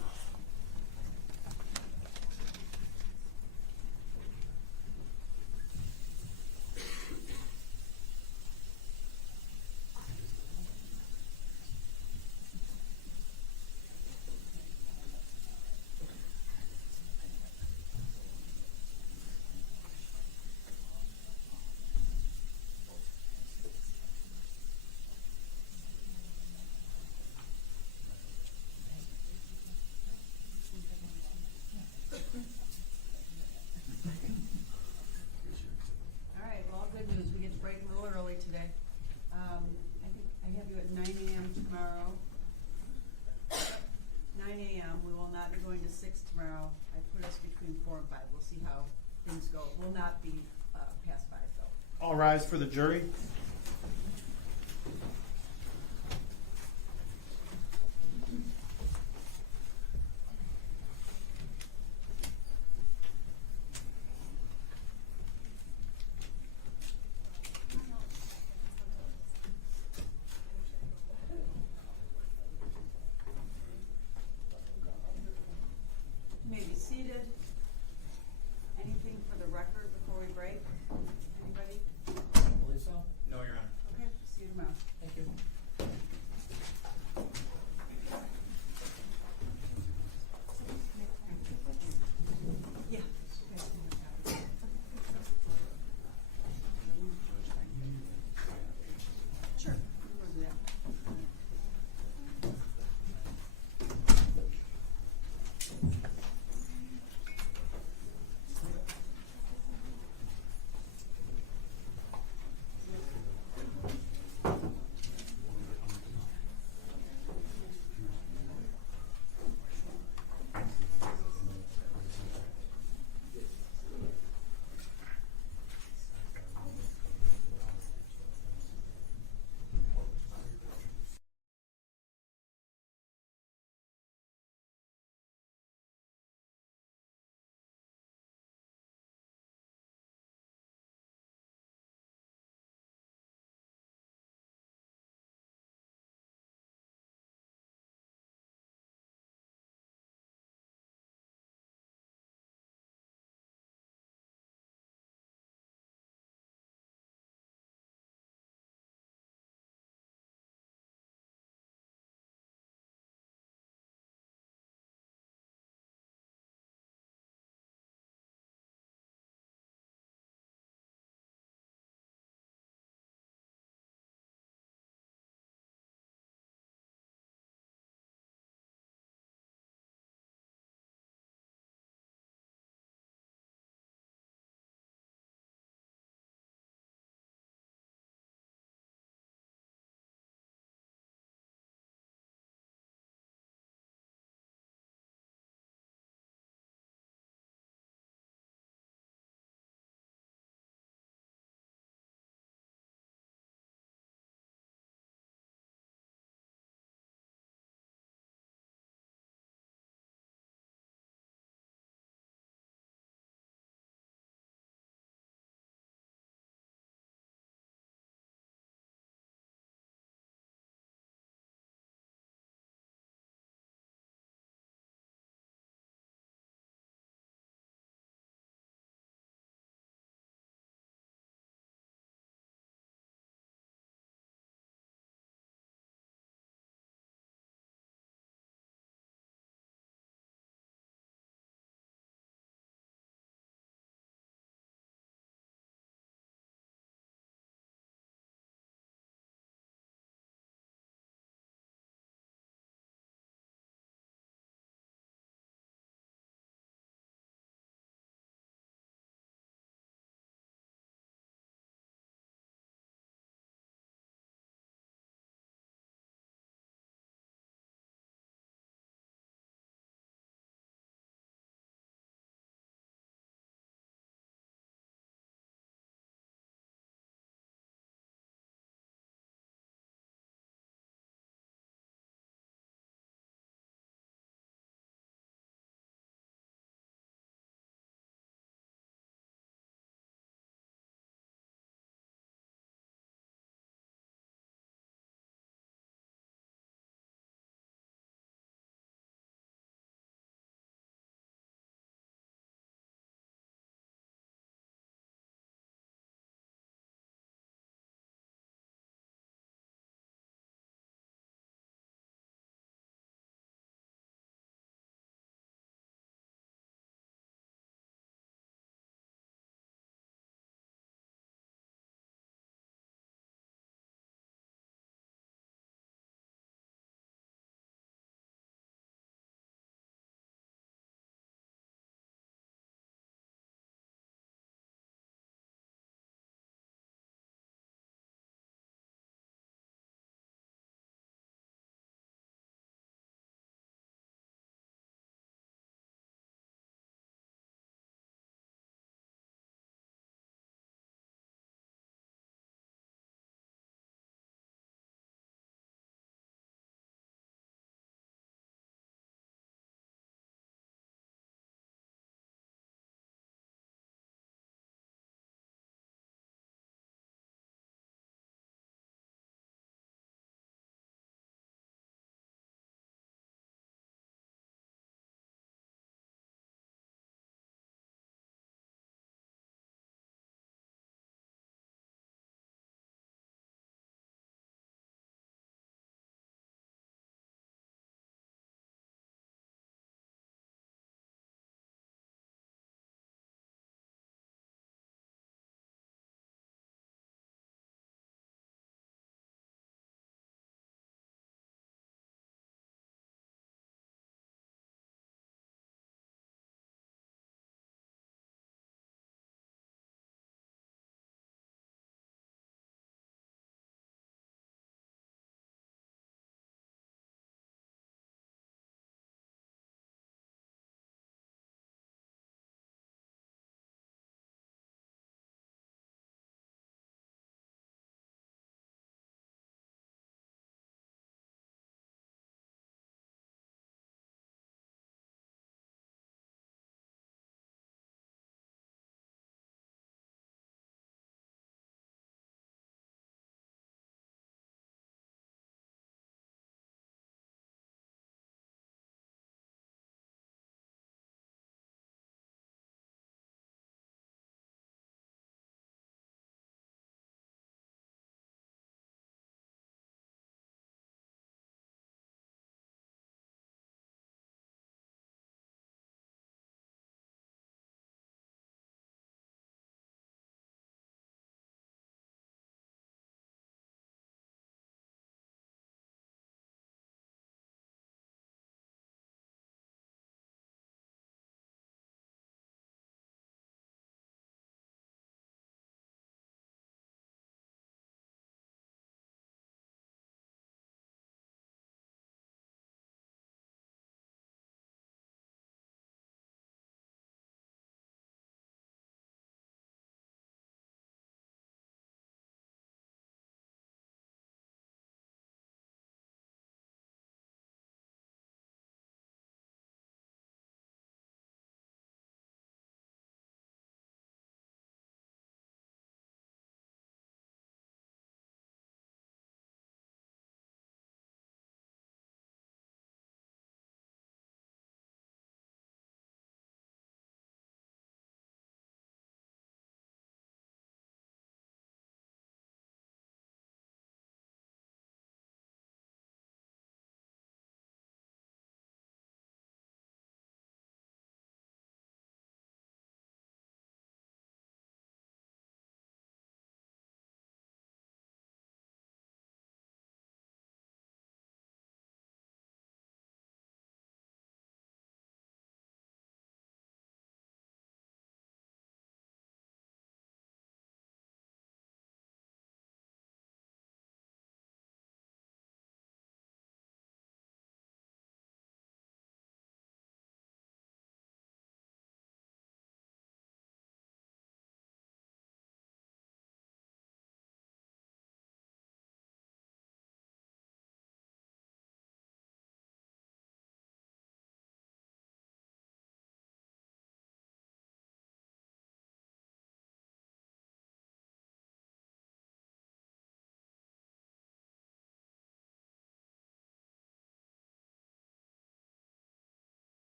All right, well, good news, we get to break a little early today. I think I have you at 9 a.m. tomorrow. 9 a.m., we will not be going to 6 tomorrow. I put us between 4 and 5, we'll see how things go. It will not be past 5 though. All rise for the jury.